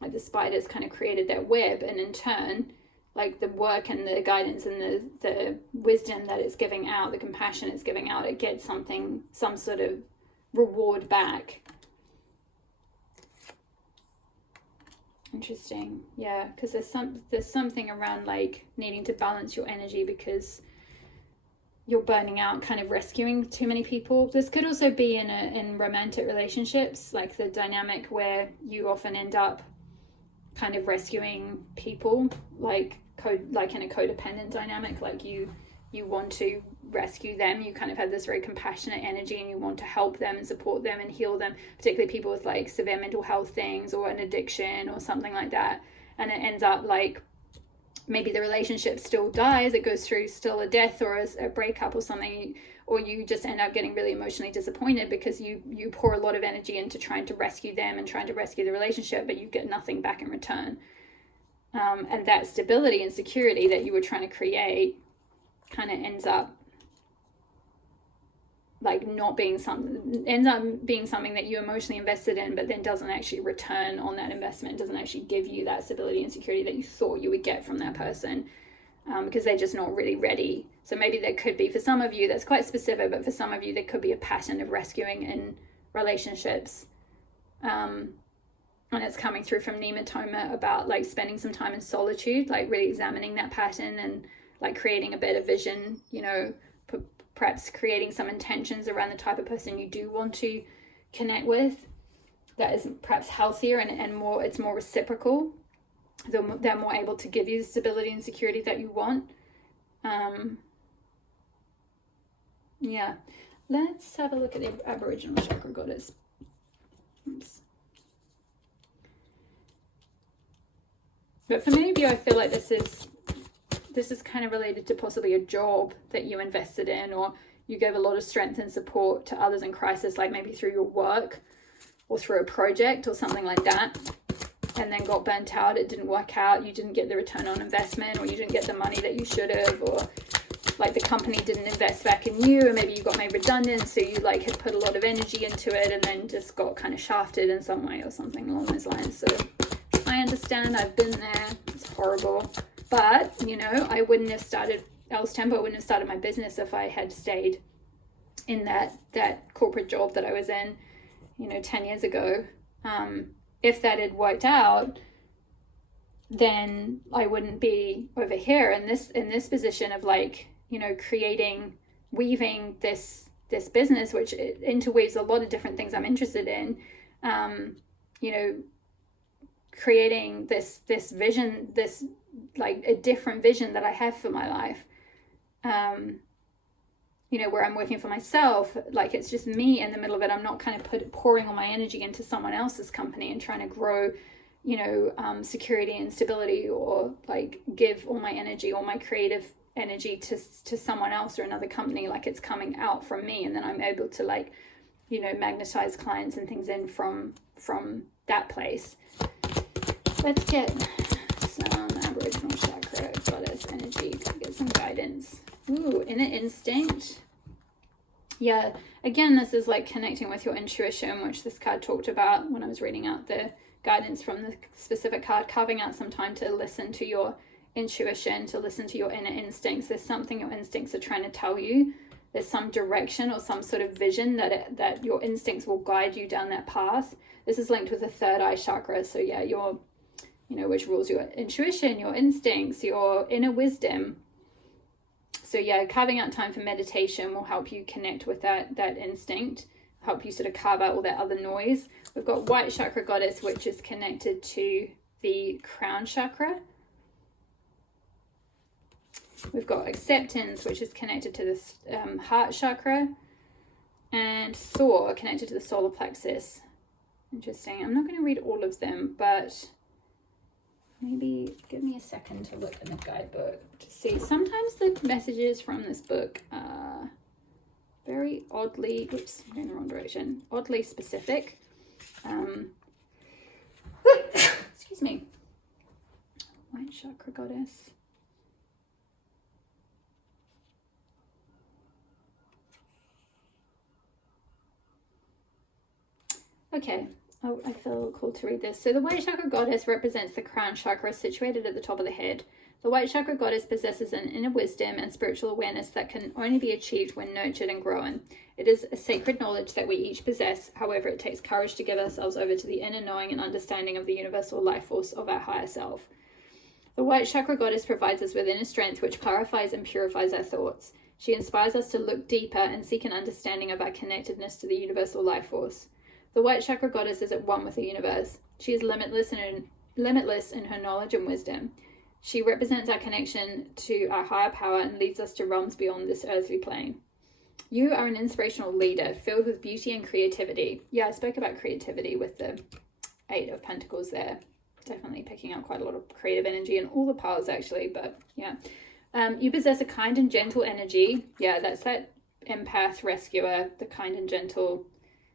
Like the spider's kind of created that web, and in turn, like the work and the guidance and the wisdom that it's giving out, the compassion it's giving out, it gets some sort of reward back. Interesting. Yeah, because there's something around like needing to balance your energy because you're burning out, kind of rescuing too many people. This could also be in romantic relationships, like the dynamic where you often end up kind of rescuing people, like in a codependent dynamic, like you want to rescue them. You kind of have this very compassionate energy and you want to help them and support them and heal them, particularly people with like severe mental health things or an addiction or something like that. And it ends up like maybe the relationship still dies, it goes through still a death or a breakup or something, or you just end up getting really emotionally disappointed because you pour a lot of energy into trying to rescue them and trying to rescue the relationship, but you get nothing back in return. And that stability and security that you were trying to create kind of ends up like not being being something that you emotionally invested in, but then doesn't actually return on that investment, doesn't actually give you that stability and security that you thought you would get from that person, because they're just not really ready. So maybe there could be, for some of you, that's quite specific, but for some of you, there could be a pattern of rescuing in relationships. And it's coming through from Nematoma about like spending some time in solitude, like really examining that pattern and like creating a better vision, you know, perhaps creating some intentions around the type of person you do want to connect with that is perhaps healthier and more, it's more reciprocal. They're more able to give you the stability and security that you want. Yeah, let's have a look at the Aboriginal chakra goddess. Oops. But for many of you, I feel like this is kind of related to possibly a job that you invested in, or you gave a lot of strength and support to others in crisis, like maybe through your work or through a project or something like that, and then got burnt out, it didn't work out, you didn't get the return on investment, or you didn't get the money that you should have, or like the company didn't invest back in you, and maybe you got made redundant, so you like had put a lot of energy into it and then just got kind of shafted in some way or something along those lines. So I understand, I've been there, it's horrible. But, you know, I wouldn't have started L's Tempo, I wouldn't have started my business if I had stayed in that corporate job that I was in, you know, 10 years ago. If that had worked out, then I wouldn't be over here in this position of like, you know, weaving this business, which interweaves a lot of different things I'm interested in, you know, creating this vision, this like a different vision that I have for my life, you know, where I'm working for myself, like it's just me in the middle of it. I'm not kind of pouring all my energy into someone else's company and trying to grow, you know, security and stability, or like give all my energy, all my creative energy to someone else or another company. Like it's coming out from me, and then I'm able to like, you know, magnetize clients and things in from that place. Let's get some Aboriginal chakra goddess energy to get some guidance. Ooh, inner instinct. Yeah, again, this is like connecting with your intuition, which this card talked about when I was reading out the guidance from the specific card, carving out some time to listen to your intuition, to listen to your inner instincts. There's something your instincts are trying to tell you. there's some direction or some sort of vision that your instincts will guide you down that path. This is linked with the third eye chakra. So yeah, your, which rules your intuition, your instincts, your inner wisdom. So yeah, carving out time for meditation will help you connect with that instinct, help you sort of carve out all that other noise. We've got white chakra goddess, which is connected to the crown chakra. We've got acceptance, which is connected to the heart chakra, and Thor connected to the solar plexus. Interesting. I'm not going to read all of them, but maybe give me a second to look in the guidebook to see. Sometimes the messages from this book are very oddly, oops, I'm going the wrong direction, oddly specific. Excuse me. White chakra goddess. Okay, I feel called to read this. So the white chakra goddess represents the crown chakra situated at the top of the head. The white chakra goddess possesses an inner wisdom and spiritual awareness that can only be achieved when nurtured and grown. It is a sacred knowledge that we each possess. However, it takes courage to give ourselves over to the inner knowing and understanding of the universal life force of our higher self. The white chakra goddess provides us with inner strength which clarifies and purifies our thoughts. She inspires us to look deeper and seek an understanding of our connectedness to the universal life force. The white chakra goddess is at one with the universe. She is limitless in her knowledge and wisdom. She represents our connection to our higher power and leads us to realms beyond this earthly plane. You are an inspirational leader filled with beauty and creativity. Yeah, I spoke about creativity with the 8 of Pentacles there. Definitely picking up quite a lot of creative energy in all the piles actually, but yeah. You possess a kind and gentle energy. Yeah, that's that empath rescuer, the kind and gentle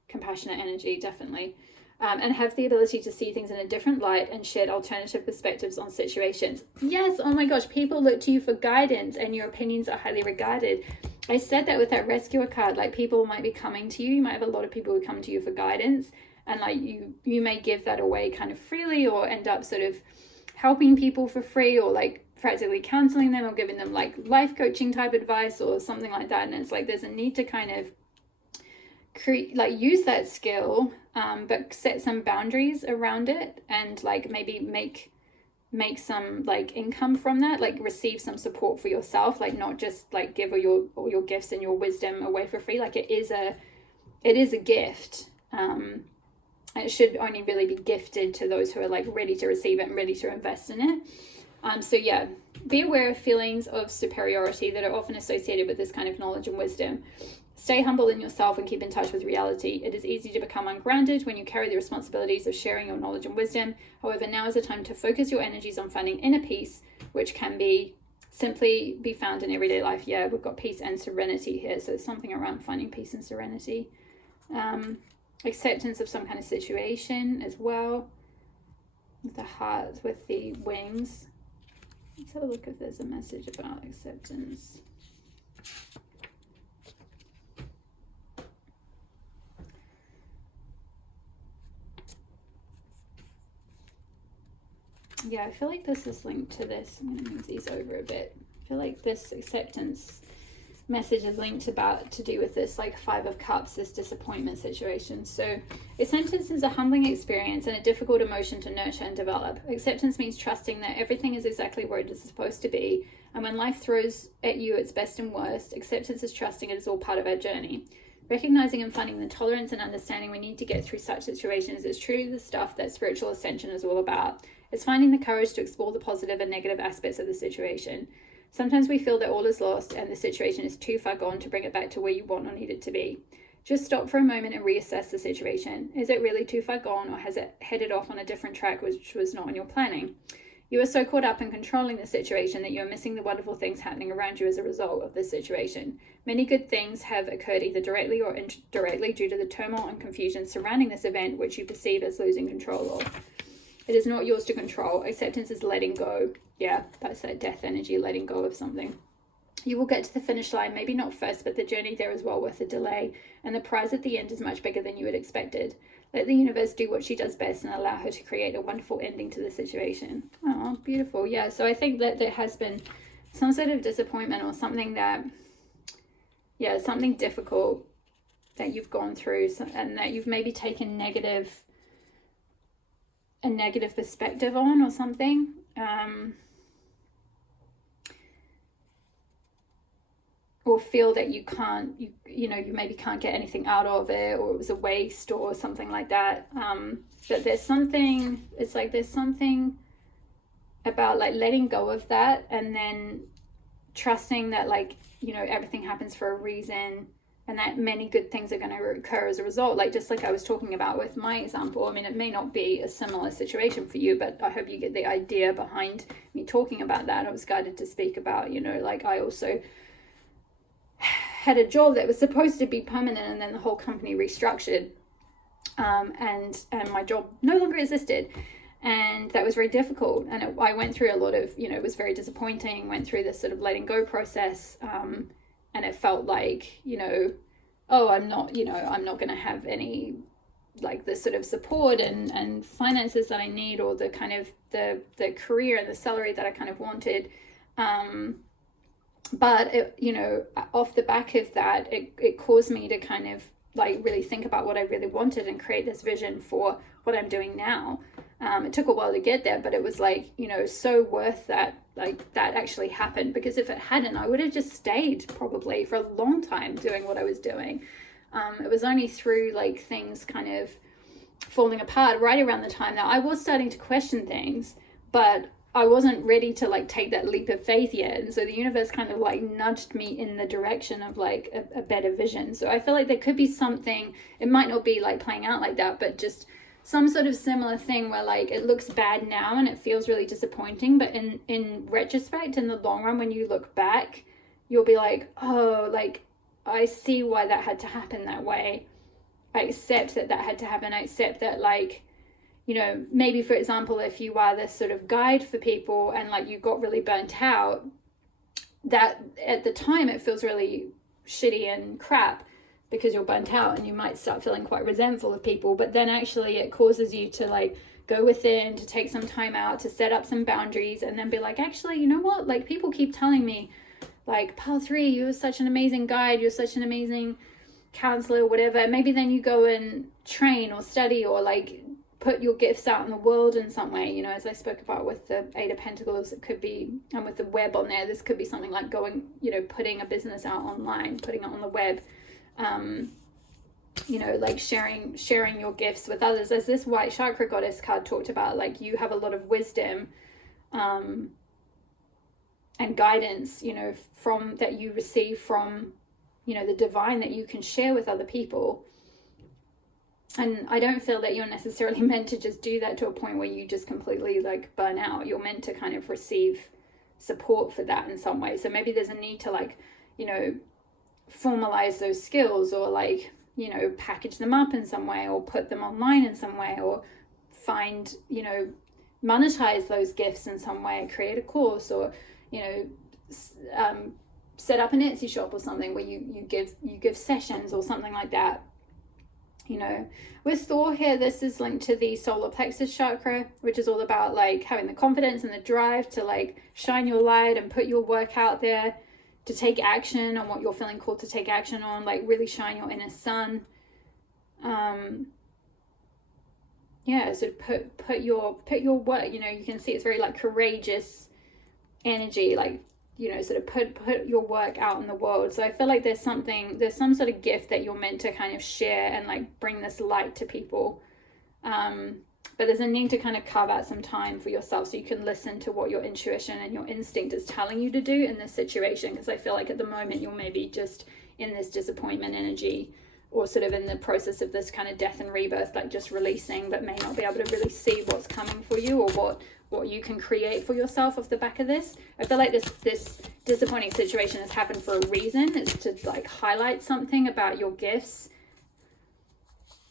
compassionate energy, definitely. And have the ability to see things in a different light and shed alternative perspectives on situations. Yes, oh my gosh, people look to you for guidance and your opinions are highly regarded. I said that with that rescuer card, like people might be coming to you. You might have a lot of people who come to you for guidance, and like you may give that away kind of freely, or end up sort of helping people for free, or like practically counseling them, or giving them like life coaching type advice or something like that. And it's like there's a need to kind of use that skill, but set some boundaries around it, and like maybe make some like income from that, like receive some support for yourself, like not just like give all your gifts and your wisdom away for free. Like it is a gift. It should only really be gifted to those who are like ready to receive it and ready to invest in it. So yeah, be aware of feelings of superiority that are often associated with this kind of knowledge and wisdom. Stay humble in yourself and keep in touch with reality. It is easy to become ungrounded when you carry the responsibilities of sharing your knowledge and wisdom. However, now is the time to focus your energies on finding inner peace, which can simply be found in everyday life. Yeah, we've got peace and serenity here. So there's something around finding peace and serenity. Acceptance of some kind of situation as well. With the heart, with the wings. Let's have a look if there's a message about acceptance. Yeah, I feel like this is linked to this. I'm going to move these over a bit. I feel like this acceptance message is linked to do with this like 5 of Cups, this disappointment situation. So acceptance is a humbling experience and a difficult emotion to nurture and develop. Acceptance means trusting that everything is exactly where it is supposed to be, and when life throws at you its best and worst, acceptance is trusting it is all part of our journey. Recognizing and finding the tolerance and understanding we need to get through such situations is truly the stuff that spiritual ascension is all about. It's finding the courage to explore the positive and negative aspects of the situation. Sometimes we feel that all is lost and the situation is too far gone to bring it back to where you want or need it to be. Just stop for a moment and reassess the situation. Is it really too far gone, or has it headed off on a different track which was not in your planning? You are so caught up in controlling the situation that you are missing the wonderful things happening around you as a result of this situation. Many good things have occurred either directly or indirectly due to the turmoil and confusion surrounding this event, which you perceive as losing control of. It is not yours to control. Acceptance is letting go. Yeah, that's that death energy, letting go of something. You will get to the finish line, maybe not first, but the journey there is well worth the delay, and the prize at the end is much bigger than you had expected. Let the universe do what she does best and allow her to create a wonderful ending to the situation. Oh, beautiful. Yeah, so I think that there has been some sort of disappointment or something that yeah, something difficult that you've gone through, and that you've maybe taken a negative perspective on, or something. Or feel that you can't, you know, you maybe can't get anything out of it, or it was a waste or something like that. But there's something, it's like there's something about like letting go of that, and then trusting that, like, you know, everything happens for a reason, and that many good things are going to occur as a result. Like, just like I was talking about with my example, I mean, it may not be a similar situation for you, but I hope you get the idea behind me talking about that. I was guided to speak about, you know, like, I also had a job that was supposed to be permanent, and then the whole company restructured, and my job no longer existed, and that was very difficult. And I went through a lot of, you know, it was very disappointing. Went through this sort of letting go process, and it felt like, you know, oh, I'm not going to have any, like, the sort of support and finances that I need, or the kind of the career and the salary that I kind of wanted. But it, you know, off the back of that, it caused me to kind of like really think about what I really wanted and create this vision for what I'm doing now. It took a while to get there, but it was like, you know, so worth that, like, that actually happened, because if it hadn't, I would have just stayed probably for a long time doing what I was doing. It was only through like things kind of falling apart right around the time that I was starting to question things, but I wasn't ready to like take that leap of faith yet. And so the universe kind of like nudged me in the direction of like a better vision. So I feel like there could be something, it might not be like playing out like that, but just some sort of similar thing where like it looks bad now and it feels really disappointing, but in retrospect, in the long run, when you look back, you'll be like, oh, like, I see why that had to happen that way. I accept that had to happen. I accept that, like, you know, maybe, for example, if you are this sort of guide for people and like you got really burnt out, that at the time it feels really shitty and crap because you're burnt out, and you might start feeling quite resentful of people. But then actually it causes you to like go within, to take some time out, to set up some boundaries, and then be like, actually, you know what? Like, people keep telling me, like, Pal 3, you're such an amazing guide, you're such an amazing counselor, whatever. Maybe then you go and train or study, or like put your gifts out in the world in some way, you know, as I spoke about with the Eight of Pentacles. It could be, and with the web on there, this could be something like going, you know, putting a business out online, putting it on the web, you know, like sharing your gifts with others. As this white chakra goddess card talked about, like, you have a lot of wisdom and guidance, you know, from that you receive from, you know, the divine, that you can share with other people. And I don't feel that you're necessarily meant to just do that to a point where you just completely like burn out. You're meant to kind of receive support for that in some way. So maybe there's a need to, like, you know, formalize those skills, or like, you know, package them up in some way, or put them online in some way, or find, you know, monetize those gifts in some way, create a course, or, you know, set up an Etsy shop or something where you give sessions or something like that. You know, with Thor here, this is linked to the solar plexus chakra, which is all about like having the confidence and the drive to like shine your light and put your work out there, to take action on what you're feeling called to take action on, like really shine your inner sun. Yeah, so put your work, you know, you can see it's very like courageous energy, like, you know, sort of put your work out in the world. So I feel like there's some sort of gift that you're meant to kind of share and like bring this light to people. But there's a need to kind of carve out some time for yourself so you can listen to what your intuition and your instinct is telling you to do in this situation. Because I feel like at the moment you're maybe just in this disappointment energy, or sort of in the process of this kind of death and rebirth, like just releasing, but may not be able to really see what's coming for you, or what you can create for yourself off the back of this. I feel like this disappointing situation has happened for a reason. It's to like highlight something about your gifts.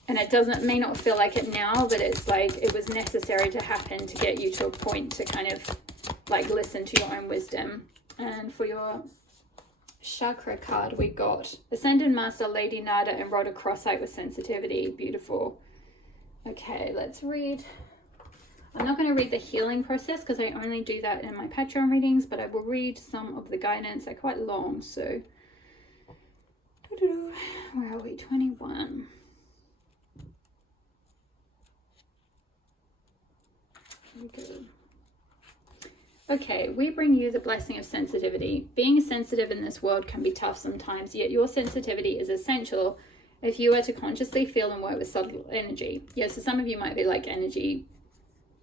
And it may not feel like it now, but it's like it was necessary to happen to get you to a point to kind of like listen to your own wisdom. And for your chakra card, we got Ascended Master, Lady Nada, and Rhoda Cross-Eyed with Sensitivity. Beautiful. Okay, let's read. I'm not going to read the healing process because I only do that in my Patreon readings, but I will read some of the guidance. They're quite long, so Where are we? 21. Good. Okay, we bring you the blessing of sensitivity. Being sensitive in this world can be tough sometimes, yet your sensitivity is essential if you are to consciously feel and work with subtle energy. Yeah, so some of you might be like energy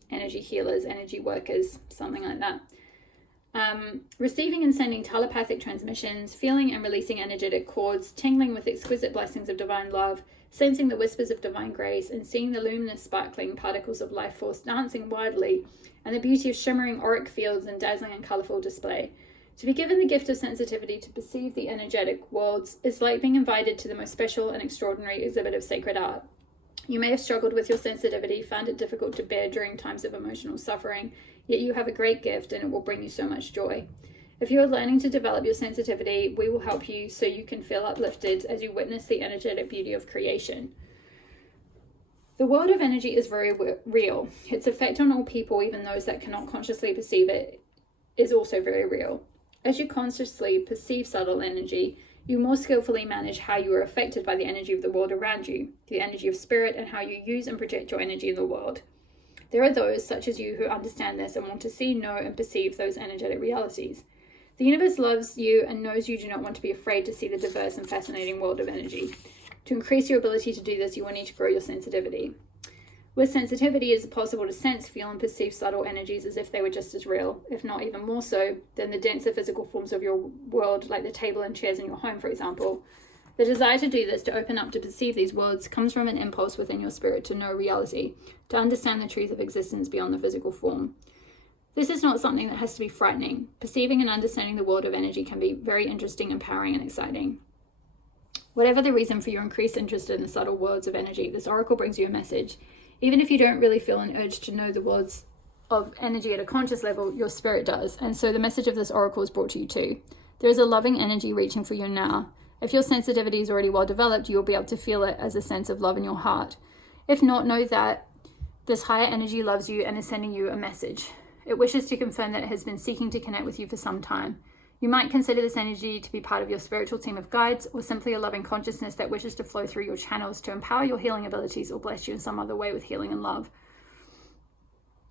healers, energy workers, something like that. Receiving and sending telepathic transmissions, feeling and releasing energetic cords, tingling with exquisite blessings of divine love, sensing the whispers of divine grace, and seeing the luminous sparkling particles of life force dancing wildly, and the beauty of shimmering auric fields and dazzling and colourful display. To be given the gift of sensitivity to perceive the energetic worlds is like being invited to the most special and extraordinary exhibit of sacred art. You may have struggled with your sensitivity, found it difficult to bear during times of emotional suffering, yet you have a great gift and it will bring you so much joy. If you are learning to develop your sensitivity, we will help you so you can feel uplifted as you witness the energetic beauty of creation. The world of energy is very real. Its effect on all people, even those that cannot consciously perceive it, is also very real. As you consciously perceive subtle energy, you more skillfully manage how you are affected by the energy of the world around you, the energy of spirit, and how you use and project your energy in the world. There are those, such as you, who understand this and want to see, know, and perceive those energetic realities. The universe loves you and knows you do not want to be afraid to see the diverse and fascinating world of energy. To increase your ability to do this, you will need to grow your sensitivity. With sensitivity, it is possible to sense, feel, and perceive subtle energies as if they were just as real, if not even more so, than the denser physical forms of your world, like the table and chairs in your home, for example. The desire to do this, to open up to perceive these worlds, comes from an impulse within your spirit to know reality, to understand the truth of existence beyond the physical form. This is not something that has to be frightening. Perceiving and understanding the world of energy can be very interesting, empowering, and exciting. Whatever the reason for your increased interest in the subtle worlds of energy, this oracle brings you a message. Even if you don't really feel an urge to know the worlds of energy at a conscious level, your spirit does. And so the message of this oracle is brought to you too. There is a loving energy reaching for you now. If your sensitivity is already well developed, you will be able to feel it as a sense of love in your heart. If not, know that this higher energy loves you and is sending you a message. It wishes to confirm that it has been seeking to connect with you for some time. You might consider this energy to be part of your spiritual team of guides, or simply a loving consciousness that wishes to flow through your channels to empower your healing abilities or bless you in some other way with healing and love.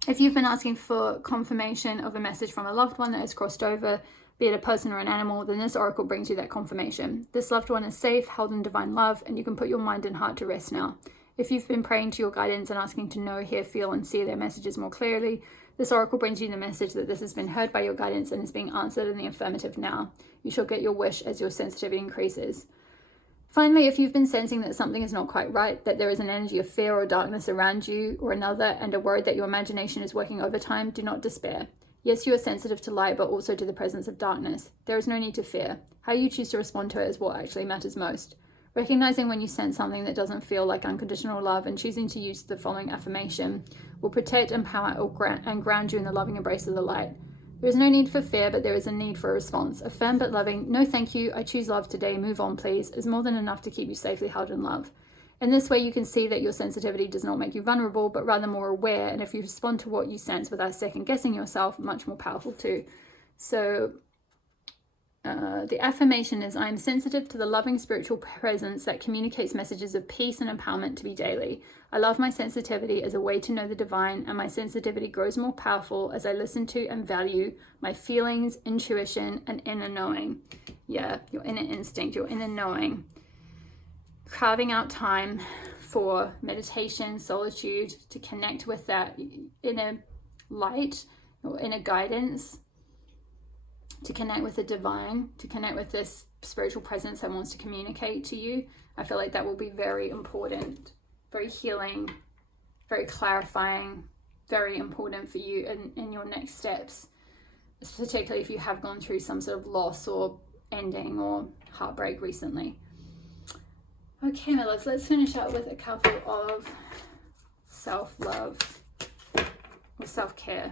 If you've been asking for confirmation of a message from a loved one that has crossed over, be it a person or an animal, then this oracle brings you that confirmation. This loved one is safe, held in divine love, and you can put your mind and heart to rest now. If you've been praying to your guidance and asking to know, hear, feel, and see their messages more clearly, this oracle brings you the message that this has been heard by your guidance and is being answered in the affirmative now. You shall get your wish as your sensitivity increases. Finally, if you've been sensing that something is not quite right, that there is an energy of fear or darkness around you or another, and are worried that your imagination is working overtime, do not despair. Yes, you are sensitive to light, but also to the presence of darkness. There is no need to fear. How you choose to respond to it is what actually matters most. Recognizing when you sense something that doesn't feel like unconditional love and choosing to use the following affirmation will protect, empower, and ground you in the loving embrace of the light. There is no need for fear, but there is a need for a response. A firm but loving, no thank you, I choose love today, move on please, is more than enough to keep you safely held in love. In this way, you can see that your sensitivity does not make you vulnerable, but rather more aware, and if you respond to what you sense without second guessing yourself, much more powerful too. So the affirmation is, I am sensitive to the loving spiritual presence that communicates messages of peace and empowerment to me daily. I love my sensitivity as a way to know the divine, and my sensitivity grows more powerful as I listen to and value my feelings, intuition, and inner knowing. Yeah, your inner instinct, your inner knowing. Carving out time for meditation, solitude, to connect with that inner light or inner guidance, to connect with the divine, to connect with this spiritual presence that wants to communicate to you. I feel like that will be very important, very healing, very clarifying, very important for you in your next steps, particularly if you have gone through some sort of loss or ending or heartbreak recently. Okay, my loves, let's finish up with a couple of self-love or self-care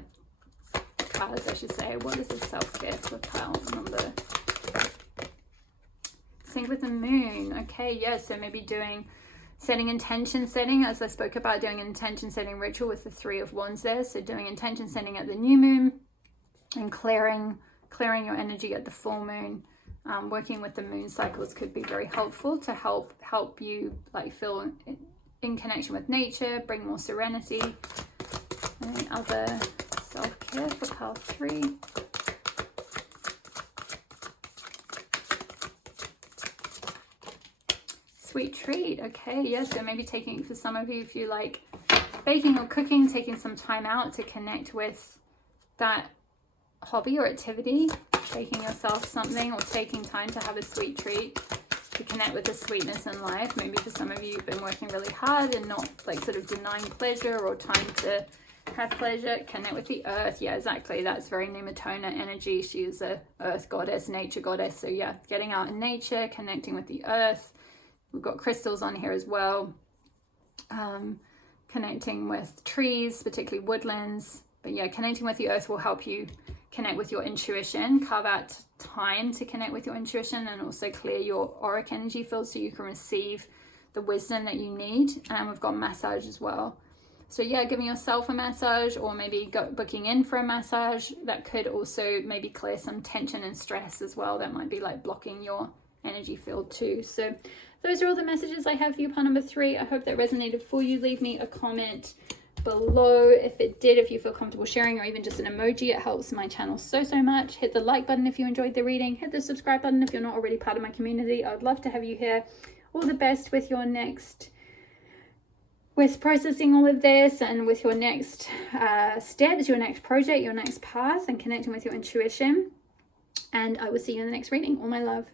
cards, I should say. What is the self-care for pile number? Sync with the moon. Okay, yes, so maybe setting intention setting, as I spoke about, doing an intention setting ritual with the 3 of Wands there. So doing intention setting at the new moon and clearing your energy at the full moon. working with the moon cycles could be very helpful to help you like feel in connection with nature, bring more serenity. And other self-care for pile 3. Sweet treat. Okay, yeah, so maybe taking, for some of you, if you like baking or cooking, taking some time out to connect with that hobby or activity, baking yourself something or taking time to have a sweet treat to connect with the sweetness in life. Maybe for some of you, you've been working really hard and not like sort of denying pleasure or time to have pleasure. Connect with the earth. Yeah, exactly. That's very Nematona energy. She is a earth goddess, nature goddess. So yeah, getting out in nature, connecting with the earth. We've got crystals on here as well. Connecting with trees, particularly woodlands. But yeah, connecting with the earth will help you connect with your intuition, carve out time to connect with your intuition, and also clear your auric energy field so you can receive the wisdom that you need. And we've got massage as well. So yeah, giving yourself a massage, or maybe booking in for a massage, that could also maybe clear some tension and stress as well. That might be like blocking your energy field too. So those are all the messages I have for you, pile number 3. I hope that resonated for you. Leave me a comment below if it did, if you feel comfortable sharing, or even just an emoji. It helps my channel so much. Hit the like button if you enjoyed the reading. Hit the subscribe button if you're not already part of my community. I would love to have you here. All the best with your next, with processing all of this, and with your next steps, your next project, your next path, and connecting with your intuition. And I will see you in the next reading. All my love.